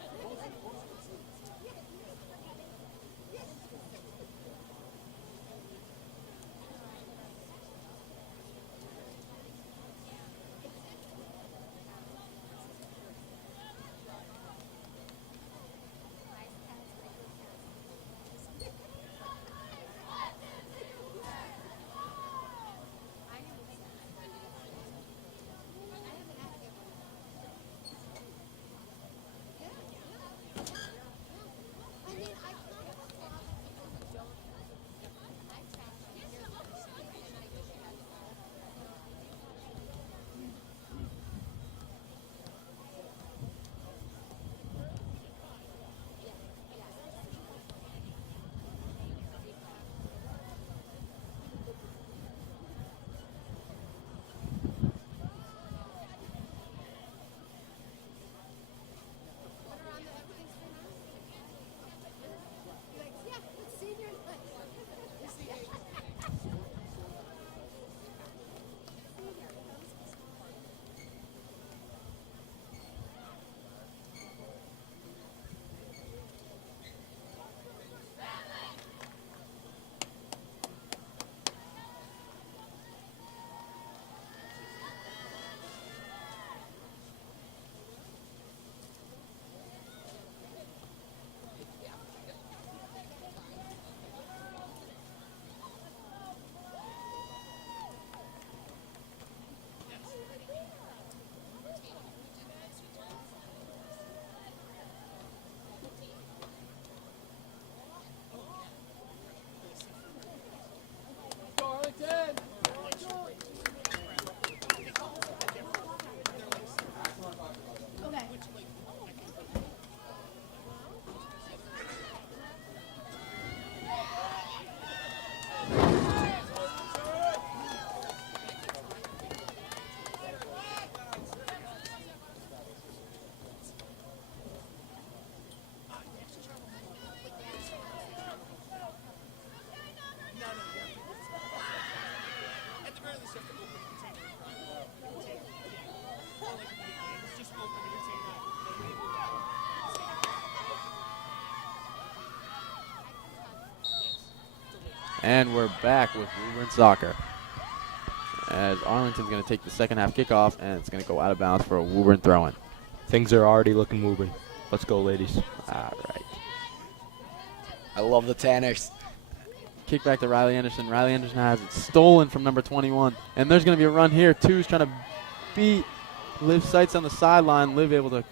And we're back with Woburn soccer. As Arlington's going to take the second half kickoff, and it's going to go out of bounds for a Woburn throw-in. Things are already looking Woburn. Let's go, ladies. All right. I love the Tanners. Kick back to Riley Anderson. Riley Anderson has it stolen from number 21. And there's going to be a run here. Two's trying to beat Liv Seitz on the sideline. Liv able to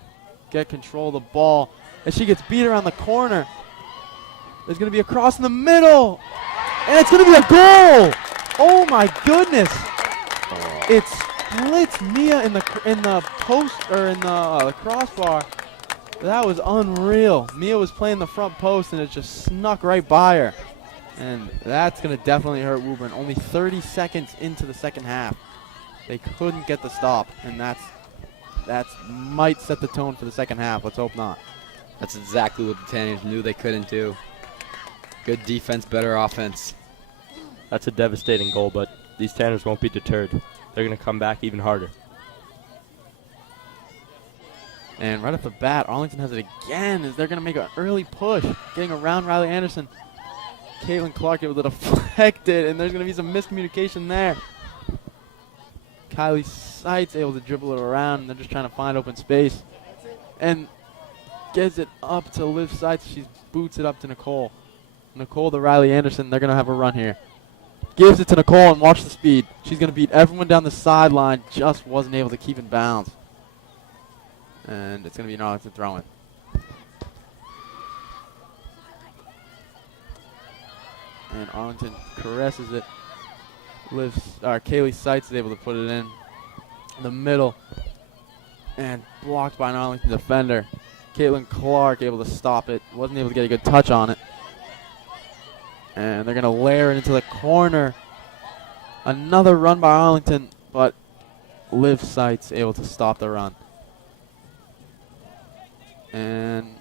get control of the ball. As she gets beat around the corner, there's going to be a cross in the middle. And it's going to be a goal. Oh, my goodness. It splits Mia in the post, or in the crossbar. That was unreal. Mia was playing the front post, and it just snuck right by her. And that's going to definitely hurt Woburn. Only 30 seconds into the second half. They couldn't get the stop, and that's might set the tone for the second half. Let's hope not. That's exactly what the Tanners knew they couldn't do. Good defense, better offense. That's a devastating goal, but these Tanners won't be deterred. They're going to come back even harder. And right off the bat, Arlington has it again as they're going to make an early push, getting around Riley Anderson. Caitlin Clark able to deflect it, and there's going to be some miscommunication there. Kylie Seitz able to dribble it around, and they're just trying to find open space. And gets it up to Liv Seitz. She boots it up to Nicole. Nicole to Riley Anderson. They're going to have a run here. Gives it to Nicole, and watch the speed. She's going to beat everyone down the sideline. Just wasn't able to keep in bounds. And it's going to be an Arlington throw-in. And Arlington caresses it. Kaylee Seitz is able to put it in the middle. And blocked by an Arlington defender. Caitlin Clark able to stop it. Wasn't able to get a good touch on it. And they're going to layer it into the corner. Another run by Arlington, but Liv Seitz able to stop the run. And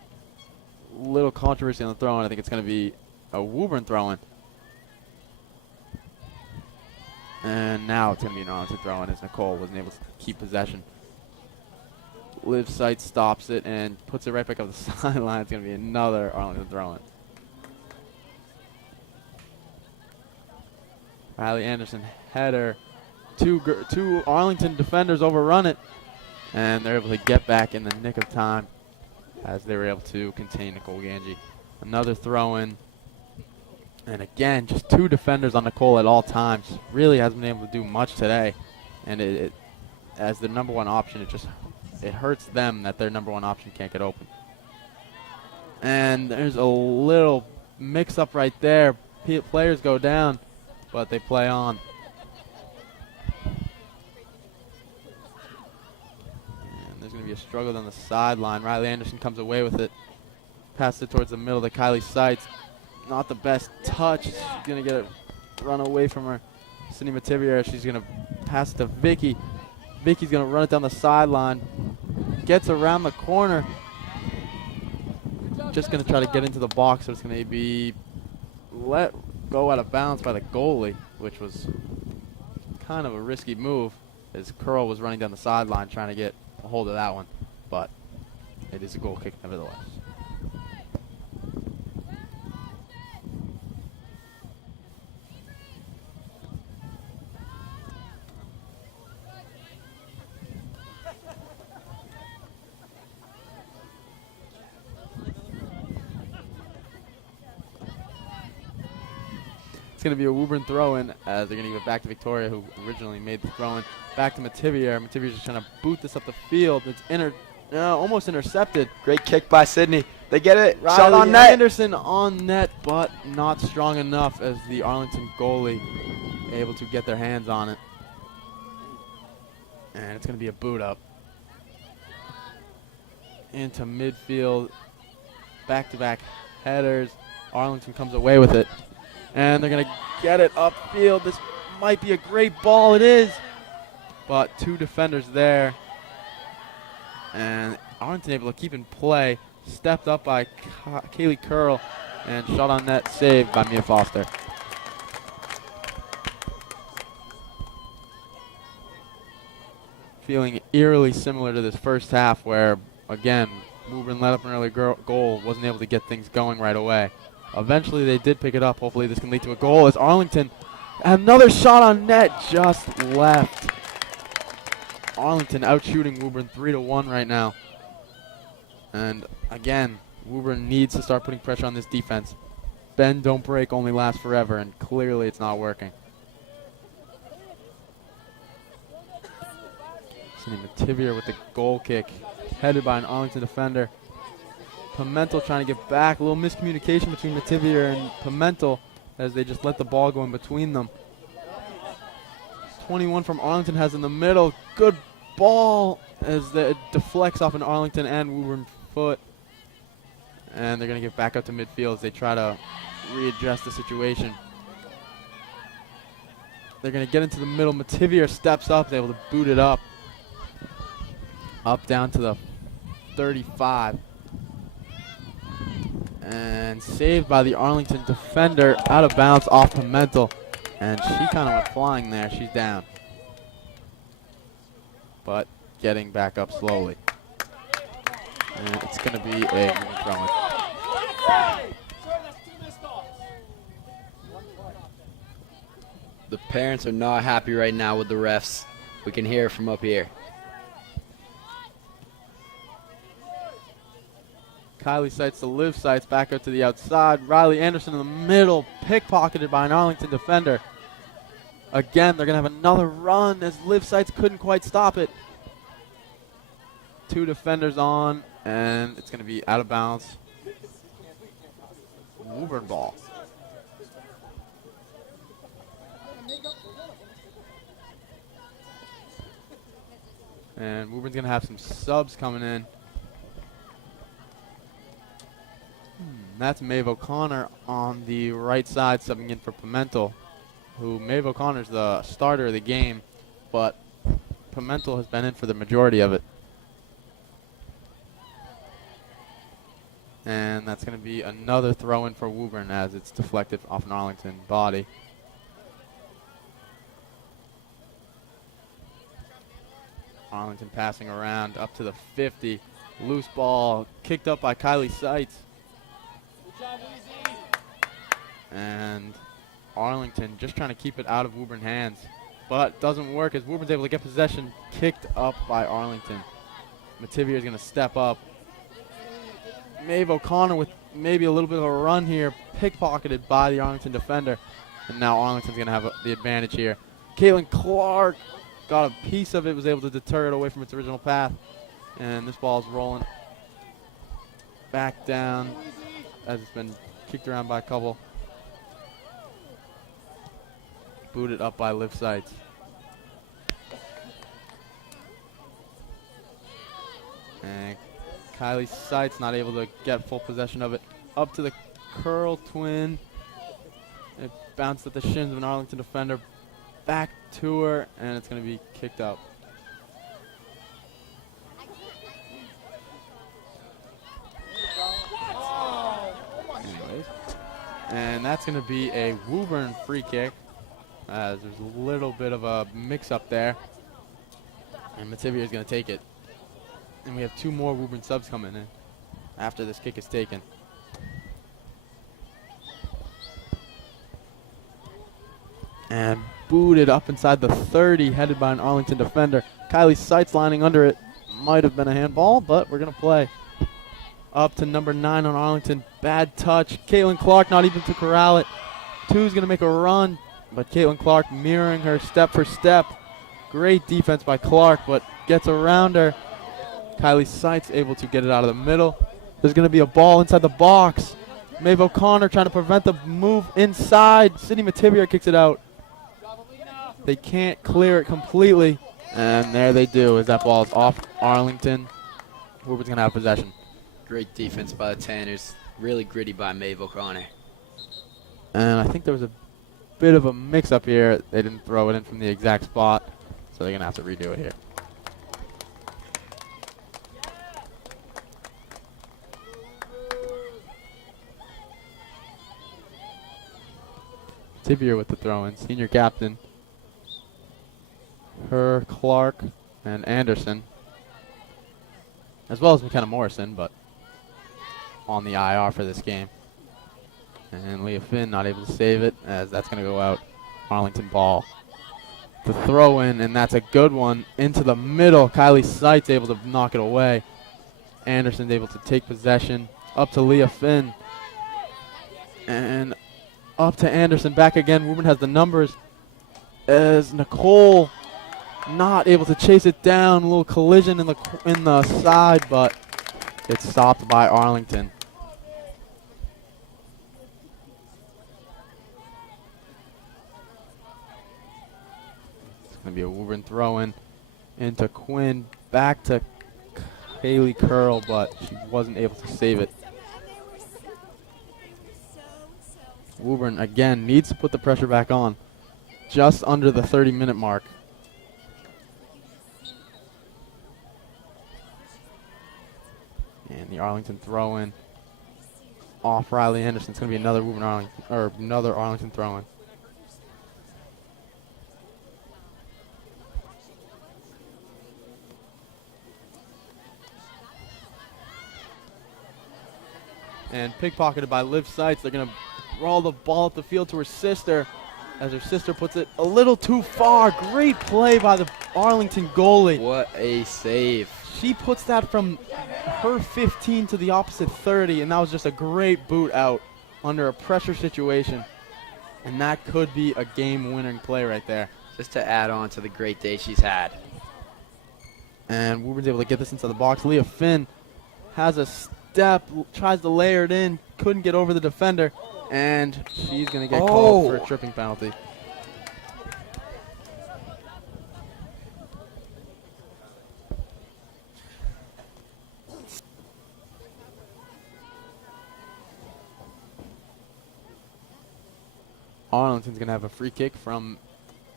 little controversy on the throw-in. I think it's going to be a Woburn throw-in. And now it's going to be an Arlington throw in as Nicole wasn't able to keep possession. Liv Sight stops it and puts it right back up the sideline. It's going to be another Arlington throw in. Riley Anderson header. Two Arlington defenders overrun it. And they're able to get back in the nick of time as they were able to contain Nicole Ganji. Another throw in. And again, just two defenders on Nicole at all times. Really hasn't been able to do much today. And it as the number one option, it hurts them that their number one option can't get open. And there's a little mix-up right there. Players go down, but they play on. And there's going to be a struggle on the sideline. Riley Anderson comes away with it. Passes it towards the middle to Kylie Seitz. Not the best touch. She's going to get it run away from her. Cindy Mativier, she's going to pass it to Vicky. Vicky's going to run it down the sideline. Gets around the corner. Just going to try to get into the box, so it's going to be let go out of bounds by the goalie, which was kind of a risky move as Curl was running down the sideline trying to get a hold of that one. But it is a goal kick nevertheless. It's going to be a Woburn throw-in as they're going to give it back to Victoria, who originally made the throw-in. Back to Mativier. Mativier's just trying to boot this up the field. It's almost intercepted. Great kick by Sydney. They get it. Riley Shot on net. Anderson on net, but not strong enough as the Arlington goalie able to get their hands on it. And it's going to be a boot up. Into midfield. Back-to-back headers. Arlington comes away with it. And they're going to get it upfield. This might be a great ball. It is. But two defenders there. And Arlington able to keep in play. Stepped up by Kaylee Curl. And shot on net, saved by Mia Foster. Feeling eerily similar to this first half where, again, Woburn let up an early goal. Wasn't able to get things going right away. Eventually they did pick it up. Hopefully this can lead to a goal as Arlington, another shot on net, just left. Arlington out shooting Woburn 3-1 right now. And again, Woburn needs to start putting pressure on this defense. Bend, don't break, only last forever, and clearly it's not working. Cindy Mativier with the goal kick, headed by an Arlington defender. Pimentel trying to get back. A little miscommunication between Mativier and Pimentel as they just let the ball go in between them. 21 from Arlington has in the middle. Good ball as it deflects off an Arlington and Woburn foot. And they're going to get back up to midfield as they try to readjust the situation. They're going to get into the middle. Mativier steps up, is able to boot it up. Up down to the 35. And saved by the Arlington defender, out of bounds off Pimentel. And she kind of went flying there. She's down. But getting back up slowly. And it's going to be a throw-in. The parents are not happy right now with the refs. We can hear it from up here. Kylie Seitz to Liv Seitz, back out to the outside. Riley Anderson in the middle, pickpocketed by an Arlington defender. Again, they're going to have another run as Liv Seitz couldn't quite stop it. Two defenders on, and it's going to be out of bounds. Woburn ball. And Woburn's going to have some subs coming in. That's Maeve O'Connor on the right side, subbing in for Pimentel, who Maeve O'Connor's the starter of the game, but Pimentel has been in for the majority of it. And that's going to be another throw-in for Woburn as it's deflected off an Arlington body. Arlington passing around up to the 50. Loose ball kicked up by Kylie Seitz. And Arlington just trying to keep it out of Woburn hands. But doesn't work as Woburn's able to get possession, kicked up by Arlington. Mativier is going to step up. Maeve O'Connor with maybe a little bit of a run here, pickpocketed by the Arlington defender. And now Arlington's going to have the advantage here. Caitlin Clark got a piece of it, was able to deter it away from its original path. And this ball is rolling back down as it's been kicked around by a couple. Booted up by Liv Seitz. And Kylie Seitz not able to get full possession of it. Up to the curl twin. It bounced at the shins of an Arlington defender. Back to her, and it's going to be kicked up. Anyways. And that's going to be a Woburn free kick, as there's a little bit of a mix-up there. And Mativier is going to take it. And we have two more Woburn subs coming in after this kick is taken. And booted up inside the 30, headed by an Arlington defender. Kylie Seitz lining under it. Might have been a handball, but we're going to play. Up to number 9 on Arlington. Bad touch. Caitlin Clark not even to corral it. Two's going to make a run, but Caitlin Clark mirroring her step for step. Great defense by Clark, but gets around her. Kylie Seitz able to get it out of the middle. There's going to be a ball inside the box. Maeve O'Connor trying to prevent the move inside. Sydney Mativier kicks it out. They can't clear it completely. And there they do as that ball is off Arlington. Woburn's going to have possession. Great defense by the Tanners. Really gritty by Maeve O'Connor. And I think there was a bit of a mix-up here. They didn't throw it in from the exact spot, so they're going to have to redo it here. Tibier with the throw-in. Senior captain. Her, Clark, and Anderson. As well as McKenna Morrison, but on the IR for this game. And Leah Finn not able to save it, as that's going to go out. Arlington ball. The throw-in, and that's a good one. Into the middle. Kylie Seitz able to knock it away. Anderson's able to take possession. Up to Leah Finn. And up to Anderson. Back again. Woburn has the numbers. As Nicole not able to chase it down. A little collision in the side, but it's stopped by Arlington. It's going to be a Woburn throw-in into Quinn. Back to Haley Curl, but she wasn't able to save it. Woburn, again, needs to put the pressure back on. Just under the 30-minute mark. And the Arlington throw-in off Riley Anderson. It's going to be another Woburn Arlington, or another Arlington throw-in. And pickpocketed by Liv Seitz. They're going to roll the ball up the field to her sister, as her sister puts it a little too far. Great play by the Arlington goalie. What a save. She puts that from her 15 to the opposite 30, and that was just a great boot out under a pressure situation. And that could be a game-winning play right there. Just to add on to the great day she's had. And Woburn's able to get this into the box. Leah Finn has a step, tries to layer it in, couldn't get over the defender, and she's going to get called for a tripping penalty. Arlington's going to have a free kick from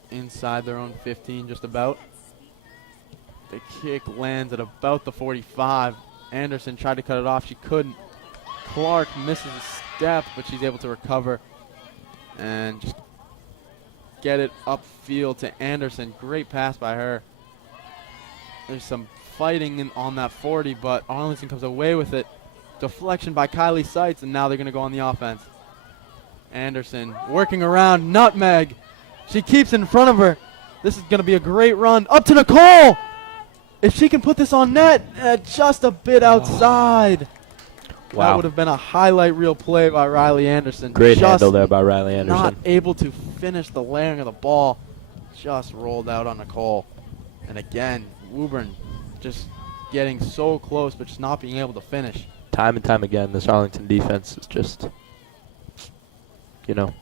inside their own 15, just about. The kick lands at about the 45. Anderson tried to cut it off. She couldn't. Clark misses a step, but she's able to recover and just get it upfield to Anderson. Great pass by her. There's some fighting on that 40, but Arlington comes away with it. Deflection by Kylie Seitz, and now they're going to go on the offense. Anderson working around, nutmeg. She keeps in front of her. This is going to be a great run. Up to Nicole! If she can put this on net, just a bit outside. Wow. That would have been a highlight reel play by Riley Anderson. Great just handle there by Riley Anderson. Not able to finish the layering of the ball. Just rolled out on Nicole. And again, Woburn just getting so close, but just not being able to finish. Time and time again, this Arlington defense is just, you know.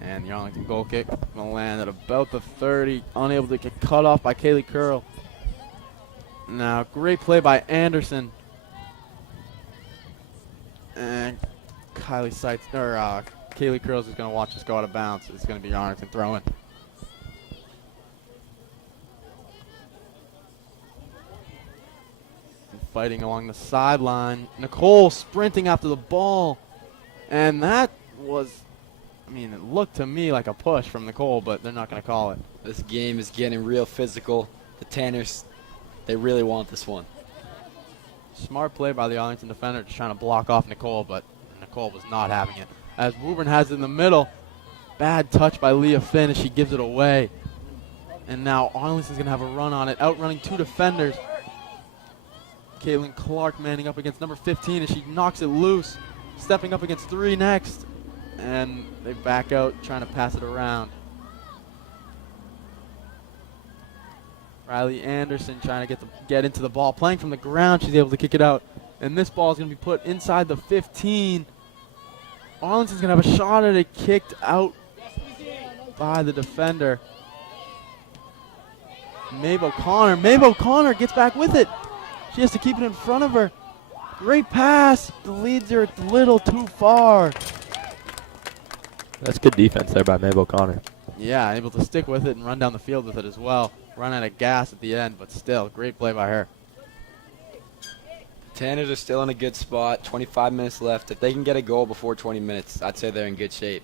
And the Arlington goal kick will land at about the 30. Unable to get cut off by Kaylee Curl. Now, great play by Anderson. And Kylie Seitz, or Kaylee Curls is going to watch this go out of bounds. It's going to be Arlington throwing. Fighting along the sideline. Nicole sprinting after the ball. And that was, I mean, it looked to me like a push from Nicole, but they're not going to call it. This game is getting real physical. The Tanners, they really want this one. Smart play by the Arlington defender, just trying to block off Nicole, but Nicole was not having it. As Woburn has it in the middle, bad touch by Leah Finn as she gives it away. And now Arlington's going to have a run on it, outrunning two defenders. Caitlin Clark manning up against number 15 as she knocks it loose, stepping up against 3 next. And they back out, trying to pass it around. Riley Anderson trying to get into the ball, playing from the ground. She's able to kick it out, and this ball is going to be put inside the 15. Arlington's going to have a shot at it, kicked out by the defender. Maeve O'Connor. Maeve O'Connor gets back with it. She has to keep it in front of her. Great pass. The leads are a little too far. That's good defense there by Maeve O'Connor. Yeah, able to stick with it and run down the field with it as well. Run out of gas at the end, but still, great play by her. Tanners are still in a good spot. 25 minutes left. If they can get a goal before 20 minutes, I'd say they're in good shape.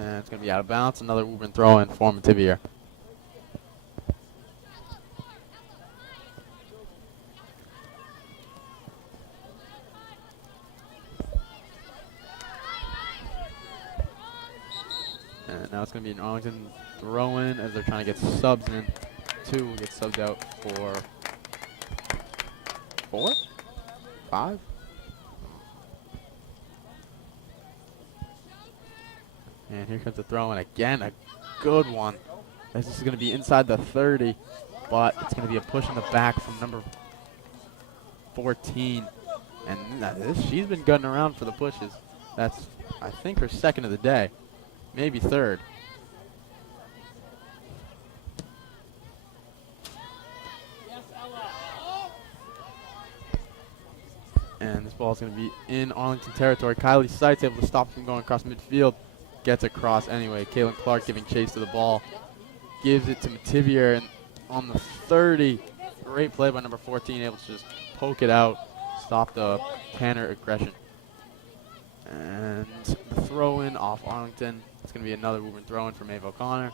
And it's going to be out of bounds. Another Woburn throw-in for Mativier. And now it's going to be an Arlington throw-in as they're trying to get subs in. 2 will get subbed out for 4? 5? And here comes the throw-in again. A good one. This is going to be inside the 30, but it's going to be a push in the back from number 14. And she's been gunning around for the pushes. That's, I think, her second of the day. Maybe third. And this ball is going to be in Arlington territory. Kylie Seitz able to stop from going across midfield. Gets across anyway. Kaylin Clark giving chase to the ball. Gives it to Mativier, and on the 30. Great play by number 14, able to just poke it out. Stop the Tanner aggression. And the throw-in off Arlington. It's going to be another Woburn throw-in for Maeve O'Connor.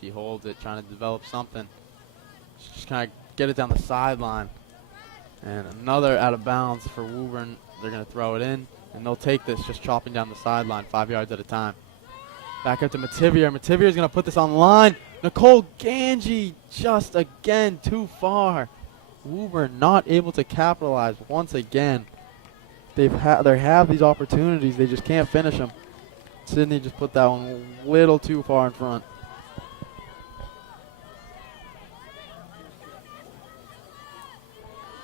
She holds it, trying to develop something. She's just trying to get it down the sideline. And another out of bounds for Woburn. They're going to throw it in, and they'll take this just chopping down the sideline 5 yards at a time. Back up to Mativier. Mativier is going to put this on line. Nicole Ganji just again too far. Woburn not able to capitalize once again. They have these opportunities. They just can't finish them. Sydney just put that one a little too far in front.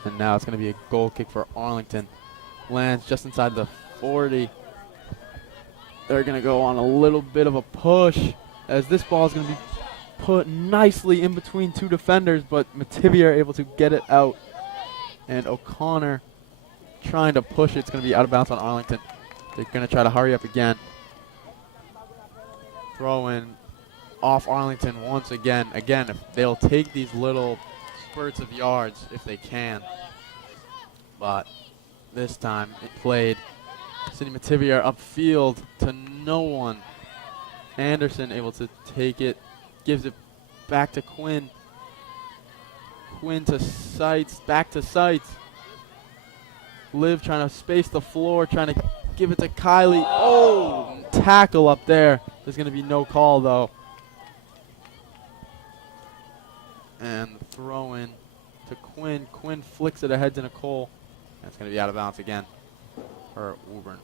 And now it's going to be a goal kick for Arlington. Lands just inside the 40. They're going to go on a little bit of a push as this ball is going to be put nicely in between 2 defenders, but Mativier able to get it out. And O'Connor trying to push it. It's going to be out of bounds on Arlington. They're going to try to hurry up again. Throw in off Arlington once again. Again, if they'll take these little spurts of yards if they can. but this time it played City Mativier upfield to no one. Anderson able to take it, gives it back to Quinn. Quinn to Seitz, back to Seitz. Liv trying to space the floor, trying to give it to Kylie. Oh, tackle up there. There's going to be no call, though. And throw in to Quinn. Quinn flicks it ahead to Nicole. That's going to be out of bounds again for Woburn.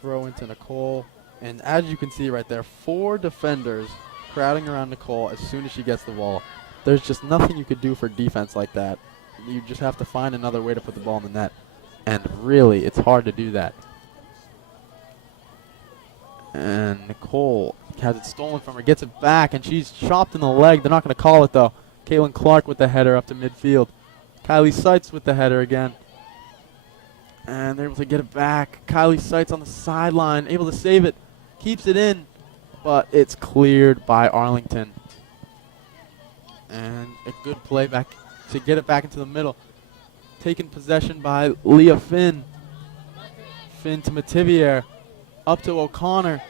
Throw into Nicole. And as you can see right there, 4 defenders crowding around Nicole as soon as she gets the ball. There's just nothing you could do for defense like that. You just have to find another way to put the ball in the net. And really, it's hard to do that. And Nicole has it stolen from her, gets it back, and she's chopped in the leg. They're not going to call it, though. Caitlin Clark with the header up to midfield. Kylie Seitz with the header again. And they're able to get it back. Kylie Seitz on the sideline, able to save it. Keeps it in, but it's cleared by Arlington. And a good play back to get it back into the middle. Taken possession by Leah Finn. Finn to Mativier. Up to O'Connor.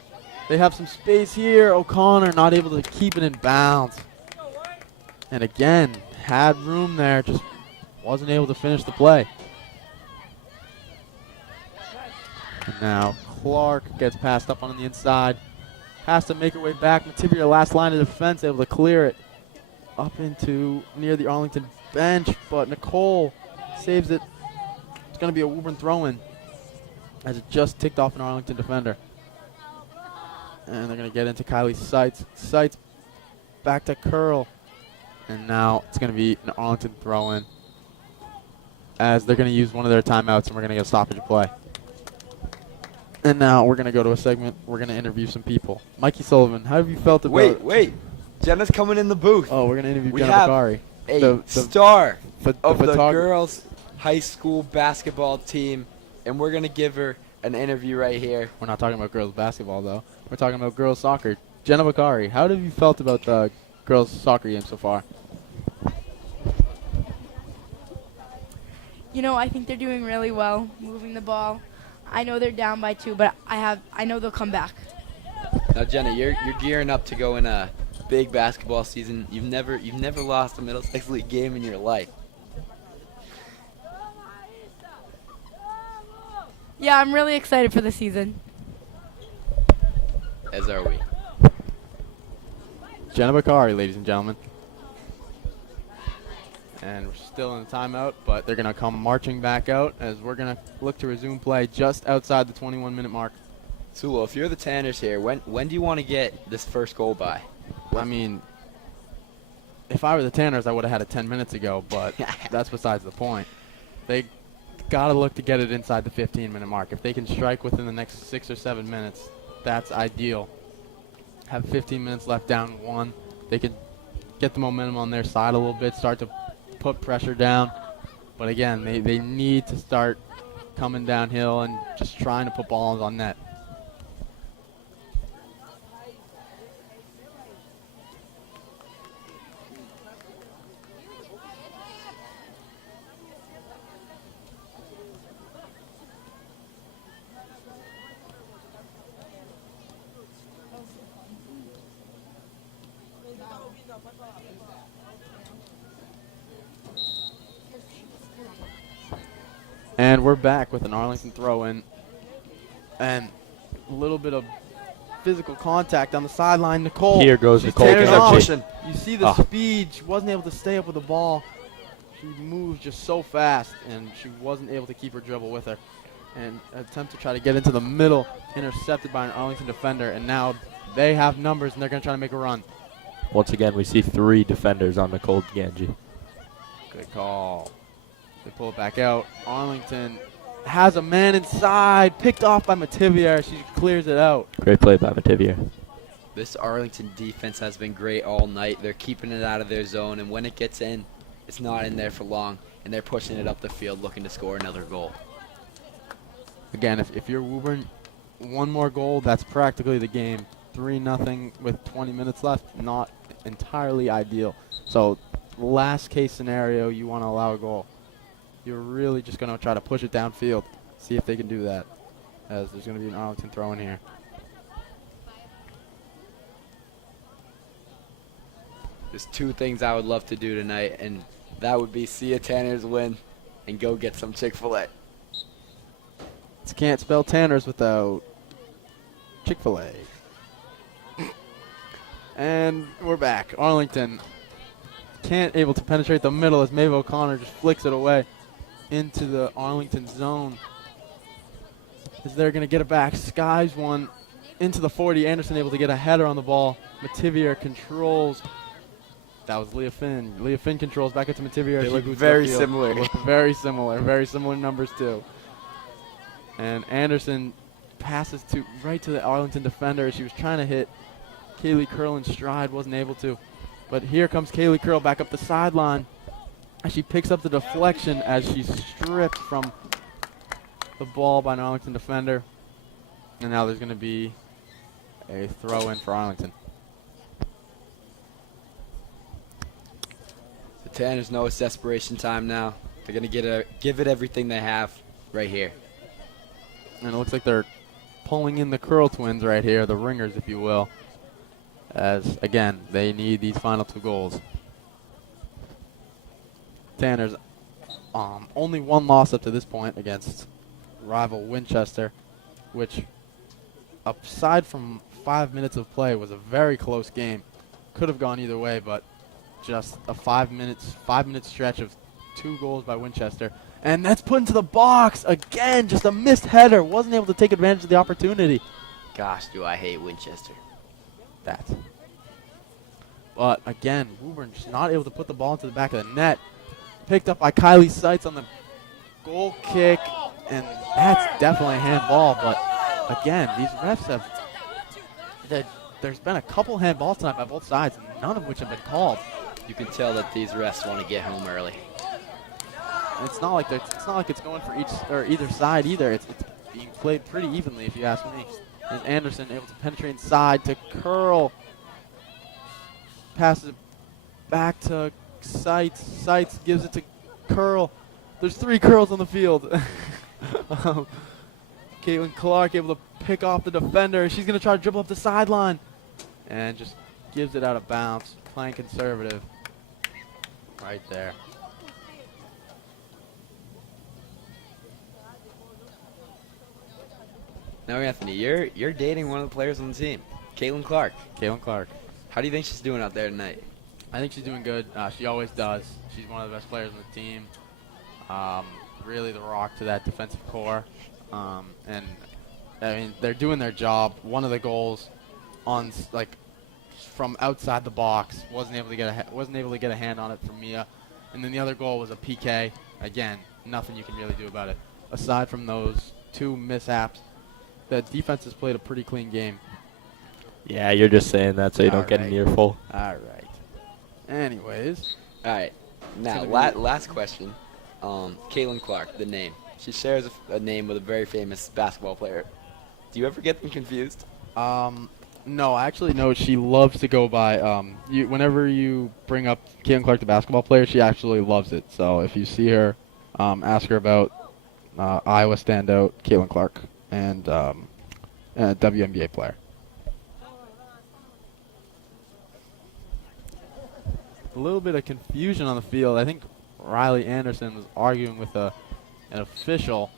They have some space here. O'Connor not able to keep it in bounds. And again, had room there, just wasn't able to finish the play. And now Clark gets passed up on the inside. Has to make her way back. Mativier, last line of defense, able to clear it up into near the Arlington bench, but Nicole saves it. It's going to be a Woburn throw-in as it just ticked off an Arlington defender. And they're going to get into Kylie Seitz. Seitz back to Curl. And now it's going to be an Arlington throw-in as they're going to use one of their timeouts, and we're going to get a stoppage of play. And now we're going to go to a segment. We're going to interview some people. Mikey Sullivan, how have you felt about... Wait. Jenna's coming in the booth. Oh, we're going to interview we Jenna have Bakari. A star of the photographer. girls' high school basketball team, and we're going to give her an interview right here. We're not talking about girls basketball, though. We're talking about girls soccer. Jenna Bakari, how have you felt about the girls soccer game so far? You know, I think they're doing really well, moving the ball. I know they're down by 2, but I know they'll come back. Now, Jenna, you're gearing up to go in a big basketball season. You've never lost a Middlesex League game in your life. Yeah, I'm really excited for the season. As are we. Jenna Bakari, ladies and gentlemen. And we're still in a timeout, but they're going to come marching back out as we're going to look to resume play just outside the 21-minute mark. Sulu, if you're the Tanners here, when do you want to get this first goal by? I mean, if I were the Tanners, I would have had it 10 minutes ago, but that's besides the point. They got to look to get it inside the 15-minute mark. If they can strike within the next 6 or 7 minutes, that's ideal. Have 15 minutes left down 1. They can get the momentum on their side a little bit, start to put pressure down. But again, they need to start coming downhill and just trying to put balls on net. And we're back with an Arlington throw-in. And a little bit of physical contact on the sideline. Nicole. Here goes Nicole. You see the speed. She wasn't able to stay up with the ball. She moved just so fast, and she wasn't able to keep her dribble with her. And attempt to try to get into the middle, intercepted by an Arlington defender. And now they have numbers, and they're going to try to make a run. Once again, we see 3 defenders on Nicole Ganji. Good call. They pull it back out. Arlington has a man inside, picked off by Mativier. She clears it out. Great play by Mativier. This Arlington defense has been great all night. They're keeping it out of their zone, and when it gets in, it's not in there for long, and they're pushing it up the field looking to score another goal. Again, if you're Woburn, one more goal, that's practically the game. 3-0 with 20 minutes left, not entirely ideal. So last case scenario, you want to allow a goal. You're really just going to try to push it downfield, see if they can do that, as there's going to be an Arlington throw in here. There's two things I would love to do tonight, and that would be see a Tanners win and go get some Chick-fil-A. You can't spell Tanners without Chick-fil-A. And we're back. Arlington can't able to penetrate the middle as Maeve O'Connor just flicks it away into the Arlington zone. Is they're going to get it back. Skies one into the 40. Anderson able to get a header on the ball. Mativier controls. That was Leah Finn. Leah Finn controls back into Mativier. They look very similar. Look very similar. Very similar numbers too. And Anderson passes right to the Arlington defender. She was trying to hit Kaylee Curl in stride, wasn't able to. But here comes Kaylee Curl back up the sideline. And she picks up the deflection as she's stripped from the ball by an Arlington defender. And now there's going to be a throw in for Arlington. The Tanners know it's desperation time now. They're going to give it everything they have right here. And it looks like they're pulling in the Curl twins right here, the ringers, if you will. As, again, they need these final 2 goals. Tanners, only one loss up to this point against rival Winchester, which, aside from 5 minutes of play, was a very close game. Could have gone either way, but just a 5 minute stretch of 2 goals by Winchester. And that's put into the box again, just a missed header. Wasn't able to take advantage of the opportunity. Gosh, do I hate Winchester. That. But again, Woburn just not able to put the ball into the back of the net. Picked up by Kylie Seitz on the goal kick, and that's definitely a handball. But again, these refs there's been a couple handballs tonight by both sides, none of which have been called. You can tell that these refs want to get home early. It's not like it's going for either side either. It's being played pretty evenly, if you ask me. And Anderson able to penetrate inside to Curl. Passes it back to Seitz. Seitz gives it to Curl. There's 3 Curls on the field. Caitlin Clark able to pick off the defender. She's going to try to dribble up the sideline. And just gives it out of bounds. Playing conservative. Right there. Now, Anthony, you're dating one of the players on the team, Caitlin Clark. Caitlin Clark. How do you think she's doing out there tonight? I think she's doing good. She always does. She's one of the best players on the team. Really the rock to that defensive core. And I mean, they're doing their job. One of the goals on from outside the box wasn't able to get a hand on it from Mia, and then the other goal was a PK. Again, nothing you can really do about it. Aside from those 2 mishaps, the defense has played a pretty clean game. Yeah, you're just saying that so you don't get an earful. All right. Anyways. All right. Now, last question. Caitlin Clark, the name. She shares a name with a very famous basketball player. Do you ever get them confused? No, actually, no. She loves to go by. Whenever you bring up Caitlin Clark, the basketball player, she actually loves it. So if you see her, ask her about Iowa standout Caitlin Clark and WNBA player. A little bit of confusion on the field. I think Riley Anderson was arguing with an official,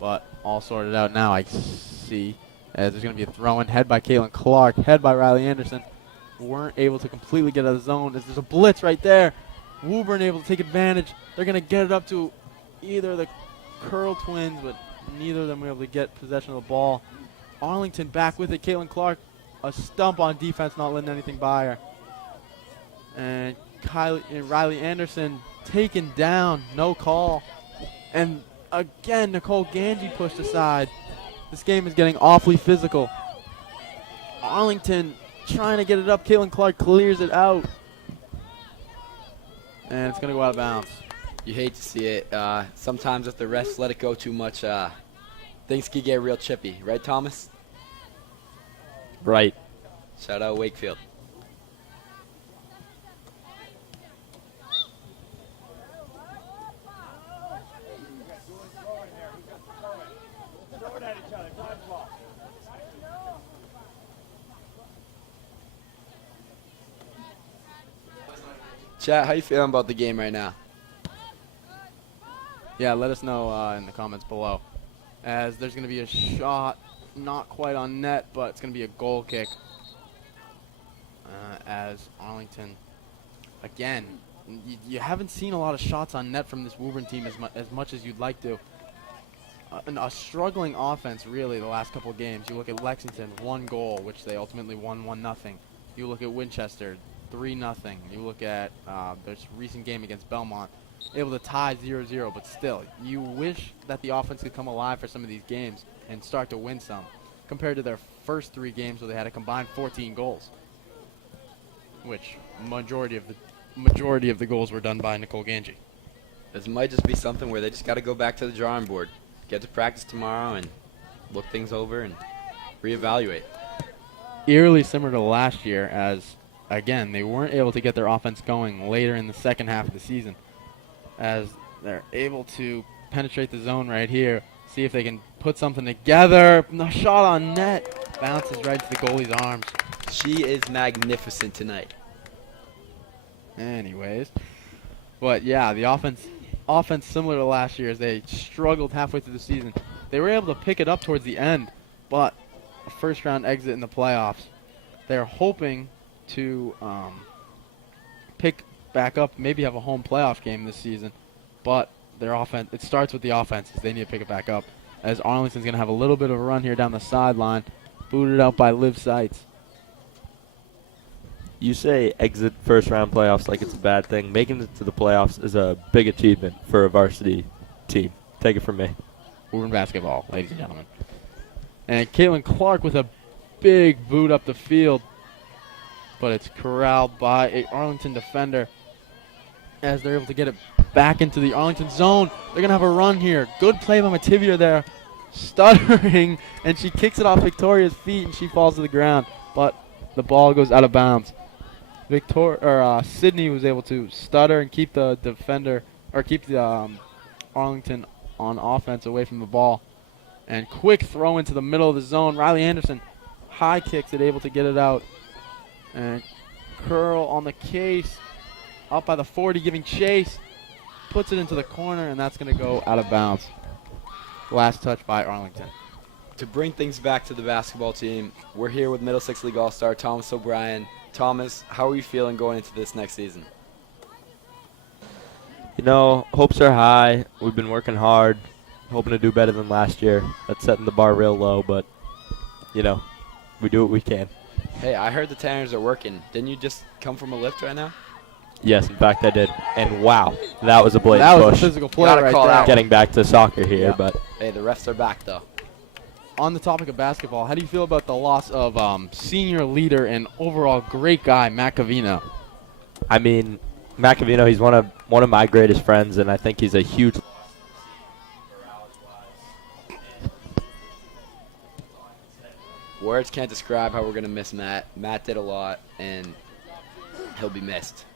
but all sorted out now, I see. As there's going to be a throw-in, head by Caitlin Clark, head by Riley Anderson. Weren't able to completely get out of the zone. There's a blitz right there. Woburn able to take advantage. They're going to get it up to either the Curl twins, but neither of them were able to get possession of the ball. Arlington back with it. Caitlin Clark, a stump on defense, not letting anything by her. And Riley Anderson taken down, no call. And again, Nicole Ganji pushed aside. This game is getting awfully physical. Arlington trying to get it up. Caitlin Clark clears it out. And it's going to go out of bounds. You hate to see it. Sometimes if the refs let it go too much, things can get real chippy. Right, Thomas? Right. Shout out Wakefield. Chat, how you feeling about the game right now? Yeah, let us know in the comments below. As there's going to be a shot, not quite on net, but it's going to be a goal kick. As Arlington, again, you haven't seen a lot of shots on net from this Woburn team as much as you'd like to. A struggling offense, really, the last couple of games. You look at Lexington, 1 goal, which they ultimately won 1-0. You look at Winchester, 3-0. You look at this recent game against Belmont, able to tie 0-0, but still, you wish that the offense could come alive for some of these games and start to win some, compared to their first 3 games where they had a combined 14 goals, which majority of the goals were done by Nicole Ganji. This might just be something where they just got to go back to the drawing board, get to practice tomorrow, and look things over and reevaluate. Eerily similar to last year, as again they weren't able to get their offense going later in the second half of the season, as they're able to penetrate the zone right here, see if they can put something together. No shot on net, bounces right to the goalie's arms. She is magnificent tonight. Anyways, but yeah, the offense similar to last year, as they struggled halfway through the season. They were able to pick it up towards the end, but a first round exit in the playoffs. They're hoping to pick back up, maybe have a home playoff game this season, but their offense, it starts with the offenses. They need to pick it back up, as Arlington's going to have a little bit of a run here down the sideline, booted out by Liv Seitz. You say exit first round playoffs like it's a bad thing. Making it to the playoffs is a big achievement for a varsity team. Take it from me. Woburn basketball, ladies and gentlemen. And Caitlin Clark with a big boot up the field, but it's corralled by a Arlington defender as they're able to get it back into the Arlington zone. They're going to have a run here. Good play by Mativia there, stuttering, and she kicks it off Victoria's feet, and she falls to the ground, but the ball goes out of bounds. Sydney was able to stutter and keep the defender, or keep the Arlington on offense away from the ball. And quick throw into the middle of the zone. Riley Anderson high kicks it, able to get it out. And curl on the case, up by the 40, giving chase. Puts it into the corner, and that's going to go out of bounds. Last touch by Arlington. To bring things back to the basketball team, we're here with Middlesex League All-Star Thomas O'Brien. Thomas, how are you feeling going into this next season? You know, hopes are high. We've been working hard, hoping to do better than last year. That's setting the bar real low, but, you know, we do what we can. Hey, I heard the Tanners are working. Didn't you just come from a lift right now? Yes, in fact, I did. And wow, that was a blatant that was push. a physical play right there. Getting back to soccer here, Yeah. but Hey, the refs are back, though. On the topic of basketball, how do you feel about the loss of senior leader and overall great guy, Matt Cavino? I mean, Matt Cavino, he's one of my greatest friends, and I think he's a huge. Words can't describe how we're going to miss Matt. Matt did a lot, and he'll be missed.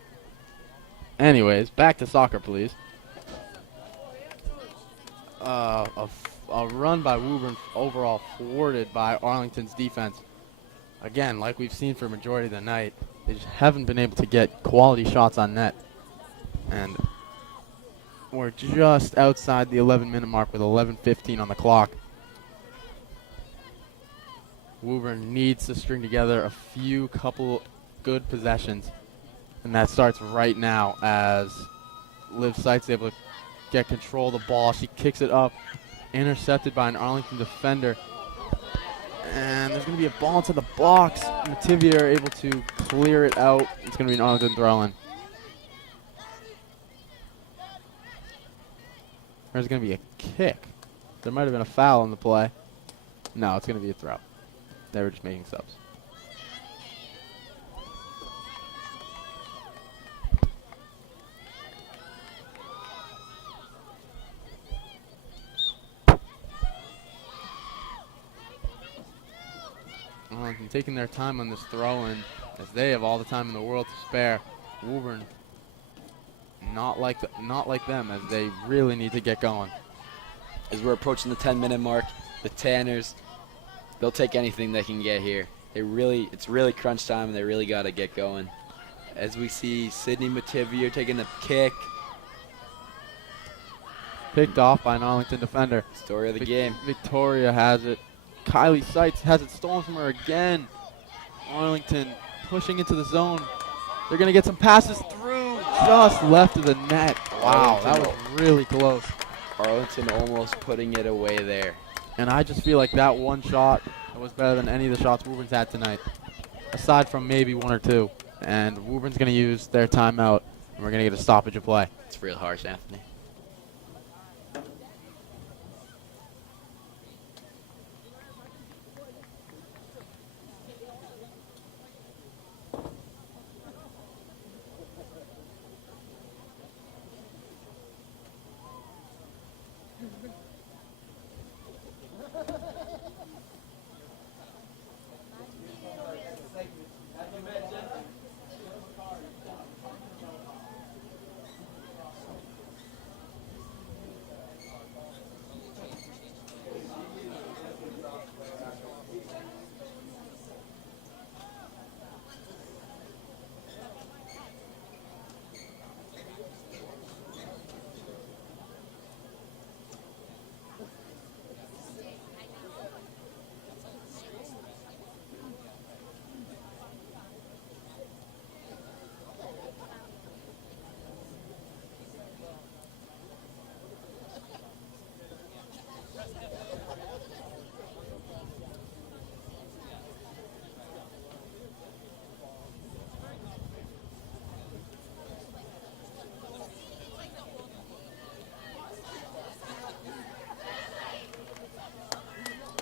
Anyways, back to soccer, please. A run by Woburn, overall thwarted by Arlington's defense. Again, like we've seen for a majority of the night, they just haven't been able to get quality shots on net. And we're just outside the 11-minute mark with 11:15 on the clock. Woburn needs to string together a couple good possessions, and that starts right now as Liv Seitz able to get control of the ball. She kicks it up, intercepted by an Arlington defender, and there's going to be a ball into the box. Mativia are able to clear it out. It's going to be an Arlington throw-in. There's going to be a kick. There might have been a foul on the play. No, it's going to be a throw. They were just making subs. Arlington taking their time on this throw-in as they have all the time in the world to spare. Woburn, not like them, as they really need to get going. As we're approaching the 10-minute mark, the Tanners, they'll take anything they can get here. It's really crunch time, and they really got to get going. As we see Sidney Mativier taking the kick. Picked off by an Arlington defender. Story of the game. Victoria has it. Kylie Seitz has it stolen from her again. Arlington pushing into the zone. They're going to get some passes through, just left of the net. Wow, that was really close. Arlington almost putting it away there. And I just feel like that one shot was better than any of the shots Woburn's had tonight, aside from maybe one or two. And Woburn's going to use their timeout, and we're going to get a stoppage of play. It's real harsh, Anthony.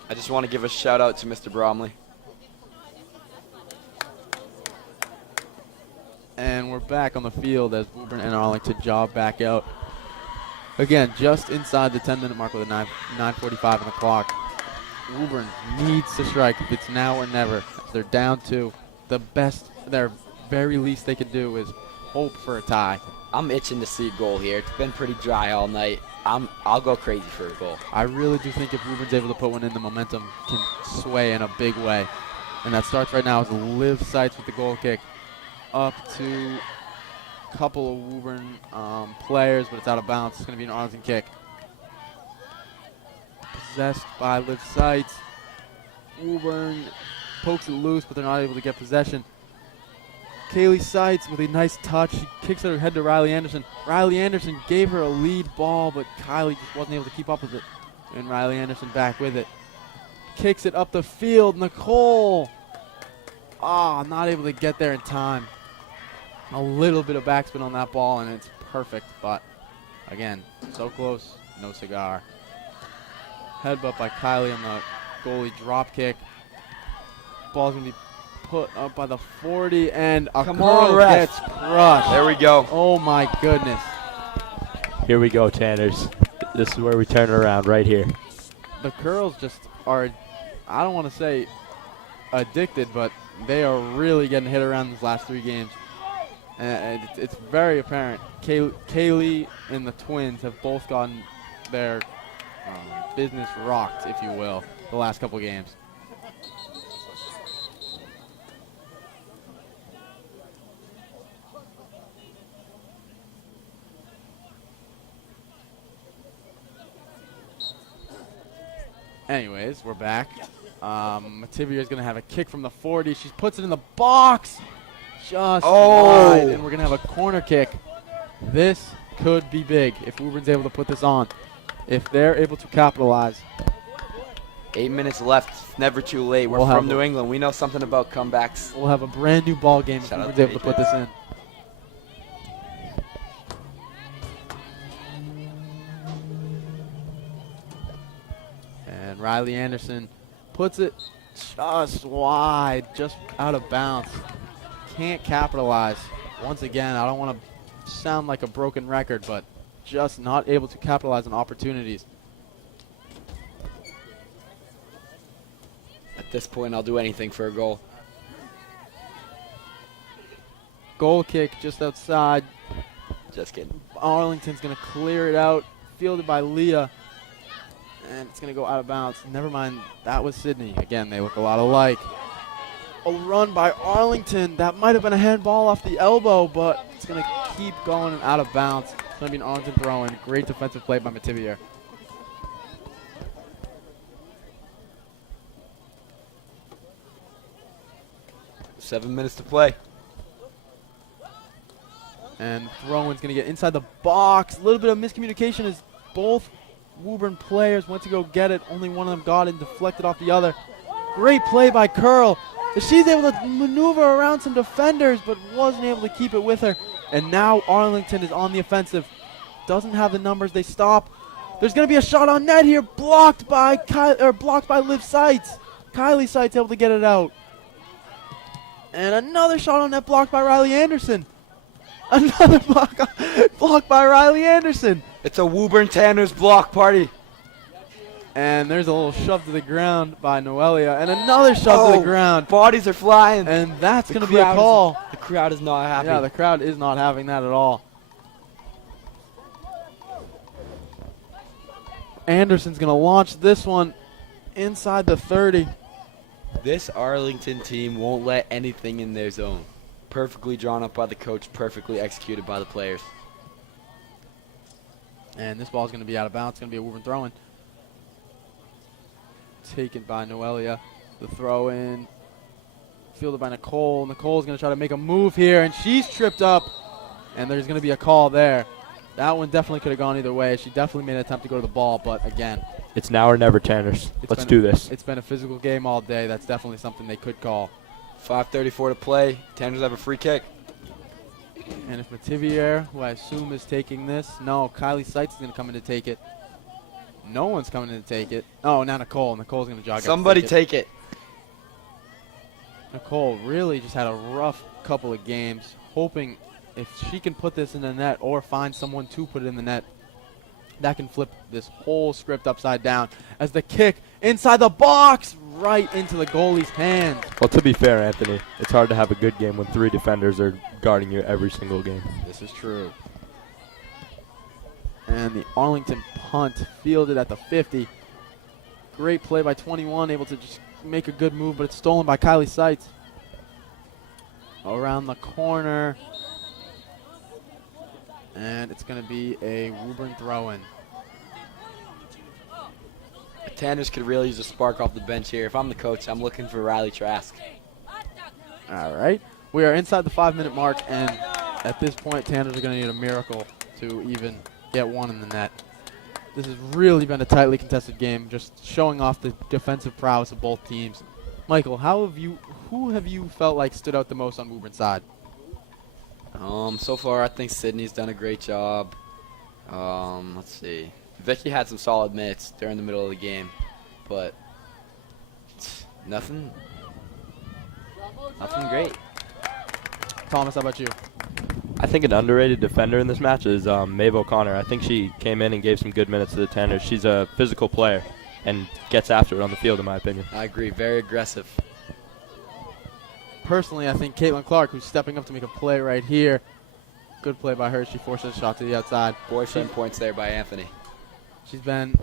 I just want to give a shout out to Mr. Bromley. And we're back on the field as Woburn and Arlington job back out. Again, just inside the 10-minute mark with a 9:45 on the clock. Woburn needs to strike. It's now or never. They're down to their very least they can do is hope for a tie. I'm itching to see a goal here. It's been pretty dry all night. I'll go crazy for a goal. I really do think if Woburn's able to put one in, the momentum can sway in a big way. And that starts right now as Liv Seitz with the goal kick up to a couple of Woburn players, but it's out of bounds. It's going to be an Arlington kick. Possessed by Liv Seitz. Woburn pokes it loose, but they're not able to get possession. Kaylee Seitz with a nice touch. She kicks her head to Riley Anderson. Riley Anderson gave her a lead ball, but Kylie just wasn't able to keep up with it. And Riley Anderson back with it. Kicks it up the field. Nicole. Not able to get there in time. A little bit of backspin on that ball, and it's perfect. But, again, so close, no cigar. Headbutt by Kylie on the goalie drop kick. Ball's going to be put up by the 40, and a girl gets crushed. There we go. Oh my goodness. Here we go, Tanners. This is where we turn it around, right here. The Curls just are, I don't want to say addicted, but they are really getting hit around these last 3 games. And it's very apparent. Kaylee and the Twins have both gotten their business rocked, if you will, the last couple games. Anyways, we're back. Mativier is going to have a kick from the 40. She puts it in the box. Just wide. And we're going to have a corner kick. This could be big if Woburn's able to put this on. If they're able to capitalize. 8 minutes left. Never too late. We're from New England. We know something about comebacks. We'll have a brand new ball game if Woburn's able to put this in. And Riley Anderson puts it just wide, just out of bounds. Can't capitalize. Once again, I don't want to sound like a broken record, but just not able to capitalize on opportunities. At this point, I'll do anything for a goal. Goal kick just outside. Just kidding. Arlington's going to clear it out. Fielded by Leah. And it's going to go out of bounds. Never mind, that was Sydney. Again, they look a lot alike. A run by Arlington. That might have been a handball off the elbow, but it's going to keep going and out of bounds. It's going to be an Arlington throw-in. Great defensive play by Mativier. Seven minutes to play. And throw-in's going to get inside the box. A little bit of miscommunication as both Woburn players went to go get it. Only one of them got it and deflected off the other. Great play by Curl. She's able to maneuver around some defenders, but wasn't able to keep it with her. And now Arlington is on the offensive. Doesn't have the numbers. They stop. There's going to be a shot on net here, blocked by Liv Seitz. Kylie Seitz able to get it out. And another shot on net blocked by Riley Anderson. Another block by Riley Anderson. It's a Woburn Tanners block party. And there's a little shove to the ground by Noelia. And another shove to the ground. Bodies are flying. And that's going to be a call. The crowd is not happy. Yeah, the crowd is not having that at all. Anderson's going to launch this one inside the 30. This Arlington team won't let anything in their zone. Perfectly drawn up by the coach, perfectly executed by the players. And this ball is going to be out of bounds. It's going to be a Woburn throw-in. Taken by Noelia. The throw-in. Fielded by Nicole. Nicole's going to try to make a move here, and she's tripped up. And there's going to be a call there. That one definitely could have gone either way. She definitely made an attempt to go to the ball, but again. It's now or never, Tanners. Let's do this. It's been a physical game all day. That's definitely something they could call. 5:34 to play. Tanners have a free kick. And if Mativier, who I assume is taking this, no, Kylie Seitz is going to come in to take it. No one's coming in to take it. Oh, now Nicole. Nicole's going to jog. Somebody take it. Nicole really just had a rough couple of games, hoping if she can put this in the net or find someone to put it in the net, that can flip this whole script upside down as the kick inside the box right into the goalie's hand. Well, to be fair, Anthony, it's hard to have a good game when 3 defenders are guarding you every single game. This is true. And the Arlington punt fielded at the 50. Great play by 21, able to just make a good move, but it's stolen by Kylie Seitz. Around the corner. And it's going to be a Woburn throw-in. The Tanners could really use a spark off the bench here. If I'm the coach, I'm looking for Riley Trask. All right. We are inside the 5-minute mark, and at this point, Tanners are going to need a miracle to even get one in the net. This has really been a tightly contested game, just showing off the defensive prowess of both teams. Michael, who have you felt like stood out the most on Woburn's side? So far, I think Sydney's done a great job. Let's see. Vicky had some solid minutes during the middle of the game, but nothing great. Thomas, how about you? I think an underrated defender in this match is Maeve O'Connor. I think she came in and gave some good minutes to the Tanners. She's a physical player and gets after it on the field, in my opinion. I agree. Very aggressive. Personally, I think Caitlin Clark, who's stepping up to make a play right here. Good play by her. She forces a shot to the outside. Boyfriend points there by Anthony. She's been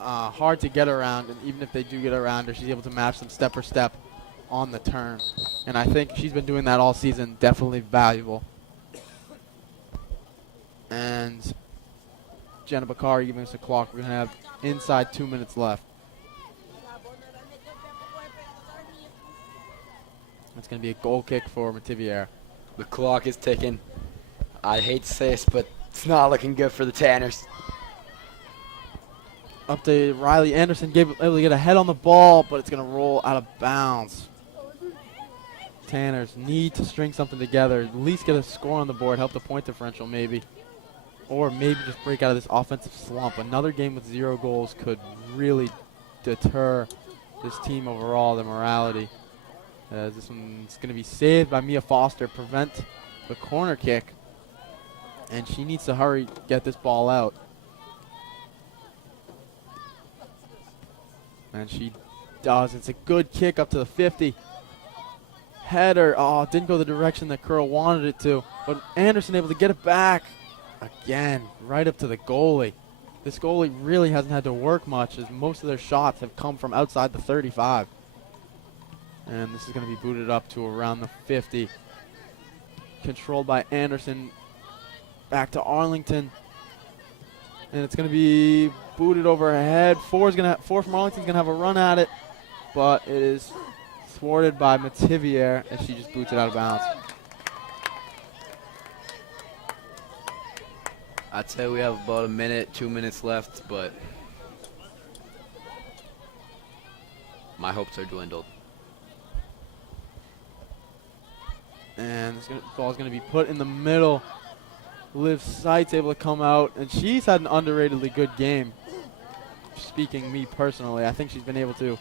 hard to get around, and even if they do get around her, she's able to match them step for step on the turn. And I think she's been doing that all season. Definitely valuable. And Jenna Bakari giving us a clock. We're going to have inside 2 minutes left. It's going to be a goal kick for Mativier. The clock is ticking. I hate to say this, but it's not looking good for the Tanners. Up to Riley Anderson, able to get a head on the ball, but it's going to roll out of bounds. Tanners need to string something together, at least get a score on the board, help the point differential maybe. Or maybe just break out of this offensive slump. Another game with 0 goals could really deter this team overall, their morality. This one's going to be saved by Mia Foster, prevent the corner kick. And she needs to hurry, get this ball out. And she does. It's a good kick up to the 50. Header, didn't go the direction that Curl wanted it to. But Anderson able to get it back. Again, right up to the goalie. This goalie really hasn't had to work much as most of their shots have come from outside the 35. And this is going to be booted up to around the 50. Controlled by Anderson. Back to Arlington. And it's going to be booted overhead. Four from Arlington's going to have a run at it. But it is thwarted by Mativier as she just boots it out of bounds. I'd say we have about a minute, 2 minutes left, but my hopes are dwindled. And this ball is going to be put in the middle. Liv Seitz able to come out, and she's had an underratedly good game. Speaking me personally, I think she's been able to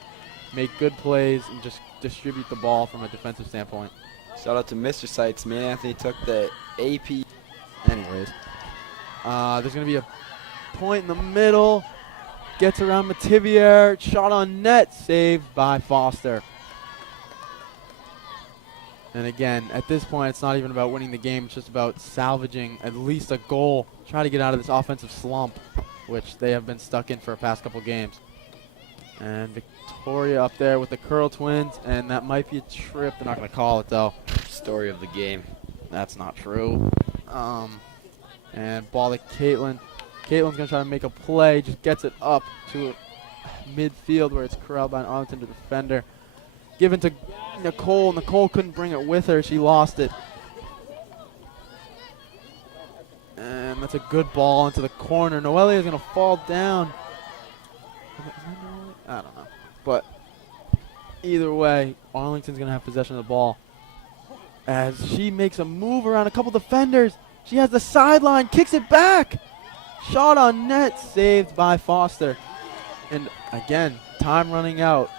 make good plays and just distribute the ball from a defensive standpoint. Shout out to Mr. Seitz. Me and Anthony took the AP. Anyways, there's going to be a point in the middle. Gets around Mativier. Shot on net. Saved by Foster. And again, at this point, it's not even about winning the game. It's just about salvaging at least a goal. Try to get out of this offensive slump, which they have been stuck in for the past couple games. And Victoria up there with the Curl twins, and that might be a trip. They're not going to call it, though. Story of the game. That's not true. And ball to Caitlin. Caitlin's going to try to make a play. Just gets it up to midfield where it's corralled by an Arlington defender. Given to Nicole. Nicole couldn't bring it with her. She lost it. And that's a good ball into the corner. Noelia is going to fall down. I don't know. But either way, Arlington's going to have possession of the ball. As she makes a move around a couple defenders. She has the sideline, kicks it back. Shot on net, saved by Foster. And again, time running out.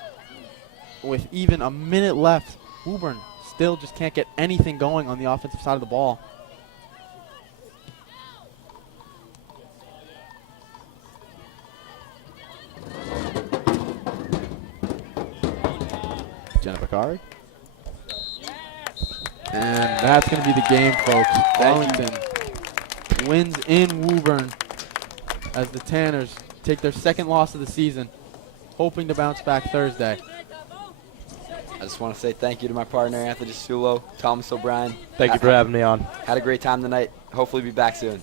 With even a minute left, Woburn still just can't get anything going on the offensive side of the ball. Jenna Bakari. And that's going to be the game, folks. Arlington wins in Woburn as the Tanners take their second loss of the season, hoping to bounce back Thursday. I just want to say thank you to my partner, Anthony Sulo, Thomas O'Brien. Thank you for having me on. Had a great time tonight. Hopefully be back soon.